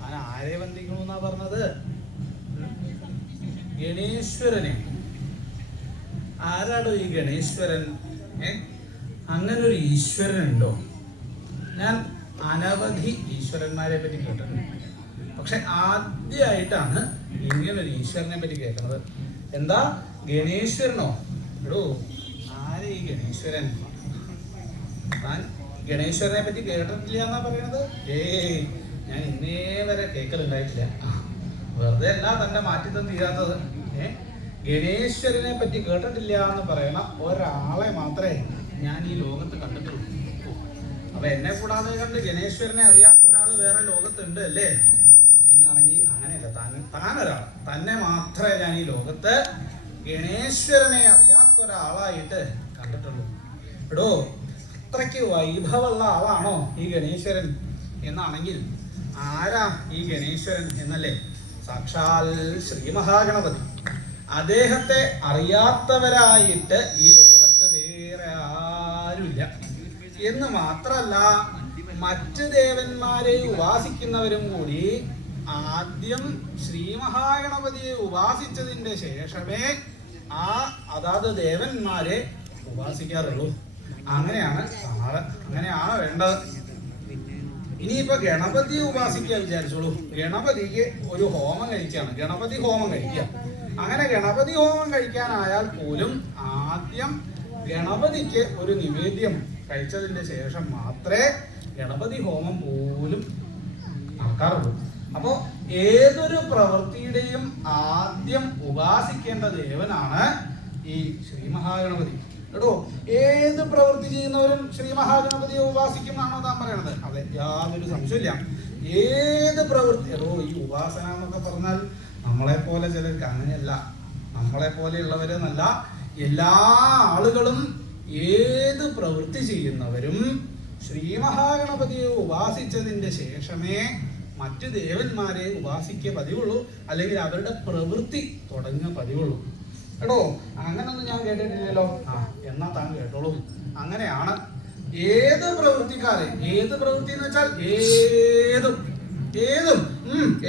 ഞാൻ ആരെ വന്ദിക്കണമെന്നാ പറഞ്ഞത്? ഗണേശ്വരനെ. ആരാടോ ഈ ഗണേശ്വരൻ? അങ്ങനൊരു ഈശ്വരൻ ഉണ്ടോ? ഞാൻ അനവധി ഈശ്വരന്മാരെ പറ്റി കേട്ടിട്ടുണ്ട്, പക്ഷെ ആദ്യമായിട്ടാണ് ഇങ്ങനൊരു ഈശ്വരനെ പറ്റി കേൾക്കുന്നത്. എന്താ ഗണേശ്വരനോ? എടോ, ആരെ ഈ ഗണേശ്വരൻ? താൻ ഗണേശ്വരനെ പറ്റി കേട്ടിട്ടില്ല എന്നാ പറയണത്? ഞാൻ ഇന്നേ വരെ കേൾക്കലുണ്ടായിട്ടില്ല. വെറുതെ അല്ല തന്നെ മാറ്റി തീരാത്തത്. ഗണേശ്വരനെ പറ്റി കേട്ടിട്ടില്ല എന്ന് പറയണ ഒരാളെ മാത്രമേ ഞാൻ ഈ ലോകത്ത് കണ്ടിട്ടുള്ളൂ. അപ്പൊ എന്നെ കൂടാതെ കണ്ട് ഗണേശ്വരനെ അറിയാത്ത ഒരാൾ വേറെ ലോകത്തുണ്ട് അല്ലേ എന്നാണെങ്കിൽ അങ്ങനെയല്ല. താനൊരാൾ തന്നെ മാത്രമേ ഞാൻ ഈ ലോകത്ത് ഗണേശ്വരനെ അറിയാത്ത ഒരാളായിട്ട് കണ്ടിട്ടുള്ളൂ. എടോ, അത്രയ്ക്ക് വൈഭവമുള്ള ആളാണോ ഈ ഗണേശ്വരൻ എന്നാണെങ്കിൽ ആരാ ഈ ഗണേശ്വരൻ എന്നല്ലേ? സാക്ഷാൽ ശ്രീ മഹാഗണപതി. അദ്ദേഹത്തെ അറിയാത്തവരായിട്ട് ഈ ലോകത്ത് വേറെ ആരുമില്ല എന്ന് മാത്രമല്ല, മറ്റ് ദേവന്മാരെ ഉപാസിക്കുന്നവരും കൂടി ആദ്യം ശ്രീ മഹാഗണപതിയെ ഉപാസിച്ചതിന്റെ ശേഷമേ അതാത് ദേവന്മാരെ ഉപാസിക്കാറുള്ളൂ. അങ്ങനെയാണ് വേണ്ടത്. ഇനിയിപ്പോ ഗണപതിയെ ഉപാസിക്കുക വിചാരിച്ചോളൂ. ഗണപതിക്ക് ഒരു ഹോമം കഴിക്കുകയാണ്, ഗണപതി ഹോമം കഴിക്കുക. അങ്ങനെ ഗണപതി ഹോമം കഴിക്കാനായാൽ പോലും ആദ്യം ഗണപതിക്ക് ഒരു നിവേദ്യം കഴിച്ചതിന്റെ ശേഷം മാത്രമേ ഗണപതി ഹോമം പോലും നടക്കാറുള്ളൂ. അപ്പോ ഏതൊരു പ്രവൃത്തിയുടെയും ആദ്യം ഉപാസിക്കേണ്ട ദേവനാണ് ഈ ശ്രീ മഹാഗണപതി. കേട്ടോ, ഏത് പ്രവൃത്തി ചെയ്യുന്നവരും ശ്രീ മഹാഗണപതിയെ ഉപാസിക്കും എന്നാണോ താൻ പറയണത്? അതെ, യാതൊരു സംശയമില്ല. ഏത് പ്രവൃത്തി, ഈ ഉപാസന എന്നൊക്കെ പറഞ്ഞാൽ നമ്മളെ പോലെ ചിലർക്ക് അങ്ങനെയല്ല. നമ്മളെ പോലെയുള്ളവരെന്നല്ല, എല്ലാ ആളുകളും ഏത് പ്രവൃത്തി ചെയ്യുന്നവരും ശ്രീ മഹാഗണപതിയെ ഉപാസിച്ചതിന്റെ ശേഷമേ മറ്റ് ദേവന്മാരെ ഉപാസിക്കുക പതിവുള്ളൂ, അല്ലെങ്കിൽ അവരുടെ പ്രവൃത്തി തുടങ്ങുക പതിവുള്ളൂ. എടോ, അങ്ങനൊന്നും ഞാൻ കേട്ടിട്ടില്ലല്ലോ. എന്നാ താൻ കേട്ടോളൂ. അങ്ങനെയാണ് ഏത് പ്രവൃത്തിക്കാരെ, ഏത് പ്രവൃത്തി എന്ന് വെച്ചാൽ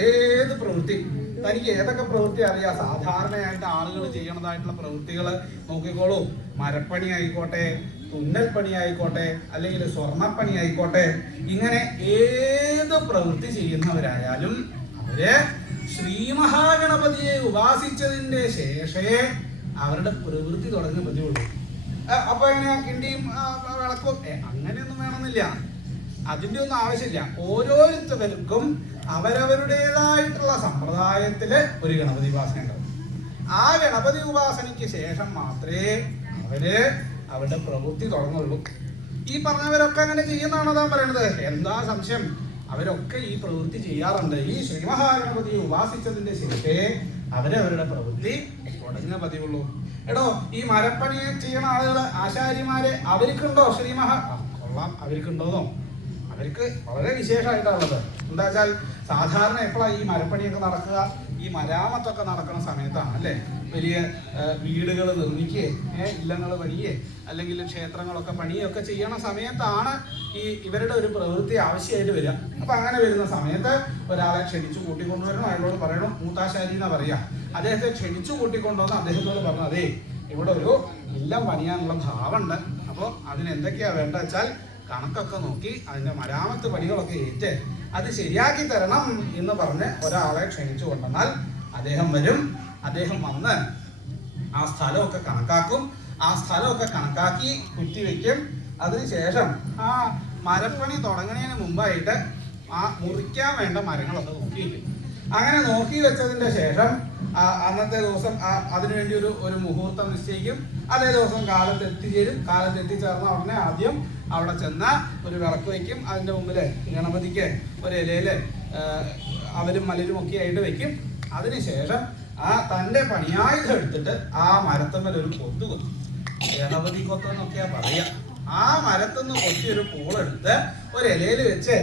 ഏത് പ്രവൃത്തി. തനിക്ക് ഏതൊക്കെ പ്രവൃത്തി അറിയാം? സാധാരണയായിട്ട് ആളുകൾ ചെയ്യണതായിട്ടുള്ള പ്രവൃത്തികൾ നോക്കിക്കോളൂ. മരപ്പണി ആയിക്കോട്ടെ, തുന്നൽപ്പണി ആയിക്കോട്ടെ, അല്ലെങ്കിൽ സ്വർണ്ണപ്പണി ആയിക്കോട്ടെ, ഇങ്ങനെ ഏത് പ്രവൃത്തി ചെയ്യുന്നവരായാലും അവര് ശ്രീ മഹാഗണപതിയെ ഉപാസിച്ചതിന്റെ ശേഷമേ അവരുടെ പ്രവൃത്തി തുടങ്ങുന്ന പതിവുള്ളൂ. അപ്പൊ എങ്ങനെ കിണ്ടിയും വിളക്കും അങ്ങനെയൊന്നും വേണമെന്നില്ല. അതിന്റെ ഒന്നും ആവശ്യമില്ല. ഓരോരുത്തർക്കും അവരവരുടേതായിട്ടുള്ള സമ്പ്രദായത്തില് ഒരു ഗണപതി ഉപാസന ഉണ്ടാവും. ആ ഗണപതി ഉപാസനയ്ക്ക് ശേഷം മാത്രമേ അവര് അവരുടെ പ്രവൃത്തി തുടങ്ങുള്ളൂ. ഈ പറഞ്ഞവരൊക്കെ അങ്ങനെ ചെയ്യുന്നതാണോ താൻ പറയണത്? എന്താ സംശയം? അവരൊക്കെ ഈ പ്രവൃത്തി ചെയ്യാറുണ്ട്. ഈ ശ്രീ മഹാഗണപതിയെ ഉപാസിച്ചതിന്റെ ശേഷമേ അവരവരുടെ പ്രവൃത്തി തുടങ്ങുക പതിവുള്ളൂ. എടോ, ഈ മരപ്പണി ചെയ്യണ ആളുകള്, ആശാരിമാരെ, അവർക്കുണ്ടോ ശ്രീ കൊള്ളാം, അവർക്കുണ്ടോന്നോ? അവർക്ക് വളരെ വിശേഷമായിട്ടാണുള്ളത്. എന്താ വെച്ചാൽ സാധാരണ എപ്പോഴാണ് ഈ മരപ്പണിയൊക്കെ നടക്കുക? ഈ മരാമത്തൊക്കെ നടക്കുന്ന സമയത്താണ് അല്ലേ? വലിയ വീടുകൾ നിർമ്മിക്കുകയെ, ഇല്ലങ്ങൾ പണിയേ, അല്ലെങ്കിൽ ക്ഷേത്രങ്ങളൊക്കെ പണിയൊക്കെ ചെയ്യണ സമയത്താണ് ഇവരുടെ ഒരു പ്രവൃത്തി ആവശ്യമായിട്ട് വരിക. അപ്പൊ അങ്ങനെ വരുന്ന സമയത്ത് ഒരാളെ ക്ഷണിച്ചു കൂട്ടിക്കൊണ്ടുവരണം. അയാളോട് പറയണം, മൂത്താശാരി എന്നാ പറയാ. അദ്ദേഹത്തെ ക്ഷണിച്ചു കൂട്ടിക്കൊണ്ടുവന്ന് അദ്ദേഹത്തോട് പറഞ്ഞു, അതേ ഇവിടെ ഒരു ഇല്ലം പണിയാനുള്ള ഭാവമുണ്ട്, അപ്പോൾ അതിന് എന്തൊക്കെയാ വേണ്ട വെച്ചാൽ കണക്കൊക്കെ നോക്കി അതിന്റെ മരാമത്ത് പണികളൊക്കെ ഏറ്റ് അത് ശരിയാക്കി തരണം എന്ന് പറഞ്ഞ് ഒരാളെ ക്ഷണിച്ചു കൊണ്ടുവന്നാൽ അദ്ദേഹം വരും. അദ്ദേഹം വന്ന് ആ സ്ഥലമൊക്കെ കണക്കാക്കും. ആ സ്ഥലമൊക്കെ കണക്കാക്കി കുറ്റിവെക്കും. അതിനുശേഷം ആ മരപ്പണി തുടങ്ങുന്നതിന് മുമ്പായിട്ട് ആ മുറിക്കാൻ വേണ്ട മരങ്ങളൊക്കെ നോക്കി വയ്ക്കും. അങ്ങനെ നോക്കി വെച്ചതിന്റെ ശേഷം അന്നത്തെ ദിവസം അതിനുവേണ്ടി ഒരു മുഹൂർത്തം നിശ്ചയിക്കും. അതേ ദിവസം കാലത്ത് എത്തിച്ചേരും. കാലത്ത് എത്തിച്ചേർന്ന ഉടനെ ആദ്യം അവിടെ ചെന്ന് ഒരു വിളക്ക് വയ്ക്കും. അതിൻ്റെ മുമ്പിൽ ഗണപതിക്ക് ഒരു ഇലയില് അവരും മലരും ഒക്കെ ആയിട്ട് വെക്കും. അതിനുശേഷം തൻ്റെ പണിയായുധം എടുത്തിട്ട് ആ മരത്തമ്മൽ ഒരു കൊത്തു കൊത്തും. ഗണപതി കൊത്തെന്നൊക്കെയാ പറയാ. ആ മരത്തുനിന്ന് കൊത്തിയൊരു പൂളെടുത്ത് ഒരു ഇലയിൽ വെച്ച്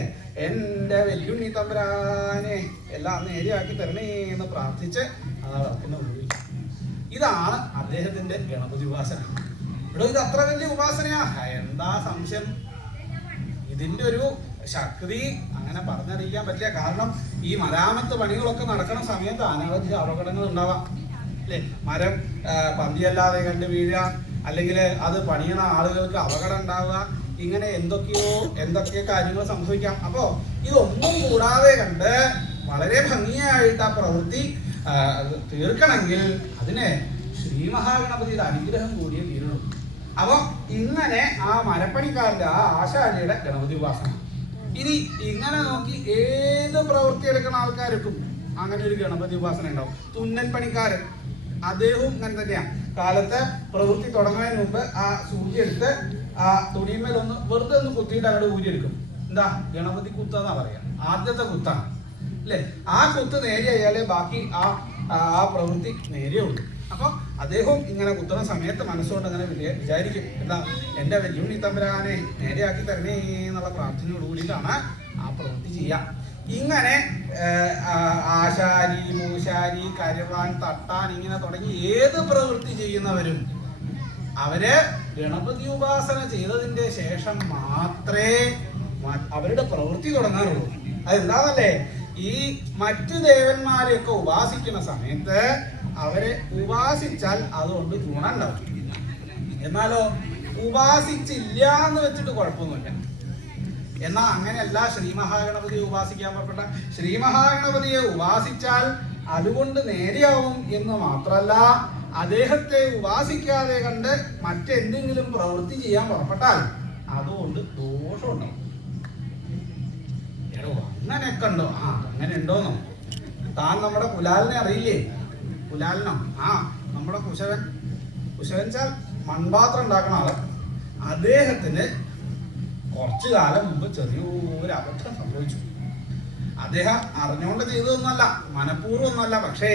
എൻ്റെ വെല്ലുണ്ണി തമ്പുരാനെ എല്ലാം നേരെയാക്കി തരണേ എന്ന് പ്രാർത്ഥിച്ച് ആ വിളക്കിനെ ഉപയോഗിക്കും. ഇതാണ് അദ്ദേഹത്തിന്റെ ഗണപതി ഉപാസന. ഇവിടെ ഇത് അത്ര വലിയ ഉപാസനയാ, എന്താ സംശയം? ഇതിന്റെ ഒരു ശക്തി അങ്ങനെ പറഞ്ഞറിയിക്കാൻ പറ്റില്ല. കാരണം ഈ മരാമത്ത് പണികളൊക്കെ നടക്കുന്ന സമയത്ത് അനവധി അപകടങ്ങൾ ഉണ്ടാവാം അല്ലേ. മരം പന്തിയല്ലാതെ കണ്ട് വീഴുക, അല്ലെങ്കിൽ അത് പണിയണ ആളുകൾക്ക് അപകടം ഉണ്ടാവുക, ഇങ്ങനെ എന്തൊക്കെ കാര്യങ്ങൾ സംഭവിക്കാം. അപ്പോൾ ഇതൊന്നും കൂടാതെ കണ്ട് വളരെ ഭംഗിയായിട്ട് ആ പ്രവൃത്തി തീർക്കണമെങ്കിൽ അതിന് ശ്രീ മഹാഗണപതിയുടെ അനുഗ്രഹം കൂടിയേ തീരുള്ളൂ. അപ്പോൾ ഇങ്ങനെ ആ മരപ്പണിക്കാരൻ്റെ ആ ആശാരിയുടെ ഗണപതി ഉപാസന. ഇനി ഇങ്ങനെ നോക്കി ഏത് പ്രവൃത്തി എടുക്കുന്ന ആൾക്കാർക്കും അങ്ങനെ ഒരു ഗണപതി ഉപാസന ഉണ്ടാവും. തുന്നൽ പണിക്കാരൻ അദ്ദേഹവും അങ്ങനെ തന്നെയാണ്. കാലത്തെ പ്രവൃത്തി തുടങ്ങുന്നതിന് മുമ്പ് ആ സൂചി എടുത്ത് ആ തുണിമേൽ വെറുതെ ഒന്ന് കുത്തിയിട്ട് അങ്ങോട്ട് ഊരിയെടുക്കും. എന്താ ഗണപതി കുത്താന്നാ പറയാ, ആദ്യത്തെ കുത്താണ് അല്ലേ. ആ കുത്ത് നേരെയായാലേ ബാക്കി ആ പ്രവൃത്തി നേരെയുള്ളൂ. അപ്പൊ അദ്ദേഹവും ഇങ്ങനെ കുത്തുന്ന സമയത്ത് മനസ്സുകൊണ്ട് അങ്ങനെ വിചാരിക്കും, എന്താ എൻ്റെ വെല്ലുവിളി തമ്പുരാനെ നേരെയാക്കി തരണേ എന്നുള്ള പ്രാർത്ഥനയോട് കൂടിയിട്ടാണ് ആ പ്രവൃത്തി ചെയ്യുക. ഇങ്ങനെ ആശാരി, മൂശാരി, കരുവാൻ, തട്ടാൻ ഇങ്ങനെ തുടങ്ങി ഏത് പ്രവൃത്തി ചെയ്യുന്നവരും അവര് ഗണപതി ഉപാസന ചെയ്തതിന്റെ ശേഷം മാത്രമേ അവരുടെ പ്രവൃത്തി തുടങ്ങാറുള്ളൂ. അതെന്താന്നല്ലേ, ഈ മറ്റു ദേവന്മാരെയൊക്കെ ഉപാസിക്കുന്ന സമയത്ത് അവരെ ഉപാസിച്ചാൽ അതുകൊണ്ട് ഗുണമുണ്ടാവും. എന്നാലോ ഉപാസിച്ചില്ല എന്ന് വെച്ചിട്ട് കുഴപ്പമൊന്നുമില്ല. എന്നാൽ അങ്ങനെയല്ല ശ്രീ മഹാഗണപതിയെ ഉപാസിക്കാൻ പുറപ്പെട്ട ശ്രീ മഹാഗണപതിയെ ഉപാസിച്ചാൽ അതുകൊണ്ട് നേരെയാവും എന്ന് മാത്രമല്ല, അദ്ദേഹത്തെ ഉപാസിക്കാതെ കണ്ട് മറ്റെന്തെങ്കിലും പ്രവൃത്തി ചെയ്യാൻ പുറപ്പെട്ടാൽ അതുകൊണ്ട് ദോഷമുണ്ടാവും. എടോ അങ്ങനെയൊക്കെ ഉണ്ടോ? അങ്ങനെ ഉണ്ടോന്നോ? താൻ നമ്മുടെ കുലാലിനെ അറിയില്ലേ? കുലാലിനോ? നമ്മുടെ കുശവൻ വെച്ചാൽ മൺപാത്രം ഉണ്ടാക്കുന്ന ആള്. അദ്ദേഹത്തിന് കുറച്ചു കാലം മുമ്പ് ചെറിയൊരു അബദ്ധം സംഭവിച്ചു. അദ്ദേഹം അറിഞ്ഞുകൊണ്ട് ചെയ്തതൊന്നുമല്ല, മനഃപൂർവ്വമൊന്നുമല്ല. പക്ഷേ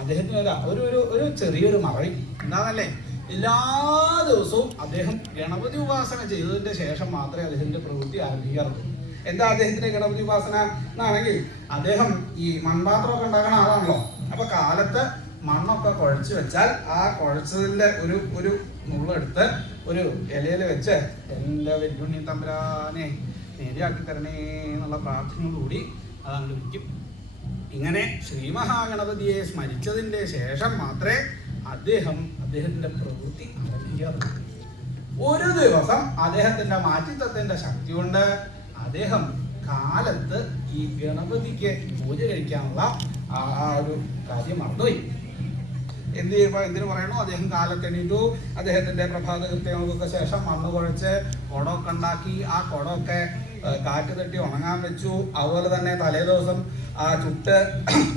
അദ്ദേഹത്തിന് ഒരു ചെറിയൊരു മറവി. എന്താണല്ലേ, എല്ലാ ദിവസവും അദ്ദേഹം ഗണപതി ഉപാസന ചെയ്തതിന്റെ ശേഷം മാത്രമേ അദ്ദേഹത്തിന്റെ പ്രവൃത്തി ആരംഭിക്കാറുള്ളൂ. എന്താ അദ്ദേഹത്തിന്റെ ഗണപതി ഉപാസന എന്നാണെങ്കിൽ, അദ്ദേഹം ഈ മൺപാത്രമൊക്കെ ഉണ്ടാക്കുന്ന ആളാണല്ലോ. അപ്പൊ കാലത്ത് മണ്ണൊക്കെ കുഴച്ച് വെച്ചാൽ ആ കുഴച്ചതിന്റെ ഒരു നുള്ളെടുത്ത് ഒരു ഇലയിൽ വെച്ച് എൻ്റെ വെല്ലുണ്ണി തമ്പുരാനെ നേരെയാക്കി തരണേ എന്നുള്ള പ്രാർത്ഥനയോടുകൂടി അതങ്ങോട്ട് വയ്ക്കും. ഇങ്ങനെ ശ്രീ മഹാഗണപതിയെ സ്മരിച്ചതിൻ്റെ ശേഷം മാത്രമേ അദ്ദേഹത്തിന്റെ പ്രവൃത്തി ആരംഭിക്കാറുള്ളൂ. ഒരു ദിവസം അദ്ദേഹത്തിന്റെ മാറ്റിത്തത്തിന്റെ ശക്തി കൊണ്ട് അദ്ദേഹം കാലത്ത് ഈ ഗണപതിക്ക് പൂജ കഴിക്കാനുള്ള ആ ഒരു കാര്യം മറന്നുപോയി. എന്തിനു പറയണു, അദ്ദേഹം കാലത്തെണീറ്റു. അദ്ദേഹത്തിന്റെ പ്രഭാത കൃത്യങ്ങൾക്കൊക്കെ ശേഷം മണ്ണ് കുഴച്ച് കുടമൊക്കെ ഉണ്ടാക്കി ആ കുടമൊക്കെ കാറ്റ് തട്ടി ഉണങ്ങാൻ വെച്ചു. അതുപോലെ തന്നെ തലേ ദിവസം ചുട്ട്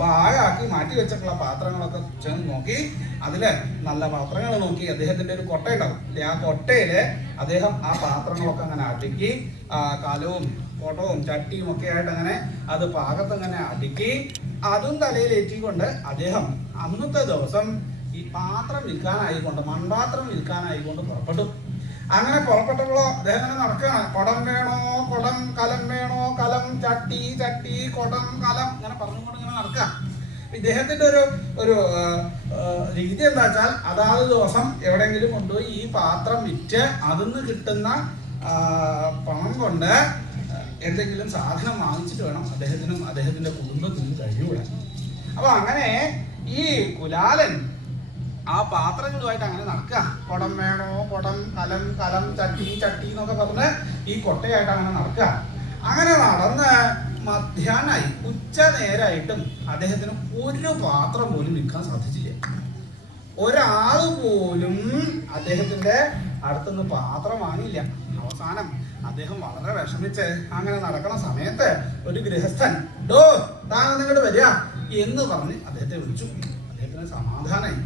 പാഴാക്കി മാറ്റി വെച്ചിട്ടുള്ള പാത്രങ്ങളൊക്കെ ചെന്ന് നോക്കി, അതില് നല്ല പാത്രങ്ങൾ നോക്കി അദ്ദേഹത്തിന്റെ ഒരു കൊട്ട ഉണ്ടാവും. ആ കൊട്ടയില് അദ്ദേഹം ആ പാത്രങ്ങളൊക്കെ അങ്ങനെ അടുക്കി കലവും കുടവും ചട്ടിയും ഒക്കെ ആയിട്ട് അങ്ങനെ അത് പാകത്തങ്ങനെ അടുക്കി അതും തലയിലേറ്റിക്കൊണ്ട് അദ്ദേഹം അന്നത്തെ ദിവസം ഈ പാത്രം വിൽക്കാനായിക്കൊണ്ട്, മൺപാത്രം വിൽക്കാനായിക്കൊണ്ട് പുറപ്പെട്ടു. അങ്ങനെ പുറപ്പെട്ടപ്പോൾ അദ്ദേഹം അങ്ങനെ നടക്കുകയാണ്. കുടം വേണോ കുടം, കലം വേണോ കലം, ചട്ടി ചട്ടി, കുടം, കലം, ഇങ്ങനെ പറഞ്ഞുകൊണ്ട് ഇങ്ങനെ നടക്കുക. ഇദ്ദേഹത്തിന്റെ ഒരു രീതി എന്താ വെച്ചാൽ, അതാത് ദിവസം എവിടെയെങ്കിലും കൊണ്ടുപോയി ഈ പാത്രം വിറ്റ് അതിന്ന് കിട്ടുന്ന പണം കൊണ്ട് എന്തെങ്കിലും സാധനം വാങ്ങിച്ചിട്ട് വേണം അദ്ദേഹത്തിനും അദ്ദേഹത്തിന്റെ കുടുംബത്തിനും കഴിയൂടാൻ. അപ്പൊ അങ്ങനെ ഈ കുലാലൻ ആ പാത്രങ്ങളുമായിട്ട് അങ്ങനെ നടക്കുക. കുടം വേണോ കുടം, കലം കലം, ചട്ടി ചട്ടി എന്നൊക്കെ പറഞ്ഞ് ഈ കൊട്ടയായിട്ട് അങ്ങനെ നടക്കുക. അങ്ങനെ നടന്ന് മധ്യാഹ്നമായി, ഉച്ച നേരമായിട്ടും അദ്ദേഹത്തിന് ഒരു പാത്രം പോലും വിൽക്കാൻ സാധിച്ചില്ല. ഒരാൾ പോലും അദ്ദേഹത്തിന്റെ അടുത്തുനിന്ന് പാത്രം വാങ്ങിയില്ല. അവസാനം അദ്ദേഹം വളരെ വിഷമിച്ച് അങ്ങനെ നടക്കുന്ന സമയത്ത് ഒരു ഗൃഹസ്ഥൻ താൻ നിങ്ങോട്ട് വരിക എന്ന് പറഞ്ഞ് അദ്ദേഹത്തെ വിളിച്ചു. അദ്ദേഹത്തിന് സമാധാനമായി.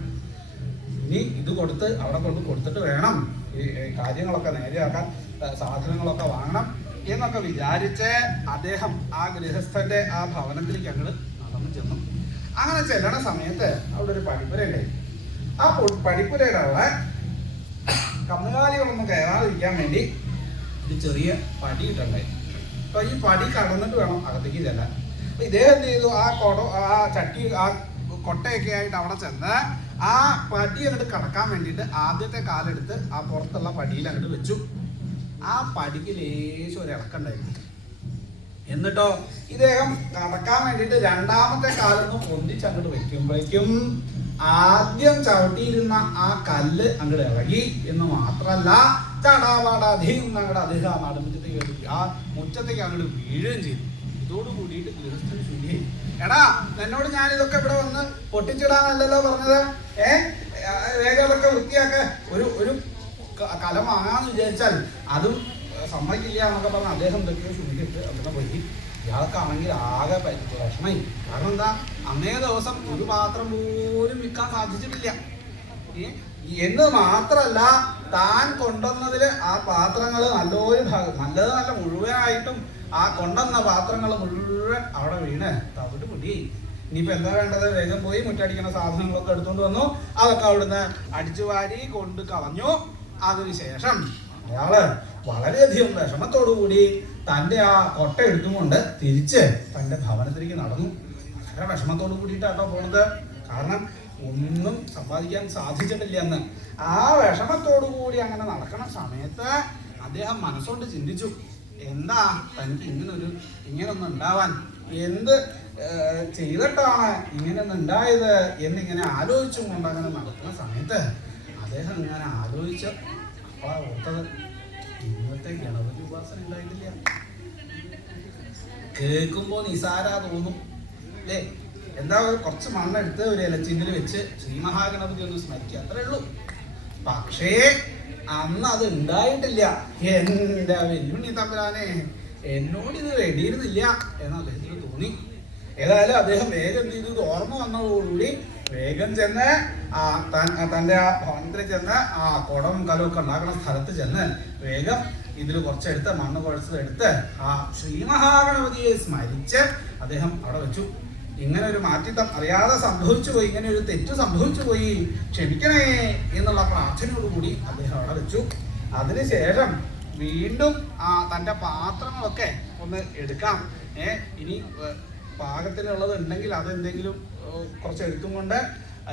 ഇനി ഇത് അവിടെ കൊടുത്തിട്ട് വേണം ഈ കാര്യങ്ങളൊക്കെ നേരെയാക്കാൻ, സാധനങ്ങളൊക്കെ വാങ്ങണം എന്നൊക്കെ വിചാരിച്ച് അദ്ദേഹം ആ ഗൃഹസ്ഥന്റെ ആ ഭവനത്തിലേക്ക് അങ്ങോട്ട് നടന്നു ചെന്നു. അങ്ങനെ ചെല്ലണ സമയത്ത് അവിടെ ഒരു പടിപ്പുരയുണ്ടായി. ആ പടിപ്പുരയുടെ അവിടെ കന്നുകാലികളൊന്നും കയറാതിരിക്കാൻ വേണ്ടി ഒരു ചെറിയ പടി ഇട്ടുണ്ടായി. അപ്പൊ ഈ പടി കടന്നിട്ട് വേണം അകത്തേക്ക് ചെല്ലാൻ. അപ്പൊ ഇദ്ദേഹം എന്ത് ചെയ്തു, ആ ചട്ടി ആ കൊട്ടയൊക്കെ ആയിട്ട് അവിടെ ചെന്ന് ആ പടി അങ്ങോട്ട് കടക്കാൻ വേണ്ടിയിട്ട് ആദ്യത്തെ കാലെടുത്ത് ആ പുറത്തുള്ള പടിയിൽ അങ്ങോട്ട് വെച്ചു. ആ പടിക്ക് ലേശം ഒരു ഇളക്കുണ്ടായിരുന്നു. എന്നിട്ടോ ഇദ്ദേഹം കടക്കാൻ വേണ്ടിയിട്ട് രണ്ടാമത്തെ കാലൊന്ന് പൊന്തിച്ചങ്ങോട്ട് വെക്കുമ്പോഴേക്കും ആദ്യം ചവിട്ടിയിരുന്ന ആ കല്ല് അങ്ങോട്ട് ഇളകി എന്ന് മാത്രല്ല ചടാവാടാധികം അങ്ങോട്ട് അദ്ദേഹം നടുമുറ്റത്തേക്ക് ആ മുറ്റത്തേക്ക് അങ്ങോട്ട് വീഴുകയും ചെയ്തു. ഇതോട് കൂടിയിട്ട് ഗൃഹസ്ഥന് ശുദ്ധിയായി. എടാ എന്നോട് ഞാൻ ഇതൊക്കെ ഇവിടെ വന്ന് പൊട്ടിച്ചിടാനല്ലല്ലോ പറഞ്ഞത്, വേഗം അതൊക്കെ വൃത്തിയാക്ക, ഒരു കലം വാങ്ങാന്ന് വിചാരിച്ചാൽ അതും സമ്മതിക്കില്ല എന്നൊക്കെ പറഞ്ഞ് അദ്ദേഹം എന്തൊക്കെയോ ശുദ്ധിയിട്ട് അവിടെ പോയി. ഇയാൾക്കാണെങ്കിൽ ആകെ വിഷമായി. കാരണം എന്താ, അന്നേ ദിവസം ഒരു പാത്രം പോലും വിൽക്കാൻ സാധിച്ചിട്ടില്ല. എന്ന് മാത്രല്ല താൻ കൊണ്ടുവന്നതില് ആ പാത്രങ്ങൾ നല്ലൊരു ഭാഗം നല്ല മുഴുവനായിട്ടും ആ കൊണ്ടുവന്ന പാത്രങ്ങൾ മുഴുവൻ അവിടെ വീണ് തവിട്ട് പൊടി. ഇനിയിപ്പോ എന്താ വേണ്ടത്, വേഗം പോയി മുറ്റടിക്കുന്ന സാധനങ്ങളൊക്കെ എടുത്തുകൊണ്ട് വന്നു. അതൊക്കെ അവിടുന്ന് അടിച്ചു വാരി കൊണ്ട് കളഞ്ഞു. അതിനുശേഷം അയാള് വളരെയധികം വിഷമത്തോടു കൂടി തൻ്റെ ആ കൊട്ട എടുത്തുകൊണ്ട് തിരിച്ച് തൻ്റെ ഭവനത്തിലേക്ക് നടന്നു. വളരെ വിഷമത്തോടു കൂടിയിട്ടാട്ടോ പോണത്. കാരണം ഒന്നും സമ്പാദിക്കാൻ സാധിച്ചിട്ടില്ല എന്ന്. ആ വിഷമത്തോടു കൂടി അങ്ങനെ നടക്കുന്ന സമയത്ത് അദ്ദേഹം മനസ്സുകൊണ്ട് ചിന്തിച്ചു, എന്താ തനിക്ക് ഇങ്ങനൊന്നും ഉണ്ടാവാൻ, എന്ത് ചെയ്തിട്ടാണ് ഇങ്ങനെയൊന്നും ഉണ്ടായത് എന്നിങ്ങനെ ആലോചിച്ചും കൊണ്ട് അങ്ങനെ നടക്കുന്ന സമയത്ത് അദ്ദേഹം ഇങ്ങനെ ആലോചിച്ച് അപ്പാ ഓർത്തത്, ഇന്നത്തെ ഗണപതി ഉപാസന ഉണ്ടായിട്ടില്ല. കേൾക്കുമ്പോ നിസാരാ തോന്നും അല്ലേ? എന്താ കുറച്ച് മണ്ണെടുത്ത് ഒരു ഇലച്ചിന്തിൽ വെച്ച് ശ്രീ മഹാഗണപതി ഒന്ന് സ്മരിക്കുക, അത്രേ ഉള്ളൂ. പക്ഷേ അന്ന് അത് ഉണ്ടായിട്ടില്ല. എന്റെ വെല്ലുണ്ണി തമ്പുരാനെ, എന്നോട് ഇത് വേണ്ടിയിരുന്നില്ല എന്ന് അദ്ദേഹത്തിന് തോന്നി. ഏതായാലും അദ്ദേഹം വേഗം എന്ത് ചെയ്തു, ഓർമ്മ വന്നതോടുകൂടി വേഗം ചെന്ന് തൻ്റെ ആ ഭവനത്തിൽ ചെന്ന് ആ കുടം കലമൊക്കെ ഉണ്ടാക്കുന്ന സ്ഥലത്ത് ചെന്ന് വേഗം ഇതിൽ കുറച്ചെടുത്ത് മണ്ണ് കുഴച്ചതെടുത്ത് ആ ശ്രീ മഹാഗണപതിയെ സ്മരിച്ച് അദ്ദേഹം അവിടെ വെച്ചു. ഇങ്ങനെ ഒരു മാറ്റിത്തം അറിയാതെ സംഭവിച്ചു പോയി, ഇങ്ങനെ ഒരു തെറ്റ് സംഭവിച്ചു പോയി, ക്ഷമിക്കണേ എന്നുള്ള പ്രാർത്ഥനയോടുകൂടി അദ്ദേഹം അവിടെ വെച്ചു. അതിനുശേഷം വീണ്ടും തൻ്റെ പാത്രങ്ങളൊക്കെ ഒന്ന് എടുക്കാം, ഇനി പാകത്തിനുള്ളത് ഉണ്ടെങ്കിൽ അതെന്തെങ്കിലും കുറച്ച് എടുത്തും കൊണ്ട്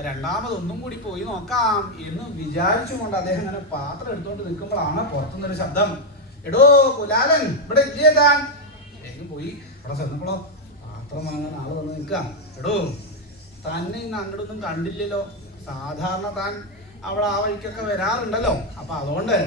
രണ്ടാമതൊന്നും കൂടി പോയി നോക്കാം എന്ന് വിചാരിച്ചുകൊണ്ട് അദ്ദേഹം ഇങ്ങനെ പാത്രം എടുത്തുകൊണ്ട് നിൽക്കുമ്പോഴാണ് പുറത്തുനിന്നൊരു ശബ്ദം, എടോ കുലാലൻ, ഇവിടെ ഇല്ലേ താൻ? വേഗം പോയി അവിടെ ചെന്നപ്പോഴോ പാത്രം വാങ്ങാൻ ആള് വന്ന് നിൽക്കാം. എടോ, തന്നെ ഇന്ന് അങ്ങോട്ടൊന്നും കണ്ടില്ലല്ലോ. സാധാരണ താൻ അവിടെ ആ വഴിക്കൊക്കെ വരാറുണ്ടല്ലോ, അപ്പൊ അതുകൊണ്ട്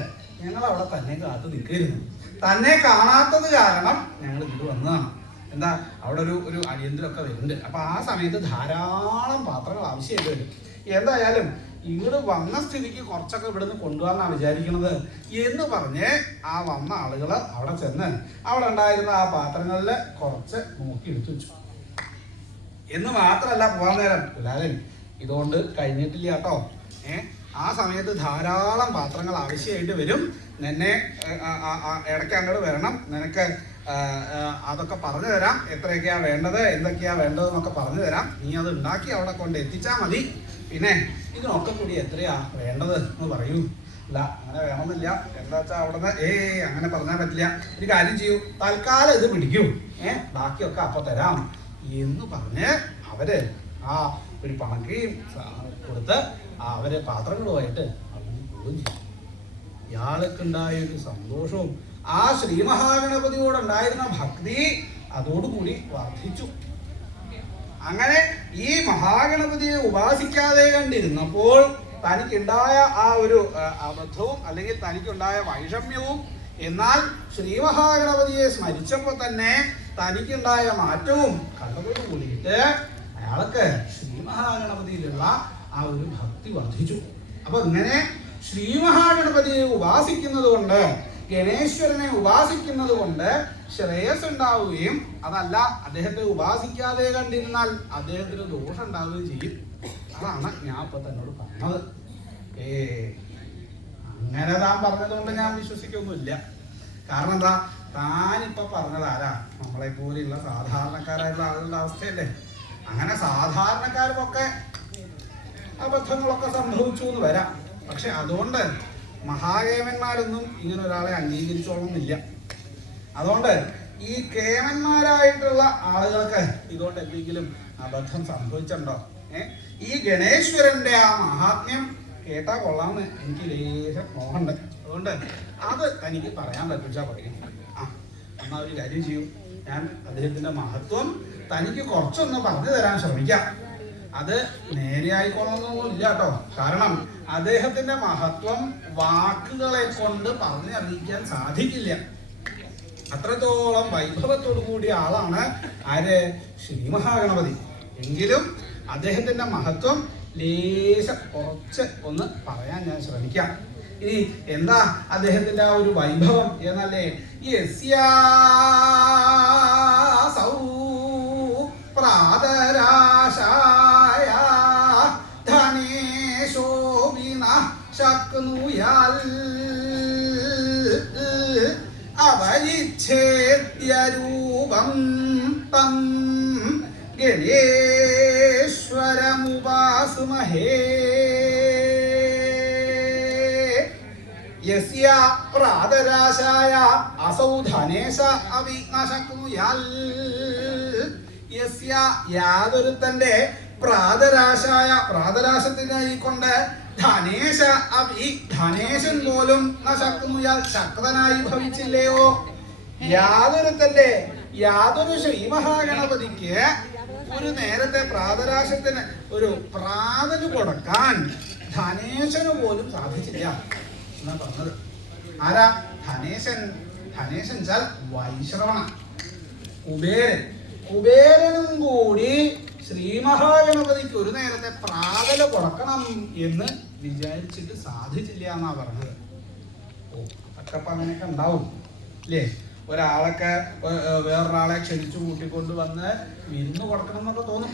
ഞങ്ങൾ അവിടെ തന്നെ കാത്തു നിൽക്കായിരുന്നു. തന്നെ കാണാത്തത് കാരണം ഞങ്ങൾ ഇങ്ങോട്ട് വന്നതാണ്. എന്താ, അവിടെ ഒരു അടിയന്തരമൊക്കെ വരുന്നുണ്ട്. അപ്പൊ ആ സമയത്ത് ധാരാളം പാത്രങ്ങൾ ആവശ്യമായിട്ട് വരും. എന്തായാലും ഇങ്ങോട്ട് വന്ന സ്ഥിതിക്ക് കുറച്ചൊക്കെ ഇവിടുന്ന് കൊണ്ടുപോകാന്നാണ് വിചാരിക്കുന്നത് എന്ന് പറഞ്ഞ് ആ വന്ന ആളുകൾ അവിടെ ചെന്ന് അവിടെ ഉണ്ടായിരുന്ന ആ പാത്രങ്ങളിൽ കുറച്ച് നോക്കി എടുത്തു വെച്ചു. എന്ന് മാത്രമല്ല, പോകാൻ നേരം എല്ലാവരും ഇതുകൊണ്ട് കഴിഞ്ഞിട്ടില്ല കേട്ടോ. ആ സമയത്ത് ധാരാളം പാത്രങ്ങൾ ആവശ്യമായിട്ട് വരും. നിന്നെ ഇടയ്ക്ക് അങ്ങോട്ട് വരണം, നിനക്ക് അതൊക്കെ പറഞ്ഞു തരാം, എത്രയൊക്കെയാ വേണ്ടത്, എന്തൊക്കെയാ വേണ്ടതെന്നൊക്കെ പറഞ്ഞു തരാം. നീ അത് ഉണ്ടാക്കി അവിടെ കൊണ്ട് എത്തിച്ചാൽ മതി. പിന്നെ ഇതിനൊക്കെ കൂടി എത്രയാ വേണ്ടത് എന്ന് പറയൂ. അല്ല, അങ്ങനെ വേണമെന്നില്ല. എന്താ വെച്ചാൽ അവിടുന്ന് അങ്ങനെ പറഞ്ഞാൽ പറ്റില്ല. ഒരു കാര്യം ചെയ്യൂ, തൽക്കാലം ഇത് പിടിക്കൂ, ബാക്കിയൊക്കെ അപ്പൊ തരാം എന്ന് പറഞ്ഞ് അവര് ആ ഒരു പണക്കയും കൊടുത്ത് അവര് പാത്രങ്ങളുമായിട്ട് അവിടെ പോവുകയും ചെയ്യും. ഇയാൾക്കുണ്ടായ ഒരു സന്തോഷവും ആ ശ്രീ മഹാഗണപതിയോടുണ്ടായിരുന്ന ഭക്തി അതോടുകൂടി വർദ്ധിച്ചു. അങ്ങനെ ഈ മഹാഗണപതിയെ ഉപാസിക്കാതെ കണ്ടിരുന്നപ്പോൾ തനിക്കുണ്ടായ ആ ഒരു അബദ്ധവും അല്ലെങ്കിൽ തനിക്കുണ്ടായ വൈഷമ്യവും, എന്നാൽ ശ്രീ മഹാഗണപതിയെ സ്മരിച്ചപ്പോൾ തന്നെ തനിക്കുണ്ടായ മാറ്റവും കണ്ടതോടു കൂടിയിട്ട് അയാൾക്ക് ശ്രീ മഹാഗണപതിയിലുള്ള ആ ഒരു ഭക്തി വർദ്ധിച്ചു. അപ്പൊ ഇങ്ങനെ ശ്രീ മഹാഗണപതിയെ ഉപാസിക്കുന്നത് കൊണ്ട്, ഗണേശ്വരനെ ഉപാസിക്കുന്നത് കൊണ്ട് ശ്രേയസ് ഉണ്ടാവുകയും, അതല്ല അദ്ദേഹത്തെ ഉപാസിക്കാതെ കണ്ടിരുന്നാൽ അദ്ദേഹത്തിന് ദോഷം ഉണ്ടാവുകയും ചെയ്യും. അതാണ് ഞാൻ ഇപ്പൊ തന്നോട് പറഞ്ഞത്. അങ്ങനെ താൻ പറഞ്ഞതുകൊണ്ട് ഞാൻ വിശ്വസിക്കൊന്നുമില്ല. കാരണം എന്താ, താനിപ്പോ പറഞ്ഞത് ആരാ? നമ്മളെ പോലെയുള്ള സാധാരണക്കാരായിട്ടുള്ള ആളുകളുടെ അവസ്ഥയല്ലേ. അങ്ങനെ സാധാരണക്കാർക്കൊക്കെ അബദ്ധങ്ങളൊക്കെ സംഭവിച്ചു എന്ന് വരാം. പക്ഷെ അതുകൊണ്ട് മഹാകേമന്മാരൊന്നും ഇങ്ങനെ ഒരാളെ അംഗീകരിച്ചോളണമെന്നില്ല. അതുകൊണ്ട് ഈ കേമന്മാരായിട്ടുള്ള ആളുകൾക്ക് ഇതുകൊണ്ട് എന്തെങ്കിലും അബദ്ധം സംഭവിച്ചിട്ടുണ്ടോ? ഈ ഗണേശ്വരന്റെ ആ മഹാത്മ്യം കേട്ടാ കൊള്ളാമെന്ന് എനിക്ക് ലേശം മോഹമുണ്ട്. അതുകൊണ്ട് അത് തനിക്ക് പറയാൻ പറ്റിച്ചാൽ പറയും. എന്നാ ഒരു കാര്യം ചെയ്യൂ, ഞാൻ അദ്ദേഹത്തിന്റെ മഹത്വം തനിക്ക് കുറച്ചൊന്ന് പറഞ്ഞു തരാൻ ശ്രമിക്കാം. അത് നേരെയായിക്കോളൊന്നും ഇല്ല കേട്ടോ. കാരണം അദ്ദേഹത്തിന്റെ മഹത്വം വാക്കുകളെ കൊണ്ട് പറഞ്ഞറിയിക്കാൻ സാധിക്കില്ല. അത്രത്തോളം വൈഭവത്തോടു കൂടിയ ആളാണ് ആര്? ശ്രീ മഹാഗണപതി. എങ്കിലും അദ്ദേഹത്തിന്റെ മഹത്വം ലേശം കുറച്ച് ഒന്ന് പറയാൻ ഞാൻ ശ്രമിക്കാം. ഇനി എന്താ അദ്ദേഹത്തിന്റെ ആ ഒരു വൈഭവം എന്നല്ലേ? യസ്യാസൗ പ്രാതരാശായ ധനേശോ വിന ശക്നുയാൽ അവരിച്ഛേദ്യരൂപം തം ഗണേശ്വരമുപാസ്മഹേ. യസ്യ പ്രാതരാശായ അസൗ ധനേശ അഭി ന ശക്നുയാൽ. യസ്യ യാതൊരുത്തന്റെ പ്രാതരാശായ പ്രാതരാശത്തിനായിക്കൊണ്ട് ധനേശ അഭി ധനേശൻ പോലും ന ശക്നുയാൽ ശക്തനായി ഭവിച്ചില്ലയോ. യാതൊരുത്തന്റെ യാതൊരു ശ്രീ മഹാഗണപതിക്ക് ഒരു നേരത്തെ പ്രാതരാശത്തിന് ഒരു പ്രാതല് കൊടുക്കാൻ ധനേശന് പോലും സാധിച്ചില്ല എന്നാ പറഞ്ഞത്. ആരാ ധനേശൻ? ധനേശൻ വെച്ചാൽ വൈശ്രവണ, കുബേരൻ. കുബേരനും കൂടി ശ്രീ മഹാഗണപതിക്ക് ഒരു നേരത്തെ പ്രാതല് കൊടുക്കണം എന്ന് വിചാരിച്ചിട്ട് സാധിച്ചില്ല എന്നാ പറഞ്ഞത്. ഓ, അതൊക്കെ അപ്പൊ അങ്ങനെയൊക്കെ ഉണ്ടാവും അല്ലേ? ഒരാളൊക്കെ വേറൊരാളെ ക്ഷണിച്ചു കൂട്ടിക്കൊണ്ട് വന്ന് വിരുന്ന് കൊടുക്കണം എന്നൊക്കെ തോന്നും.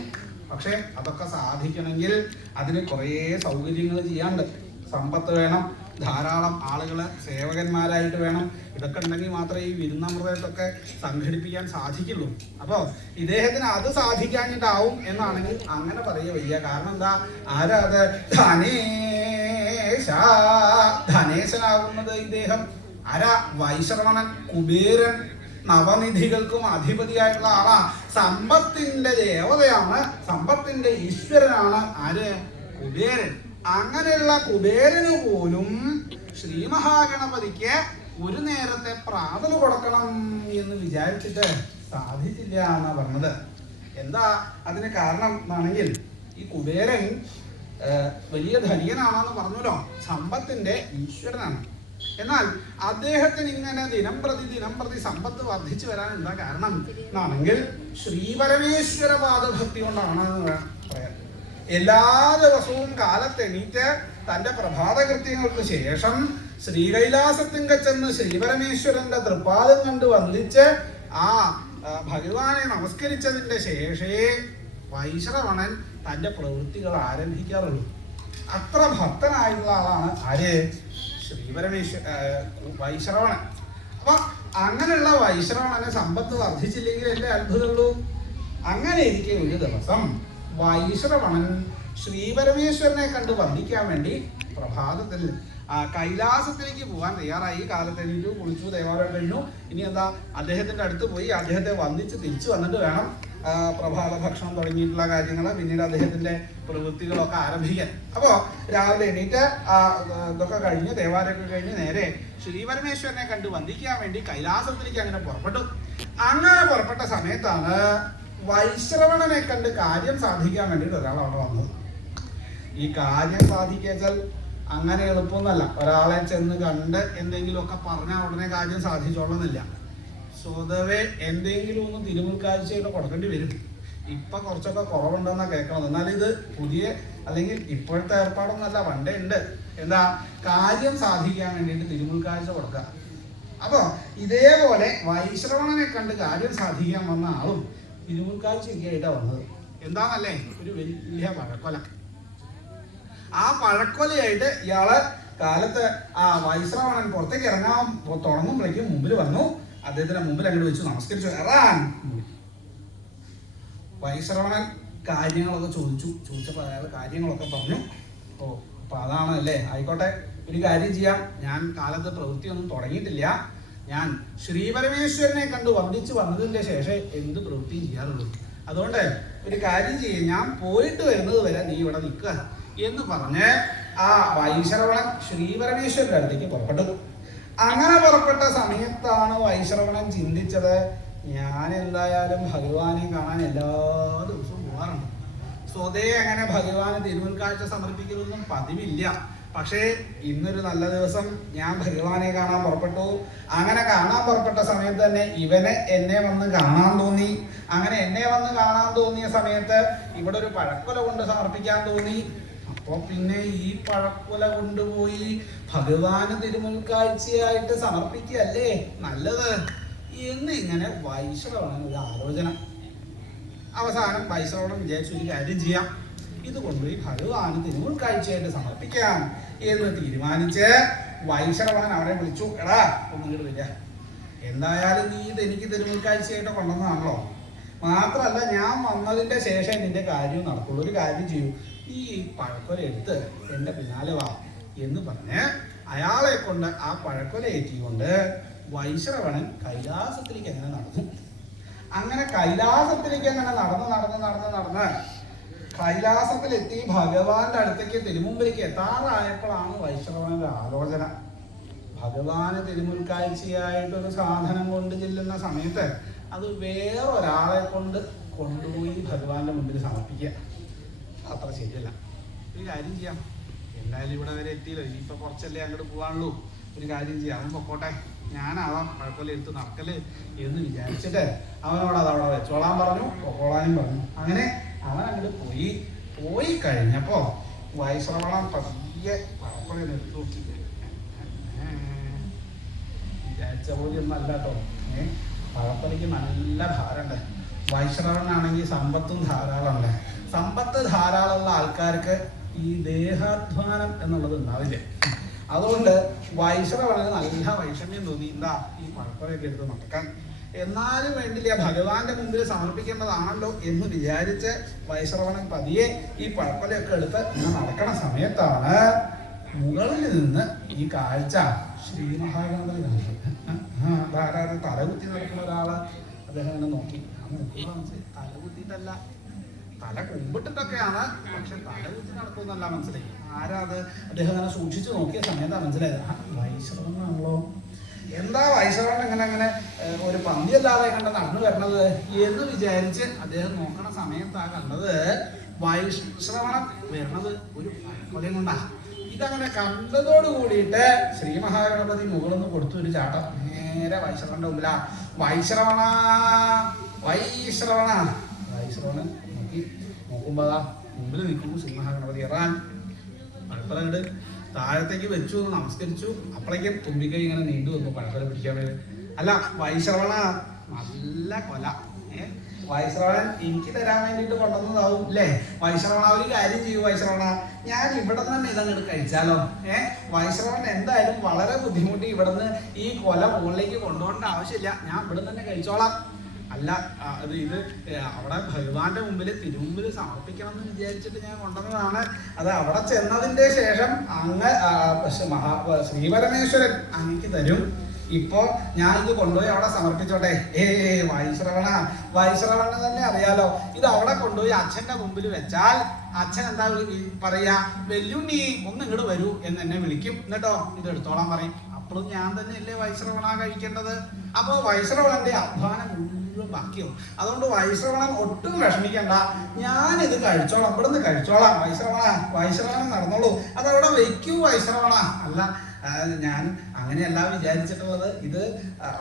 പക്ഷെ അതൊക്കെ സാധിക്കണമെങ്കിൽ അതിന് കുറേ സൗകര്യങ്ങൾ ചെയ്യാണ്ട്. സമ്പത്ത് വേണം, ധാരാളം ആളുകള് സേവകന്മാരായിട്ട് വേണം. ഇതൊക്കെ ഉണ്ടെങ്കിൽ മാത്രമേ ഈ വിരുന്നമൃതത്തൊക്കെ സംഘടിപ്പിക്കാൻ സാധിക്കുള്ളൂ. അപ്പോൾ ഇദ്ദേഹത്തിന് അത് സാധിക്കാഞ്ഞിട്ടാവും എന്നാണെങ്കിൽ അങ്ങനെ പറയുക വയ്യ. കാരണം എന്താ? ആരാ അത്? ധനേശ. ധനേശനാകുന്നത് ഇദ്ദേഹം ആരാ? വൈശ്രവണൻ, കുബേരൻ, നവനിധികൾക്കും അധിപതിയായിട്ടുള്ള ആളാ. സമ്പത്തിന്റെ ദേവതയാണ്, സമ്പത്തിന്റെ ഈശ്വരനാണ് ആര്? കുബേരൻ. അങ്ങനെയുള്ള കുബേരന് പോലും ശ്രീ മഹാഗണപതിക്ക് ഒരു നേരത്തെ പ്രാതല് കൊടുക്കണം എന്ന് വിചാരിച്ചിട്ട് സാധിച്ചില്ല എന്നാ പറഞ്ഞത്. എന്താ അതിന് കാരണം എന്നാണെങ്കിൽ, ഈ കുബേരൻ വലിയ ധനികനാണെന്ന് പറഞ്ഞല്ലോ, സമ്പത്തിന്റെ ഈശ്വരനാണ്. എന്നാൽ അദ്ദേഹത്തിന് ഇങ്ങനെ ദിനം പ്രതി സമ്പത്ത് വർദ്ധിച്ചു വരാൻ എന്താ കാരണം എന്നാണെങ്കിൽ ശ്രീപരമേശ്വര പാദഭക്തി കൊണ്ടാണ് പറയാൻ. എല്ലാ ദിവസവും കാലത്തെണീറ്റ് തന്റെ പ്രഭാതകൃത്യങ്ങൾക്ക് ശേഷം ശ്രീകൈലാസത്തിങ്ക ചെന്ന് ശ്രീപരമേശ്വരന്റെ തൃപ്പാദം കണ്ട് വന്ദിച്ച് ആ ഭഗവാനെ നമസ്കരിച്ചതിന്റെ ശേഷേ വൈശ്രവണൻ തന്റെ പ്രവൃത്തികൾ ആരംഭിക്കാറുള്ളൂ. അത്ര ഭക്തനായിട്ടുള്ള ആളാണ് ആര്? വൈശ്രവണൻ. അപ്പൊ അങ്ങനെയുള്ള വൈശ്രവണന് സമ്പത്ത് വർദ്ധിച്ചില്ലെങ്കിൽ എന്റെ അത്ഭുതമുള്ളൂ. അങ്ങനെ ഇരിക്കെ ഒരു ദിവസം വൈശ്രവണൻ ശ്രീപരമേശ്വരനെ കണ്ട് വന്ദിക്കാൻ വേണ്ടി പ്രഭാതത്തിൽ കൈലാസത്തിലേക്ക് പോകാൻ തയ്യാറായി. കാലത്ത് എണീറ്റു, കുളിച്ചു, ദേവാലയം കഴിഞ്ഞു. ഇനി എന്താ? അദ്ദേഹത്തിന്റെ അടുത്ത് പോയി അദ്ദേഹത്തെ വന്ദിച്ച് തിരിച്ചു വന്നിട്ട് വേണം പ്രഭാത ഭക്ഷണം തുടങ്ങിയിട്ടുള്ള കാര്യങ്ങൾ, പിന്നീട് അദ്ദേഹത്തിന്റെ പ്രവൃത്തികളൊക്കെ ആരംഭിക്കാൻ. അപ്പോൾ രാവിലെ എണീറ്റ് ഇതൊക്കെ കഴിഞ്ഞ് ദേവാലയമൊക്കെ കഴിഞ്ഞ് നേരെ ശ്രീപരമേശ്വരനെ കണ്ട് വന്ദിക്കാൻ വേണ്ടി കൈലാസത്തിലേക്ക് അങ്ങനെ പുറപ്പെട്ടു. അങ്ങനെ പുറപ്പെട്ട സമയത്താണ് വൈശ്രവണനെ കണ്ട് കാര്യം സാധിക്കാൻ വേണ്ടിയിട്ട് ഒരാൾ അവിടെ വന്നത്. ഈ കാര്യം സാധിക്കാച്ചാൽ അങ്ങനെ എളുപ്പമൊന്നുമല്ല. ഒരാളെ ചെന്ന് കണ്ട് എന്തെങ്കിലുമൊക്കെ പറഞ്ഞാൽ ഉടനെ കാര്യം സാധിച്ചോളുന്നില്ല. സ്വതവേ എന്തെങ്കിലും ഒന്ന് തിരുമുൽക്കാഴ്ചയൊക്കെ കൊടുക്കേണ്ടി വരും. ഇപ്പൊ കുറച്ചൊക്കെ കുറവുണ്ടെന്നാ കേൾക്കണത്. എന്നാൽ ഇത് പുതിയ അല്ലെങ്കിൽ ഇപ്പോഴത്തെ ഏർപ്പാടൊന്നുമല്ല, പണ്ടേ ഉണ്ട്. എന്താ? കാര്യം സാധിക്കാൻ വേണ്ടിയിട്ട് തിരുമുൽക്കാഴ്ച കൊടുക്കുക. അപ്പൊ ഇതേപോലെ വൈശ്രവണനെ കണ്ട് കാര്യം സാധിക്കാൻ വന്ന ആളും തിരുമുൽക്കാഴ്ചയൊക്കെ ആയിട്ടാണ് വന്നത്. എന്താണല്ലേ? ഒരു വലിയ പഴക്കൊല. ആ പഴക്കൊലയായിട്ട് ഇയാള് കാലത്ത് ആ വൈശ്രവണൻ പുറത്തേക്ക് ഇറങ്ങാൻ തുടങ്ങുമ്പോഴേക്കും മുമ്പിൽ വന്നു. അദ്ദേഹത്തിന്റെ മുമ്പിൽ അങ്ങോട്ട് വെച്ച് നമസ്കരിച്ചു. വൈശ്രവണൻ കാര്യങ്ങളൊക്കെ ചോദിച്ചപ്പോൾ അയാൾ കാര്യങ്ങളൊക്കെ പറഞ്ഞു. ഓ, അപ്പൊ അതാണ് അല്ലേ? ആയിക്കോട്ടെ, ഒരു കാര്യം ചെയ്യാം. ഞാൻ കാലത്ത് പ്രവൃത്തിയൊന്നും തുടങ്ങിയിട്ടില്ല. ഞാൻ ശ്രീപരമേശ്വരനെ കണ്ട് വന്ദിച്ചു വന്നതിന്റെ ശേഷം എന്ത് പ്രവൃത്തിയും ചെയ്യാറുള്ളൂ. അതുകൊണ്ട് ഒരു കാര്യം ചെയ്യും, ഞാൻ പോയിട്ട് വരുന്നത് വരെ നീ ഇവിടെ നിൽക്കുക എന്ന് പറഞ്ഞ് ആ വൈശ്രവണൻ ശ്രീപരമേശ്വരന്റെ അടുത്തേക്ക് പുറപ്പെട്ടു. അങ്ങനെ പുറപ്പെട്ട സമയത്താണ് വൈശ്രവണൻ ചിന്തിച്ചത്, ഞാൻ എന്തായാലും ഭഗവാനെ കാണാൻ എല്ലാ ദിവസവും പോകാറുണ്ട്. സ്വതേ അങ്ങനെ ഭഗവാന് തിരുമുൽക്കാഴ്ച സമർപ്പിക്കുന്നതൊന്നും പതിവില്ല. പക്ഷേ ഇന്നൊരു നല്ല ദിവസം ഞാൻ ഭഗവാനെ കാണാൻ പുറപ്പെട്ടു. അങ്ങനെ കാണാൻ പുറപ്പെട്ട സമയത്ത് തന്നെ ഇവനെ എന്നെ വന്ന് കാണാൻ തോന്നി. അങ്ങനെ എന്നെ വന്ന് കാണാൻ തോന്നിയ സമയത്ത് ഇവിടെ ഒരു പഴക്കൊല കൊണ്ട് സമർപ്പിക്കാൻ തോന്നി. അപ്പോൾ പിന്നെ ഈ പഴക്കൊല കൊണ്ടുപോയി ഭഗവാന് തിരുമുൽക്കാഴ്ചയായിട്ട് സമർപ്പിക്കുകയല്ലേ നല്ലത് എന്നിങ്ങനെ വൈശ്രവണൻ ഒരു ആലോചന. അവസാനം വൈശ്രവണൻ വിചാരിച്ചു ഒരു കാര്യം ചെയ്യാം, ഇത് കൊണ്ടുപോയി ഭഗവാന് തിരുമുൽക്കാഴ്ചയായിട്ട് സമർപ്പിക്കാം എന്ന് തീരുമാനിച്ച് വൈശ്രവണൻ അവനെ വിളിച്ചു. എടാ ഒന്നിങ്ങോട്ട് വരിക, എന്തായാലും നീ ഇത് എനിക്ക് തിരുമുൽക്കാഴ്ചയായിട്ട് കൊണ്ടുവന്നതാണല്ലോ, മാത്രമല്ല ഞാൻ വന്നതിൻ്റെ ശേഷം നിന്റെ കാര്യം നടക്കുള്ളൂ. ഒരു കാര്യം ചെയ്യൂ, ഈ പഴക്കൊല എടുത്ത് എൻ്റെ പിന്നാലെ വാ എന്ന് പറഞ്ഞ് അയാളെ കൊണ്ട് ആ പഴക്കൊല ഏറ്റിക്കൊണ്ട് വൈശ്രവണൻ കൈലാസത്തിലേക്ക് അങ്ങനെ നടന്നു. അങ്ങനെ കൈലാസത്തിലേക്ക് അങ്ങനെ നടന്ന് കൈലാസത്തിലെത്തി ഭഗവാന്റെ അടുത്തേക്ക് തിരുമുമ്പിലേക്ക് എത്താറായപ്പോഴാണ് വൈശ്രവണന്റെ ആലോചന. ഭഗവാന് തിരുമുൽക്കാഴ്ചയായിട്ടൊരു സാധനം കൊണ്ട് ചെല്ലുന്ന സമയത്ത് അത് വേറൊരാളെ കൊണ്ട് കൊണ്ടുപോയി ഭഗവാന്റെ മുമ്പിൽ സമർപ്പിക്കുക അത്ര ശരിയല്ല. ഒരു കാര്യം ചെയ്യാം, എന്തായാലും ഇവിടെ വരെ എത്തിയല്ലോ, ഇനിയിപ്പോൾ കുറച്ചല്ലേ അങ്ങോട്ട് പോകാനുള്ളൂ. ഒരു കാര്യം ചെയ്യാം, അവൻ പൊക്കോട്ടെ, ഞാനാവാം പഴക്കൊല എടുത്ത് നടക്കല് എന്ന് വിചാരിച്ചിട്ട് അവനോട് അത് അവിടെ വെച്ചോളാൻ പറഞ്ഞു, പൊക്കോളാനും പറഞ്ഞു. അങ്ങനെ അവൻ അങ്ങോട്ട് പോയി കഴിഞ്ഞപ്പോൾ വൈശ്രവണൻ പതിയെ പഴക്കൊല എടുത്ത് നോക്കി. വിചാരിച്ച പോലെ ഒന്നും അല്ല കേട്ടോ. പഴക്കൊലയ്ക്ക് നല്ല ഭാരമുണ്ട്. വൈശ്രവണനാണെങ്കിൽ സമ്പത്തും ധാരാളമുണ്ട്. സമ്പത്ത് ധാരാളമുള്ള ആൾക്കാർക്ക് ഈ ദേഹാധ്വാനം എന്നുള്ളത് ഉണ്ടാവില്ലേ. അതുകൊണ്ട് വൈശ്രവണന് നല്ല വൈഷമ്യം തോന്നി, എന്താ ഈ പഴക്കൊലയൊക്കെ എടുത്ത് നടക്കാൻ. എന്നാലും വേണ്ടില്ല, ഭഗവാന്റെ മുമ്പിൽ സമർപ്പിക്കേണ്ടതാണല്ലോ എന്ന് വിചാരിച്ച് വൈശ്രവണൻ പതിയെ ഈ പഴക്കൊലയൊക്കെ എടുത്ത് ഇങ്ങനെ നടക്കണ സമയത്താണ് മുകളിൽ നിന്ന് ഈ കാഴ്ച ശ്രീ മഹാഗണപതി ധാരാളം തലകുത്തി നടക്കുന്ന ഒരാള് അദ്ദേഹം ഇങ്ങനെ നോക്കി. തലകുത്തിയിട്ടല്ല, തല കുമ്പിട്ടിട്ടൊക്കെയാണ്, പക്ഷെ തലകുത്തി നടക്കുമെന്നല്ല മനസ്സിലായി. ആരാ അത്? അദ്ദേഹം അങ്ങനെ സൂക്ഷിച്ചു നോക്കിയ സമയത്താണ് മനസ്സിലായത്, വൈശ്രവണനാണല്ലോ. എന്താ വൈശ്രവണൻ അങ്ങനെ ഒരു പന്തിയല്ലാതെ കണ്ട് നടന്നു വരണത് എന്ന് വിചാരിച്ച് അദ്ദേഹം നോക്കണ സമയത്താണ് കണ്ടത് വൈശ്രവണൻ വരണത് ഒരു പഴക്കൊലയും കൊണ്ടാ. ഇതങ്ങനെ കണ്ടതോട് കൂടിയിട്ട് ശ്രീ മഹാഗണപതി മുകളിൽ നിന്ന് കൊടുത്തു ഒരു ചാട്ടം നേരെ വൈശ്രവണന്റെ മുമ്പിലാ. വൈശ്രവണ വൈശ്രവണൻ നോക്കുമ്പോ മുമ്പിൽ നിൽക്കുന്നു ശ്രീ മഹാഗണപതി. ഇറാൻ പഴക്കൊല കണ്ട് താഴത്തേക്ക് വെച്ചു, നമസ്കരിച്ചു. അപ്പോഴേക്കും തുമ്പിക്കൈ ഇങ്ങനെ നീണ്ടു വന്നു പഴക്കൊല പിടിക്കാൻ വേണ്ടി. അല്ല വൈശ്രവണ നല്ല കൊല, വൈശ്രവണൻ എനിക്ക് തരാൻ വേണ്ടിയിട്ട് കൊണ്ടുവന്നതാവും അല്ലേ. വൈശ്രവണ ഒരു കാര്യം ചെയ്യൂ വൈശ്രവണ, ഞാൻ ഇവിടെ തന്നെ ഇതങ്ങോട്ട് കഴിച്ചാലോ. വൈശ്രവണൻ എന്തായാലും വളരെ ബുദ്ധിമുട്ടി ഇവിടുന്ന് ഈ കൊല മുകളിലേക്ക് കൊണ്ടുപോകേണ്ട ആവശ്യമില്ല, ഞാൻ ഇവിടെ തന്നെ കഴിച്ചോളാം. അല്ല ഇത് അവിടെ ഭഗവാന്റെ മുമ്പിൽ തിരുമുമ്പിൽ സമർപ്പിക്കണം എന്ന് വിചാരിച്ചിട്ട് ഞാൻ കൊണ്ടുവന്നതാണ്. അത് അവിടെ ചെന്നതിൻ്റെ ശേഷം അങ്ങ് ശ്രീപരമേശ്വരൻ അങ്ങക്ക് തരും. ഇപ്പോ ഞാൻ ഇത് കൊണ്ടുപോയി അവിടെ സമർപ്പിച്ചോട്ടെ. വൈശ്രവണന് തന്നെ അറിയാലോ, ഇത് അവിടെ കൊണ്ടുപോയി അച്ഛന്റെ മുമ്പിൽ വെച്ചാൽ അച്ഛൻ എന്താ പറയാ, വെല്ലുണ്ണി ഒന്ന് ഇങ്ങോട്ട് വരൂ എന്ന് എന്നെ വിളിക്കും, എന്നിട്ടോ ഇത് എടുത്തോളാൻ പറയും. അപ്പോഴും ഞാൻ തന്നെയല്ലേ വൈശ്രവണ കഴിക്കേണ്ടത്. അപ്പോൾ വൈശ്രവണന്റെ അധ്വാനം മുഴുവൻ ബാക്കിയാവും. അതുകൊണ്ട് വൈശ്രവണൻ ഒട്ടും വിഷമിക്കണ്ട, ഞാനിത് കഴിച്ചോളാം, ഇവിടുന്ന് കഴിച്ചോളാം. വൈശ്രവണൻ നടന്നോളൂ, അതവിടെ വെക്കൂ വൈശ്രവണ. അല്ല ഞാൻ അങ്ങനെയല്ല വിചാരിച്ചിട്ടുള്ളത്, ഇത്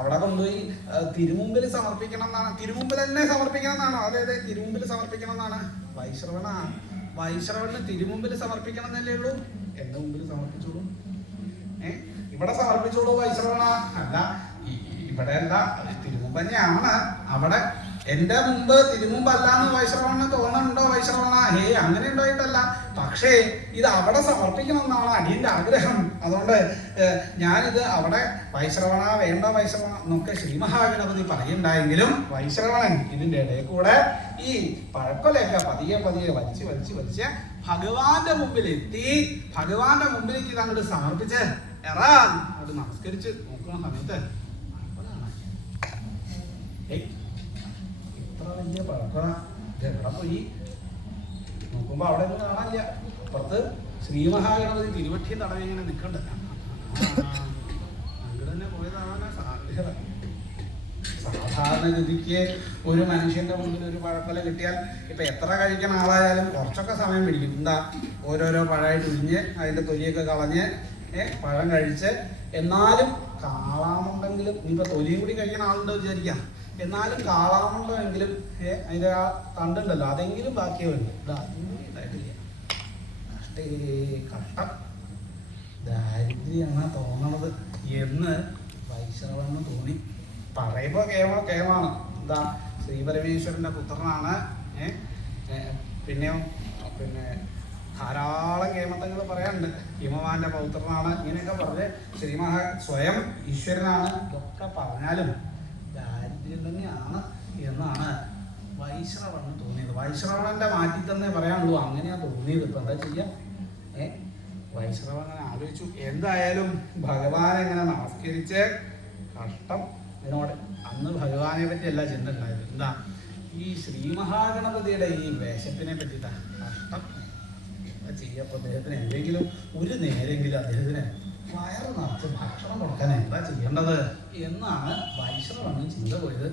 അവിടെ കൊണ്ടുപോയി തിരുമുമ്പിൽ സമർപ്പിക്കണം എന്നാണ്. തിരുമുമ്പിൽ തന്നെ സമർപ്പിക്കണം എന്നാണോ? അതെ തിരുമുമ്പിൽ സമർപ്പിക്കണം എന്നാണ്. വൈശ്രവണന് തിരുമുമ്പിൽ സമർപ്പിക്കണം എന്നല്ലേ ഉള്ളൂ. എന്റെ മുമ്പിൽ സമർപ്പിച്ചോളൂ, ഇവിടെ സമർപ്പിച്ചോളൂ വൈശ്രവണ. അല്ല ഇവിടെ അല്ല, തിരുമുമ്പ് തന്നെയാണ് അവിടെ. എന്റെ മുമ്പ് തിരുമുമ്പല്ലാന്ന് വൈശ്രവണന് തോന്നുന്നുണ്ടോ വൈശ്രവണ? അങ്ങനെ ഉണ്ടായിട്ടല്ല, പക്ഷേ ഇത് അവിടെ സമർപ്പിക്കണം എന്നാണ് അടിയന്റെ ആഗ്രഹം. അതുകൊണ്ട് ഞാനിത് അവിടെ വൈശ്രവണ വേണ്ട വൈശ്രവണ എന്നൊക്കെ ശ്രീ മഹാഗണപതി പറയുണ്ടായെങ്കിലും വൈശ്രവണൻ ഇതിന്റെ ഇടയിൽ കൂടെ ഈ പഴക്കൊലയൊക്കെ പതിയെ വലിച്ച് ഭഗവാന്റെ മുമ്പിൽ എത്തി. ഭഗവാന്റെ മുമ്പിലേക്ക് ഇത് അങ്ങോട്ട് സമർപ്പിച്ച് ഇറാൻ അവിടെ നമസ്കരിച്ച് നോക്കുന്ന സമയത്ത് ഇത്ര വലിയ പഴക്കൊല എവിടെ പോയി നോക്കുമ്പോ അവിടെ ഒന്നും കാണാനില്ല. അപ്പുറത്ത് ശ്രീ മഹാഗണപതി തിരുവട്ടിയും തടവി ഇങ്ങനെ നിൽക്കണ്ട. അങ്ങോട്ട് തന്നെ പോയതാവാനാ സാധ്യത. സാധാരണ സാധാരണഗതിക്ക് ഒരു മനുഷ്യന്റെ മുമ്പിൽ ഒരു പഴക്കൊല കിട്ടിയാൽ ഇപ്പൊ എത്ര കഴിക്കുന്ന ആളായാലും കുറച്ചൊക്കെ സമയം പിടിക്കും. എന്താ ഓരോരോ പഴമായിട്ട് ഉരിഞ്ഞ് അതിന്റെ തൊലിയൊക്കെ കളഞ്ഞ് പഴം കഴിച്ച്, എന്നാലും കാളാമുണ്ടെങ്കിലും ഇനിയിപ്പോ തൊലിയും കൂടി കഴിക്കുന്ന ആളുണ്ടോ വിചാരിക്കാം, എന്നാലും കാളാമുണ്ടെങ്കിലും അതിന്റെ ആ തണ്ടുണ്ടല്ലോ അതെങ്കിലും ബാക്കിയുണ്ട്. അതൊന്നും ഉണ്ടായിട്ടില്ല. കഷ്ടം, ദാരിദ്ര്യാണ് തോന്നണത് എന്ന് വൈശ്രവന് തോന്നി. പറയുമ്പോ കേമാണ്. എന്താ ശ്രീപരമേശ്വരന്റെ പുത്രനാണ്. പിന്നെ ധാരാളം കേമത്തങ്ങൾ പറയാനുണ്ട്. ഹിമവാന്റെ പൗത്രനാണ്, ഇങ്ങനെയൊക്കെ പറഞ്ഞ് സ്വയം ഈശ്വരനാണ്. ഇതൊക്കെ പറഞ്ഞാലും ദാരിദ്ര്യം തന്നെയാണ് എന്നാണ് വൈശ്രവണ് തോന്നിയത്. വൈശ്രവണന്റെ മാറ്റി തന്നെ പറയാനുള്ളൂ. അങ്ങനെയാ തോന്നിയത്. ഇപ്പൊ എന്താ ചെയ്യാ? വൈശ്രവൻ അങ്ങനെ ആലോചിച്ചു. എന്തായാലും ഭഗവാനെ എങ്ങനെ നമസ്കരിച്ച് കഷ്ടം ഇതിനോട്. അന്ന് ഭഗവാനെ പറ്റിയല്ല ചിന്ത ഉണ്ടായത്. എന്താ ഈ ശ്രീ മഹാഗണപതിയുടെ ഈ വേഷത്തിനെ പറ്റിയിട്ടാ. കഷ്ടം ചെയ്യപ്പോ അദ്ദേഹത്തിന് എന്തെങ്കിലും ഒരു നേരെങ്കിലും അദ്ദേഹത്തിന് വയറ് നിറച്ച് ഭക്ഷണം കൊടുക്കാൻ എന്താ ചെയ്യേണ്ടത് എന്നാണ് വൈശ്രവണ് ചിന്ത പോയത്.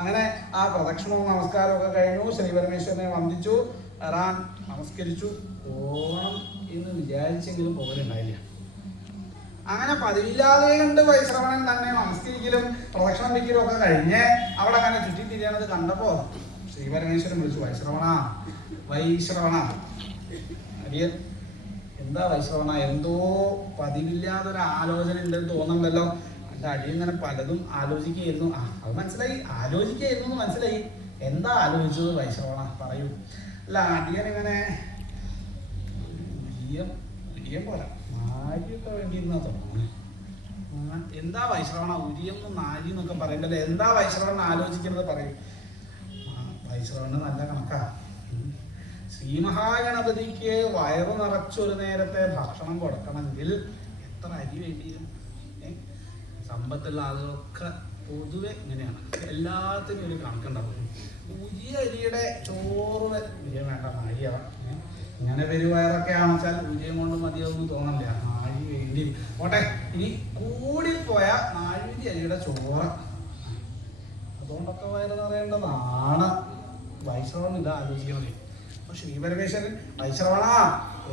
അങ്ങനെ ആ പ്രദക്ഷിണവും നമസ്കാരവും ഒക്കെ കഴിഞ്ഞു. ശ്രീപരമേശ്വരനെ വന്ദിച്ചു, വരാൻ നമസ്കരിച്ചു, പോകണം എന്ന് വിചാരിച്ചെങ്കിലും പോകലുണ്ടായില്ല. അങ്ങനെ പതിവില്ലാതെ കണ്ട് വൈശ്രവണൻ തന്നെ നമസ്കരിക്കലും പ്രദക്ഷിണം വയ്ക്കലും ഒക്കെ കഴിഞ്ഞ് അവിടെ അങ്ങനെ ചുറ്റിത്തിരിയണത് കണ്ടപ്പോ ശ്രീപരമേശ്വരൻ വിളിച്ചു, വൈശ്രവണ അടിയൻ. എന്താ വൈശ്രവണ, എന്തോ പതിവില്ലാതൊരു ആലോചന ഉണ്ടെന്ന് തോന്നുന്നുണ്ടല്ലോ. അല്ല അടിയൻ ഇങ്ങനെ പലതും ആലോചിക്കുകയായിരുന്നു. അത് മനസ്സിലായി, ആലോചിക്കുകയായിരുന്നു എന്ന് മനസ്സിലായി. എന്താ ആലോചിച്ചത് വൈശ്രവണ, പറയൂ. അല്ല അടിയൻ ഇങ്ങനെ ഉരിയം പോലെ നാരിയൊക്കെ വേണ്ടിയിരുന്നാ തോന്നുന്നു. എന്താ വൈശ്രവണ, ഉരിയെന്നും നാരി എന്നൊക്കെ പറയണ്ടല്ലോ, എന്താ വൈശ്രവണ ആലോചിക്കുന്നത് പറയൂ. വൈശ്രവണ നല്ല കണക്കാ. ശ്രീ മഹാഗണപതിക്ക് വയറു നിറച്ചൊരു നേരത്തെ ഭക്ഷണം കൊടുക്കണമെങ്കിൽ എത്ര അരി വേണ്ടിയിരുന്നു? സമ്പത്തുള്ള ആളുകളൊക്കെ പൊതുവെ ഇങ്ങനെയാണ്, എല്ലാത്തിനും ഒരു കണക്കുണ്ടാവും. ഉരിയ അരിയുടെ ചോറ് ഉരിയ വേണ്ട, നാഴിയാവാം. ഇങ്ങനെ പെരുവയറൊക്കെ ആണെച്ചാൽ ഉരിയം കൊണ്ട് മതിയാവുമെന്ന് തോന്നണില്ല, നാഴി വേണ്ടി. ഓട്ടെ, ഇനി കൂടിപ്പോയ നാഴിതി അരിയുടെ ചോറ്, അതുകൊണ്ടൊക്കെ വയറ് നിറയേണ്ടതാണ്. വൈശ്രവൺ ഇതാ ആലോചിക്കണത്. അപ്പൊ ശ്രീപരമേശ്വരൻ, വൈശ്രവണ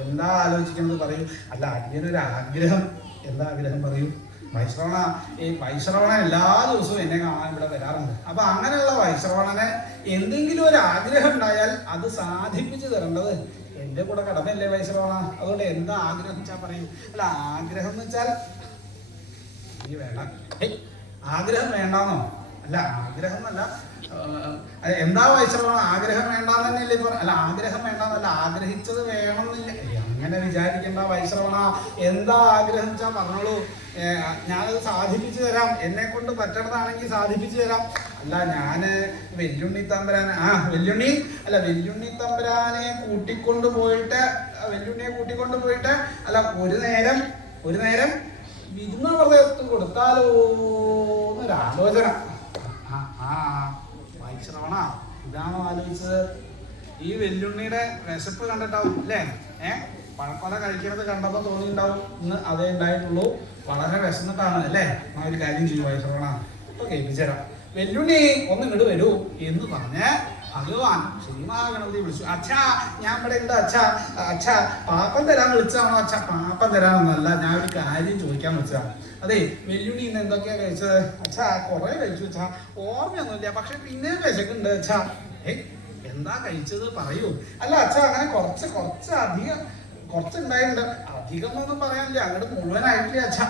എന്താ ആലോചിക്കുന്നത് പറയൂ. അല്ല അടിയനൊരു ആഗ്രഹം. എന്താ ആഗ്രഹം പറയൂ. വൈശ്രവണൻ എല്ലാ ദിവസവും എന്നെ കാണാൻ ഇവിടെ വരാറുണ്ട്. അപ്പൊ അങ്ങനെയുള്ള വൈശ്രവണനെ എന്തെങ്കിലും ഒരു ആഗ്രഹം ഉണ്ടായാൽ അത് സാധിപ്പിച്ചു തരേണ്ടത് എന്റെ കൂടെ കടമയല്ലേ വൈശ്രവണ. അതുകൊണ്ട് എന്താ ആഗ്രഹം വെച്ചാൽ പറയൂ. അല്ല ആഗ്രഹം എന്ന് വെച്ചാൽ നീ വേണ്ട, ആഗ്രഹം വേണ്ടാന്നോ? അല്ല ആഗ്രഹം എന്നല്ല, എന്താ വൈശ്രവണ ആഗ്രഹം വേണ്ടാന്ന് തന്നെയല്ലേ ഇപ്പൊ. അല്ല ആഗ്രഹം വേണ്ടാന്നല്ല, ആഗ്രഹിച്ചത് വേണമെന്നില്ല. അങ്ങനെ വിചാരിക്കേണ്ട വൈശ്രവണ. എന്താ ആഗ്രഹം വെച്ചാൽ പറഞ്ഞോളൂ, ഞാനത് സാധിപ്പിച്ചു തരാം. എന്നെ കൊണ്ട് പറ്റണതാണെങ്കിൽ സാധിപ്പിച്ചു തരാം. അല്ല ഞാന് വെല്ലുണ്ണി തമ്പുരാനെ കൂട്ടിക്കൊണ്ട് പോയിട്ട് അല്ല ഒരു നേരം വിരുന്ന പ്രദേശത്ത് കൊടുത്താലോ എന്നൊരാലോചന. വൈശ്രവണ ഇതാണോ ആലോചിച്ചത്? ഈ വെല്ലുണ്ണിയുടെ വിശപ്പ് കണ്ടിട്ടാവും അല്ലേ? പഴക്കൊല കഴിക്കുന്നത് കണ്ടപ്പോ തോന്നിയിട്ടുണ്ടാവും ഇന്ന് അതേ ഉണ്ടായിട്ടുള്ളൂ, വളരെ വിശന്നിട്ടാണ് അല്ലേ? ആ ഒരു കാര്യം ചെയ്യും വൈശ്രവണ, ഇപ്പൊ കേൾപ്പിച്ചുതരാം. വെല്ലുണ്ണി ഒന്ന് ഇങ്ങോട്ട് വരൂ എന്ന് പറഞ്ഞ് ഭഗവാൻ ശ്രീ മഹാഗണപതി വിളിച്ചു. അച്ഛാ ഞാൻ ഇവിടെ ഉണ്ട് അച്ഛാ പാപ്പം തരാൻ വിളിച്ചതാണോ? അച്ഛാ പാപ്പം തരാനൊന്നല്ല, ഞാൻ ഒരു കാര്യം ചോദിക്കാൻ വിളിച്ചതാണ്. അതെ വെല്ലുണ്ണി ഇന്ന് എന്തൊക്കെയാ കഴിച്ചത്? അച്ഛാ കുറെ കഴിച്ചു അച്ഛാ, ഓർമ്മയൊന്നുമില്ല, പക്ഷെ പിന്നെ വിശക്കുണ്ട് അച്ഛാ. എന്താ കഴിച്ചത് പറയൂ. അല്ല അച്ഛാ അങ്ങനെ കുറച്ചുണ്ടായിട്ടുണ്ട്, അധികം ഒന്നും പറയാനില്ല, അങ്ങോട്ട് മുഴുവനായിട്ടില്ല അച്ഛാ.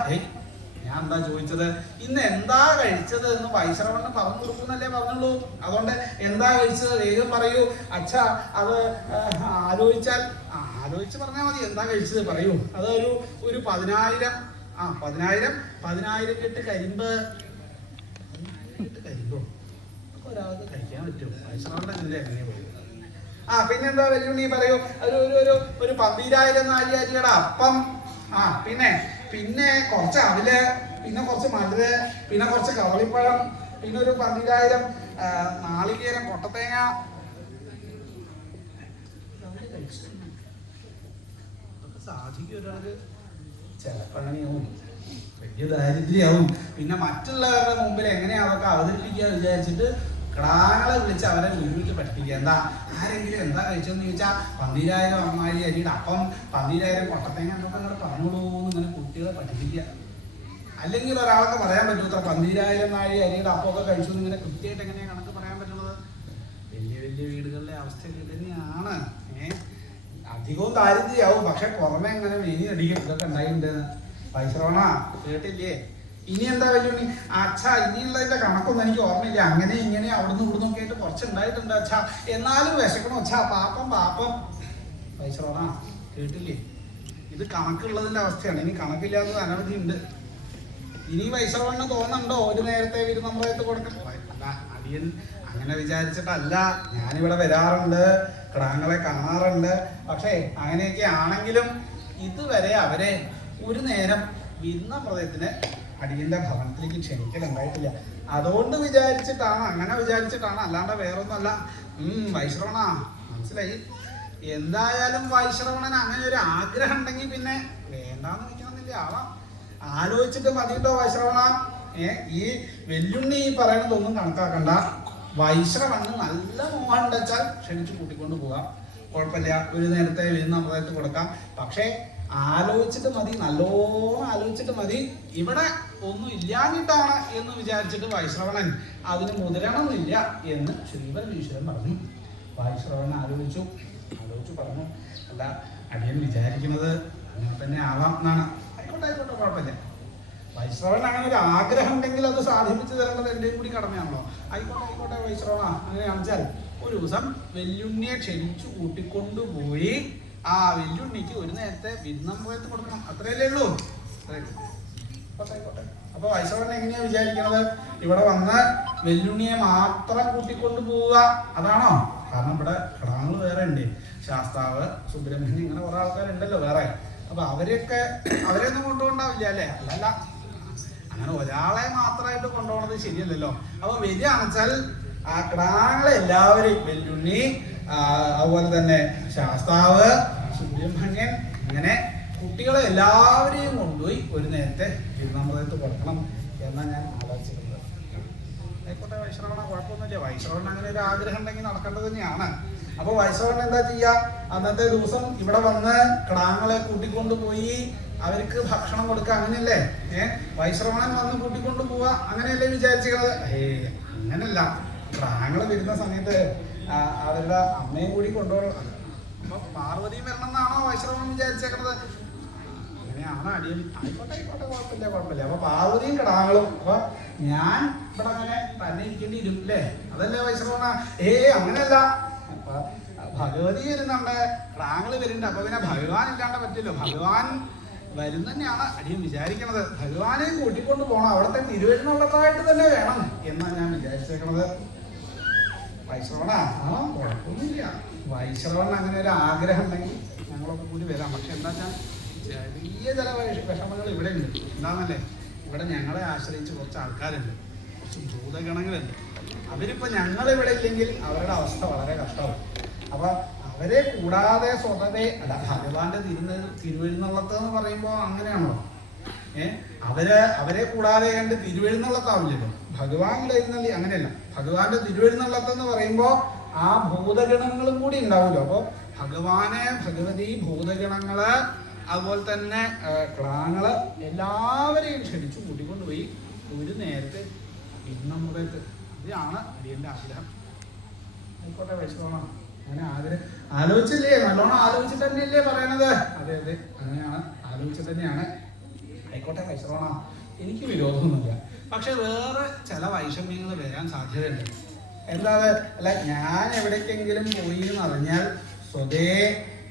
ഞാൻ എന്താ ചോദിച്ചത്, ഇന്ന് എന്താ കഴിച്ചത് എന്ന് വൈശ്രവണ് പറഞ്ഞു കൊടുക്കുന്നല്ലേ പറഞ്ഞുള്ളൂ. അതുകൊണ്ട് എന്താ കഴിച്ചത് വേഗം പറയൂ അച്ഛാ. അത് ആലോചിച്ച് പറഞ്ഞാൽ മതി. എന്താ കഴിച്ചത് പറയൂ. അത് ഒരു 10,000 കെട്ട് കരിമ്പോ ഒരാൾക്ക് കഴിക്കാൻ പറ്റുമോ? വൈശ്രവന്റെ ചിന്ത എങ്ങനെ പോയി. പിന്നെന്താ വെല്ലുണ്ണി പറയൂ. ഒരു 12,000 നാഴി അരിയുടെ അപ്പം, പിന്നെ കുറച്ച് അവില്, പിന്നെ കുറച്ച് മധുര, പിന്നെ കുറച്ച് കവളിപ്പഴം, പിന്നെ ഒരു 12,000 നാളികേരം, കൊട്ടത്തേങ്ങ. സാധിക്കും ഒരാൾക്ക്? ചിലപ്പോ അങ്ങനെയാവും. വലിയ ദാരിദ്ര്യമാവും. പിന്നെ മറ്റുള്ളവരുടെ മുമ്പിൽ എങ്ങനെയാ അതൊക്കെ അവതരിപ്പിക്കുക വിചാരിച്ചിട്ട് കിടാങ്ങളെ വിളിച്ച് അവരെ വീട്ടിൽ പഠിപ്പിക്കുക. എന്താ ആരെങ്കിലും എന്താ കഴിച്ചതെന്ന് ചോദിച്ചാൽ 12,000 അമ്മായി അരിയുടെ അപ്പം 12,000 കൊട്ടത്തേങ്ങ എന്നൊക്കെ അങ്ങനെ പറഞ്ഞോളൂ എന്ന് ഇങ്ങനെ കുട്ടികളെ പഠിപ്പിക്കുക. അല്ലെങ്കിൽ ഒരാൾക്ക് പറയാൻ പറ്റൂത്ര 12,000 നാഴി അരിയുടെ അപ്പമൊക്കെ കഴിച്ചു എന്ന് ഇങ്ങനെ കൃത്യമായിട്ട് എങ്ങനെയാണ് കണക്ക് പറയാൻ പറ്റുന്നത്? വലിയ വലിയ വീടുകളിലെ അവസ്ഥയൊക്കെ തന്നെയാണ്. അധികവും ദാരിദ്ര്യമാവും, പക്ഷെ പുറമെ എങ്ങനെ വെനി അടിക്കും. ഇതൊക്കെ ഉണ്ടായിട്ടുണ്ട് വൈശ്രവണ കേട്ടില്ലേ? ഇനി എന്താ വെല്ലുവിളി? അച്ഛാ ഇനിയുള്ളതിന്റെ കണക്കൊന്നും എനിക്ക് ഓർമ്മയില്ല. അങ്ങനെ ഇങ്ങനെ അവിടുന്ന് ഇവിടുന്ന് ഒക്കെ ആയിട്ട് കുറച്ച് ഉണ്ടായിട്ടുണ്ട് അച്ഛാ. എന്നാലും വിശക്കണോ അച്ഛാ? പാപ്പം പാപ്പം. വൈശ്രവണ കേട്ടില്ലേ? ഇത് കണക്കുള്ളതിന്റെ അവസ്ഥയാണ്. ഇനി കണക്കില്ലാത്തത് അനവധി ഉണ്ട്. ഇനി വൈശ്രവണ്ണ തോന്നുന്നുണ്ടോ ഒരു നേരത്തെ വിരുന്നമ്പലത്ത് കൊടുക്കണം? അടിയൻ അങ്ങനെ വിചാരിച്ചിട്ടല്ല. ഞാനിവിടെ വരാറുണ്ട്, കിടാങ്ങളെ കാണാറുണ്ട്. പക്ഷേ അങ്ങനെയൊക്കെ ആണെങ്കിലും ഇതുവരെ അവരെ ഒരു നേരം വിരുന്നമ്പലത്തിന് അടിയന്റെ ഭവനത്തിലേക്ക് ക്ഷണിക്കലുണ്ടായിട്ടില്ല. അതുകൊണ്ട് വിചാരിച്ചിട്ടാണ്, അങ്ങനെ വിചാരിച്ചിട്ടാണ്, അല്ലാണ്ട് വേറൊന്നുമല്ല. വൈശ്രവണ മനസ്സിലായി? എന്തായാലും വൈശ്രവണന് അങ്ങനെ ഒരു ആഗ്രഹം ഉണ്ടെങ്കിൽ പിന്നെ വേണ്ടാന്ന് വെക്കണമെന്നില്ല. ആവാം, ആലോചിച്ചിട്ട് മതിട്ടോ വൈശ്രവണ. ഈ വെല്ലുണ്ണി ഈ പറയണതൊന്നും കണക്കാക്കണ്ട. വൈശ്രവണ് നല്ല മോഹം വെച്ചാൽ ക്ഷണിച്ച് കൂട്ടിക്കൊണ്ട് പോകാം, കുഴപ്പമില്ല. ഒരു നേരത്തെ വിരുന്നമ്പലത്ത് കൊടുക്കാം. പക്ഷേ ആലോചിച്ചിട്ട് മതി, നല്ലോണം ആലോചിച്ചിട്ട് മതി. ഇവിടെ ഒന്നും ഇല്ലാഞ്ഞിട്ടാണ് എന്ന് വിചാരിച്ചിട്ട് വൈശ്രവണൻ അതിന് മുതിരണമെന്നില്ല എന്ന് ശ്രീവല്ലീശ്വരൻ പറഞ്ഞു. വൈശ്രവണൻ ആലോചിച്ചു പറഞ്ഞു, അല്ല അടിയൻ വിചാരിക്കുന്നത് അങ്ങനെ തന്നെ ആവാം എന്നാണ്. ആയിക്കോട്ടെ കുഴപ്പമില്ല. വൈശ്രവൻ അങ്ങനെ ഒരു ആഗ്രഹം ഉണ്ടെങ്കിൽ അത് സാധിപ്പിച്ചു തരേണ്ടത് എന്റെയും കൂടി കടമയാണല്ലോ. ആയിക്കോട്ടെ വൈശ്രവണ, അങ്ങനെയാണെന്ന് വെച്ചാൽ ഒരു ദിവസം വെല്ലുണ്ണിയെ ക്ഷണിച്ചു കൂട്ടിക്കൊണ്ടുപോയി ആ വെല്ലുണ്ണിക്ക് ഒരു നേരത്തെ വിരുന്നമ്പലത്ത് കൊടുക്കണം. അത്രയല്ലേ ഉള്ളൂ. അപ്പൊ വൈശ്രവൻ എങ്ങനെയാ വിചാരിക്കണത്? ഇവിടെ വന്ന് വെല്ലുണ്ണിയെ മാത്രം കൂട്ടിക്കൊണ്ടു പോവുക അതാണോ? കാരണം ഇവിടെ കിടാങ്ങൾ വേറെ ഉണ്ട്, ശാസ്താവ്, സുബ്രഹ്മണ്യൻ, ഇങ്ങനെ കുറെ ആൾക്കാരുണ്ടല്ലോ വേറെ. അപ്പൊ അവരെയൊന്നും കൊണ്ടുപോകണ്ടാവില്ല അല്ലേ? അല്ലല്ല, അങ്ങനെ ഒരാളെ മാത്രമായിട്ട് കൊണ്ടുപോകണത് ശരിയല്ലല്ലോ. അപ്പൊ വരികയാണെച്ചാൽ ആ കിടാങ്ങളെ എല്ലാവരെയും, വെല്ലുണ്ണി, അതുപോലെ തന്നെ ശാസ്താവ്, സുബ്രഹ്മണ്യൻ, ഇങ്ങനെ കുട്ടികളെ എല്ലാവരെയും കൊണ്ടുപോയി ഒരു നേരത്തെ വിരുന്നമ്പലത്ത് കൊടുക്കണം എന്നാണ് ഞാൻ ആലോചിച്ചിട്ടുള്ളത്. ആയിക്കോട്ടെ വൈശ്രവണ, കുഴപ്പമൊന്നുമില്ല. വൈശ്രവണൻ അങ്ങനെ ഒരു ആഗ്രഹം ഉണ്ടെങ്കിൽ നടക്കേണ്ടത് തന്നെയാണ്. അപ്പൊ വൈശ്രവണൻ എന്താ ചെയ്യാ? അന്നത്തെ ദിവസം ഇവിടെ വന്ന് കിടാങ്ങളെ കൂട്ടിക്കൊണ്ടുപോയി അവർക്ക് ഭക്ഷണം കൊടുക്കുക, അങ്ങനെയല്ലേ? വൈശ്രവണൻ വന്ന് കൂട്ടിക്കൊണ്ടു പോവാ, അങ്ങനെയല്ലേ വിചാരിച്ചത്? അങ്ങനല്ല. കിടാങ്ങള് വരുന്ന സമയത്ത് അവരുടെ അമ്മയും കൂടി കൊണ്ടുപോകണം. അപ്പൊ പാർവതിയും വരണം എന്നാണോ വൈശ്രവണൻ വിചാരിച്ചേക്കണത്? അങ്ങനെയാണ് അടിയൻ. ആയിക്കോട്ടെ കുഴപ്പമില്ല. അപ്പൊ പാർവതിയും കിടാങ്ങളും. അപ്പൊ ഞാൻ ഇവിടെ അങ്ങനെ തന്നെ ഇരിക്കേണ്ടി വരും അല്ലേ? അതല്ലേ വൈശ്രവണ? അങ്ങനെയല്ല. അപ്പൊ ഭഗവതി വരുന്നുണ്ട്, കിടാങ്ങള് വരുന്നുണ്ട്. അപ്പൊ പിന്നെ ഭഗവാൻ ഇല്ലാണ്ട് പറ്റില്ലോ. ഭഗവാൻ വരും തന്നെയാണ് അടിയൻ വിചാരിക്കണത്. ഭഗവാനെയും കൂട്ടിക്കൊണ്ട് പോകണം, അവിടുത്തെ തിരുവെഴുന്നള്ളതായിട്ട് തന്നെ വേണം എന്നാണ് ഞാൻ വിചാരിച്ചേക്കണത്. വൈശ്രവണ കുഴപ്പമൊന്നുമില്ല. വൈശ്രവണൻ അങ്ങനെ ഒരു ആഗ്രഹം ഉണ്ടെങ്കിൽ ഞങ്ങളൊക്കെ കൂടി വരാം. പക്ഷെ എന്താ വെച്ചാൽ ചെറിയ ചില വിഷമങ്ങൾ ഇവിടെ ഉണ്ട്. എന്താണെന്നല്ലേ, ഇവിടെ ഞങ്ങളെ ആശ്രയിച്ച് കുറച്ച് ആൾക്കാരുണ്ട്, കുറച്ച് ഭൂതഗണങ്ങളുണ്ട്. അവരിപ്പോൾ ഞങ്ങളിവിടെ ഇല്ലെങ്കിൽ അവരുടെ അവസ്ഥ വളരെ കഷ്ടമാണ്. അപ്പൊ അവരെ കൂടാതെ സ്വതവേ അല്ല, ഭഗവാന്റെ തിരുവെഴുന്നള്ളത്ത് എന്ന് പറയുമ്പോൾ അങ്ങനെയാണല്ലോ. അവരെ കൂടാതെ കണ്ട് തിരുവെഴുന്നള്ളത്താവില്ലല്ലോ. ഭഗവാന്റെ എഴുന്നള്ളി അങ്ങനെയല്ല. ഭഗവാന്റെ തിരുവെഴുന്നള്ളത്ത് എന്ന് പറയുമ്പോൾ ആ ഭൂതഗണങ്ങളും കൂടി ഉണ്ടാവുമല്ലോ. അപ്പോൾ ഭഗവാനെ, ഭഗവതി, ഭൂതഗണങ്ങള്, അതുപോലെ തന്നെ ക്ലാങ്ങള് എല്ലാവരെയും ക്ഷണിച്ചു കൂട്ടിക്കൊണ്ടുപോയി ഒരു നേരത്തെ വിരുന്നമ്പലത്ത്. ഇതാണ് അടിയന്റെ ആഗ്രഹം. ആയിക്കോട്ടെ വൈശ്രവണ, അങ്ങനെ ആലോചിച്ചില്ലേ? നല്ലോണം ആലോചിച്ചിട്ട് തന്നെയല്ലേ പറയണത്? അതെ അങ്ങനെയാണ്, ആലോചിച്ചിട്ട് തന്നെയാണ്. ആയിക്കോട്ടെ വൈശ്രവണ, എനിക്ക് വിരോധമൊന്നുമില്ല. പക്ഷെ വേറെ ചില വൈഷമ്യങ്ങൾ വരാൻ സാധ്യതയുണ്ട്. എന്താ? അല്ല, ഞാൻ എവിടേക്കെങ്കിലും പോയി എന്ന് അറിഞ്ഞാൽ സ്വതേ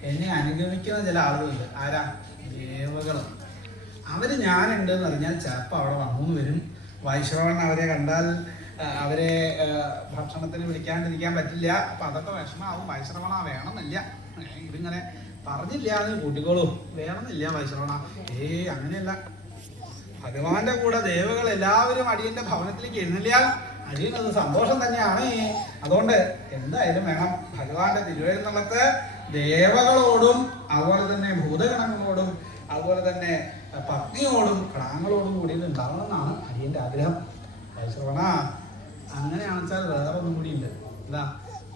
എന്നെ അനുഗമിക്കുന്ന ചില ആളുകളുണ്ട്. ആരാ? ദേവകള്. അവര് ഞാനുണ്ട് എന്ന് അറിഞ്ഞാൽ ചിലപ്പോൾ അവിടെ വന്നു വരും. വൈശ്രവൺ അവരെ കണ്ടാൽ അവരെ ഭക്ഷണത്തിന് വിളിക്കാണ്ടിരിക്കാൻ പറ്റില്ല. അപ്പൊ അതൊക്കെ വിഷമാവും. വൈശ്രവണ വേണമെന്നില്ല, ഇതിങ്ങനെ പറഞ്ഞില്ല എന്ന് കൂട്ടിക്കോളൂ. വേണമെന്നില്ല വൈശ്രവണ. അങ്ങനെയല്ല. ഭഗവാന്റെ കൂടെ ദേവകൾ എല്ലാവരും അടിയന്റെ ഭവനത്തിലേക്ക് എഴുന്നള്ളിയാൽ അടിയനത് സന്തോഷം തന്നെയാണ്. അതുകൊണ്ട് എന്തായാലും വേണം ഭഗവാന്റെ തിരുവെഴുന്നള്ളത്ത് ദേവകളോടും അതുപോലെ തന്നെ ഭൂതഗണങ്ങളോടും അതുപോലെ തന്നെ പത്നിയോടും കിടാങ്ങളോടും കൂടി ഉണ്ടാവണമെന്നാണ് അടിയന്റെ ആഗ്രഹം. വൈശ്രവണ, അങ്ങനെയാണെന്ന് വെച്ചാൽ വേറെ ഒന്നും കൂടി ഉണ്ട്. എന്താ,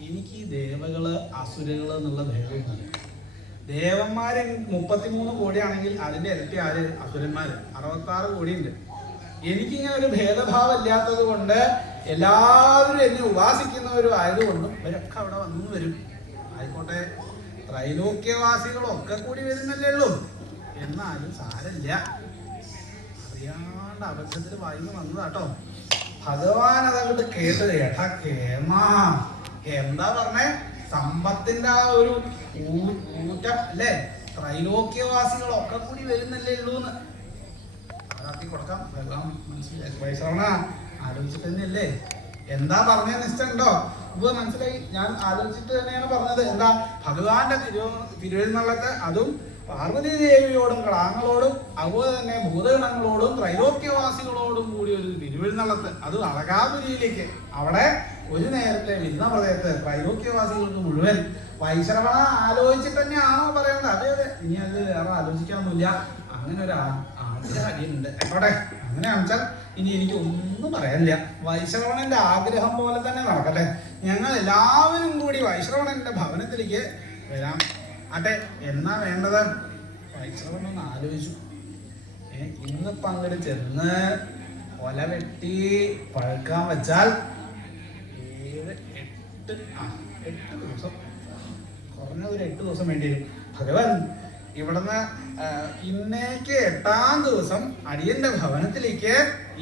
എനിക്ക് ഈ ദേവകള് അസുരകള് എന്നുള്ള ഭേദമൊന്നുമില്ല. ദേവന്മാര് 33 കോടിയാണെങ്കിൽ അതിന്റെ ഇരട്ടി ആര്? അസുരന്മാര് 66 കോടിയുണ്ട്. എനിക്കിങ്ങനെ ഒരു ഭേദഭാവം ഇല്ലാത്തത് കൊണ്ട് എല്ലാവരും എന്നെ ഉപാസിക്കുന്നവരും ആയതുകൊണ്ടും ഇവരൊക്കെ അവിടെ വന്നു വരും. ആയിക്കോട്ടെ, ത്രൈലോക്യവാസികളൊക്കെ കൂടി വരുന്നല്ലേ ഉള്ളൂ. എന്നാലും സാരമില്ല, അറിയാണ്ട് അബദ്ധത്തിൽ വായിന്ന് വന്നതാട്ടോ. ഭഗവാൻ അതങ്ങോട്ട് കേട്ടത്, ഏട്ടാ കേമാ എന്താ പറഞ്ഞേ, സമ്പത്തിന്റെ ആ ഒരു ഊറ്റം അല്ലേ, ത്രൈലോക്യവാസികളൊക്കെ കൂടി വരുന്നല്ലേ ഉള്ളൂന്ന് ആക്കി കൊടുക്കാം. മനസ്സിലായി വൈശ്രവണ, ആലോചിച്ചിട്ട് തന്നെയല്ലേ എന്താ പറഞ്ഞതെന്ന് ഇഷ്ടമുണ്ടോ? ഇപ്പൊ മനസ്സിലായി, ഞാൻ ആലോചിച്ചിട്ട് തന്നെയാണ് പറഞ്ഞത്. എന്താ, ഭഗവാന്റെ തിരുവെഴുന്നള്ളത്ത്, അതും പാർവതി ദേവിയോടും കിടാങ്ങളോടും അതുപോലെ തന്നെ ഭൂതഗണങ്ങളോടും ത്രൈലോക്യവാസികളോടും കൂടി ഒരു തിരുവെഴുന്നള്ളത്ത്, അത് അളകാപുരിയിലേക്ക്. അവിടെ ഒരു നേരത്തെ വിരുന്ന പ്രദേശത്ത് ത്രൈലോക്യവാസികൾക്ക് മുഴുവൻ. വൈശ്രവണ ആലോചിച്ചിട്ട് തന്നെയാണോ പറയുന്നത്? അതെ അതെ, ഇനി അത് വേറെ ആലോചിക്കാനൊന്നുമില്ല. അങ്ങനെ ഒരു ആഗ്രഹം അടിയുന്നുണ്ട്. ആയിക്കോട്ടെ, അങ്ങനെയാണെന്ന് വെച്ചാൽ ഇനി എനിക്ക് ഒന്നും പറയാനില്ല. വൈശ്രവണന്റെ ആഗ്രഹം പോലെ തന്നെ നടക്കട്ടെ. ഞങ്ങൾ എല്ലാവരും കൂടി വൈശ്രവണന്റെ ഭവനത്തിലേക്ക് വരാം. അതെ, എന്നാ വേണ്ടത്? വൈശ്രവണൻ ഒന്ന് ആലോചിച്ചു. ഇന്നിപ്പം അങ്ങോട്ട് ചെന്ന് ഒല വെട്ടി പഴുക്കാൻ വെച്ചാൽ 8 ദിവസം, കുറഞ്ഞത് ഒരു 8 ദിവസം വേണ്ടി വരും. ഭഗവാൻ ഇവിടുന്ന് ഇന്നേക്ക് 8ാം ദിവസം അടിയന്റെ ഭവനത്തിലേക്ക്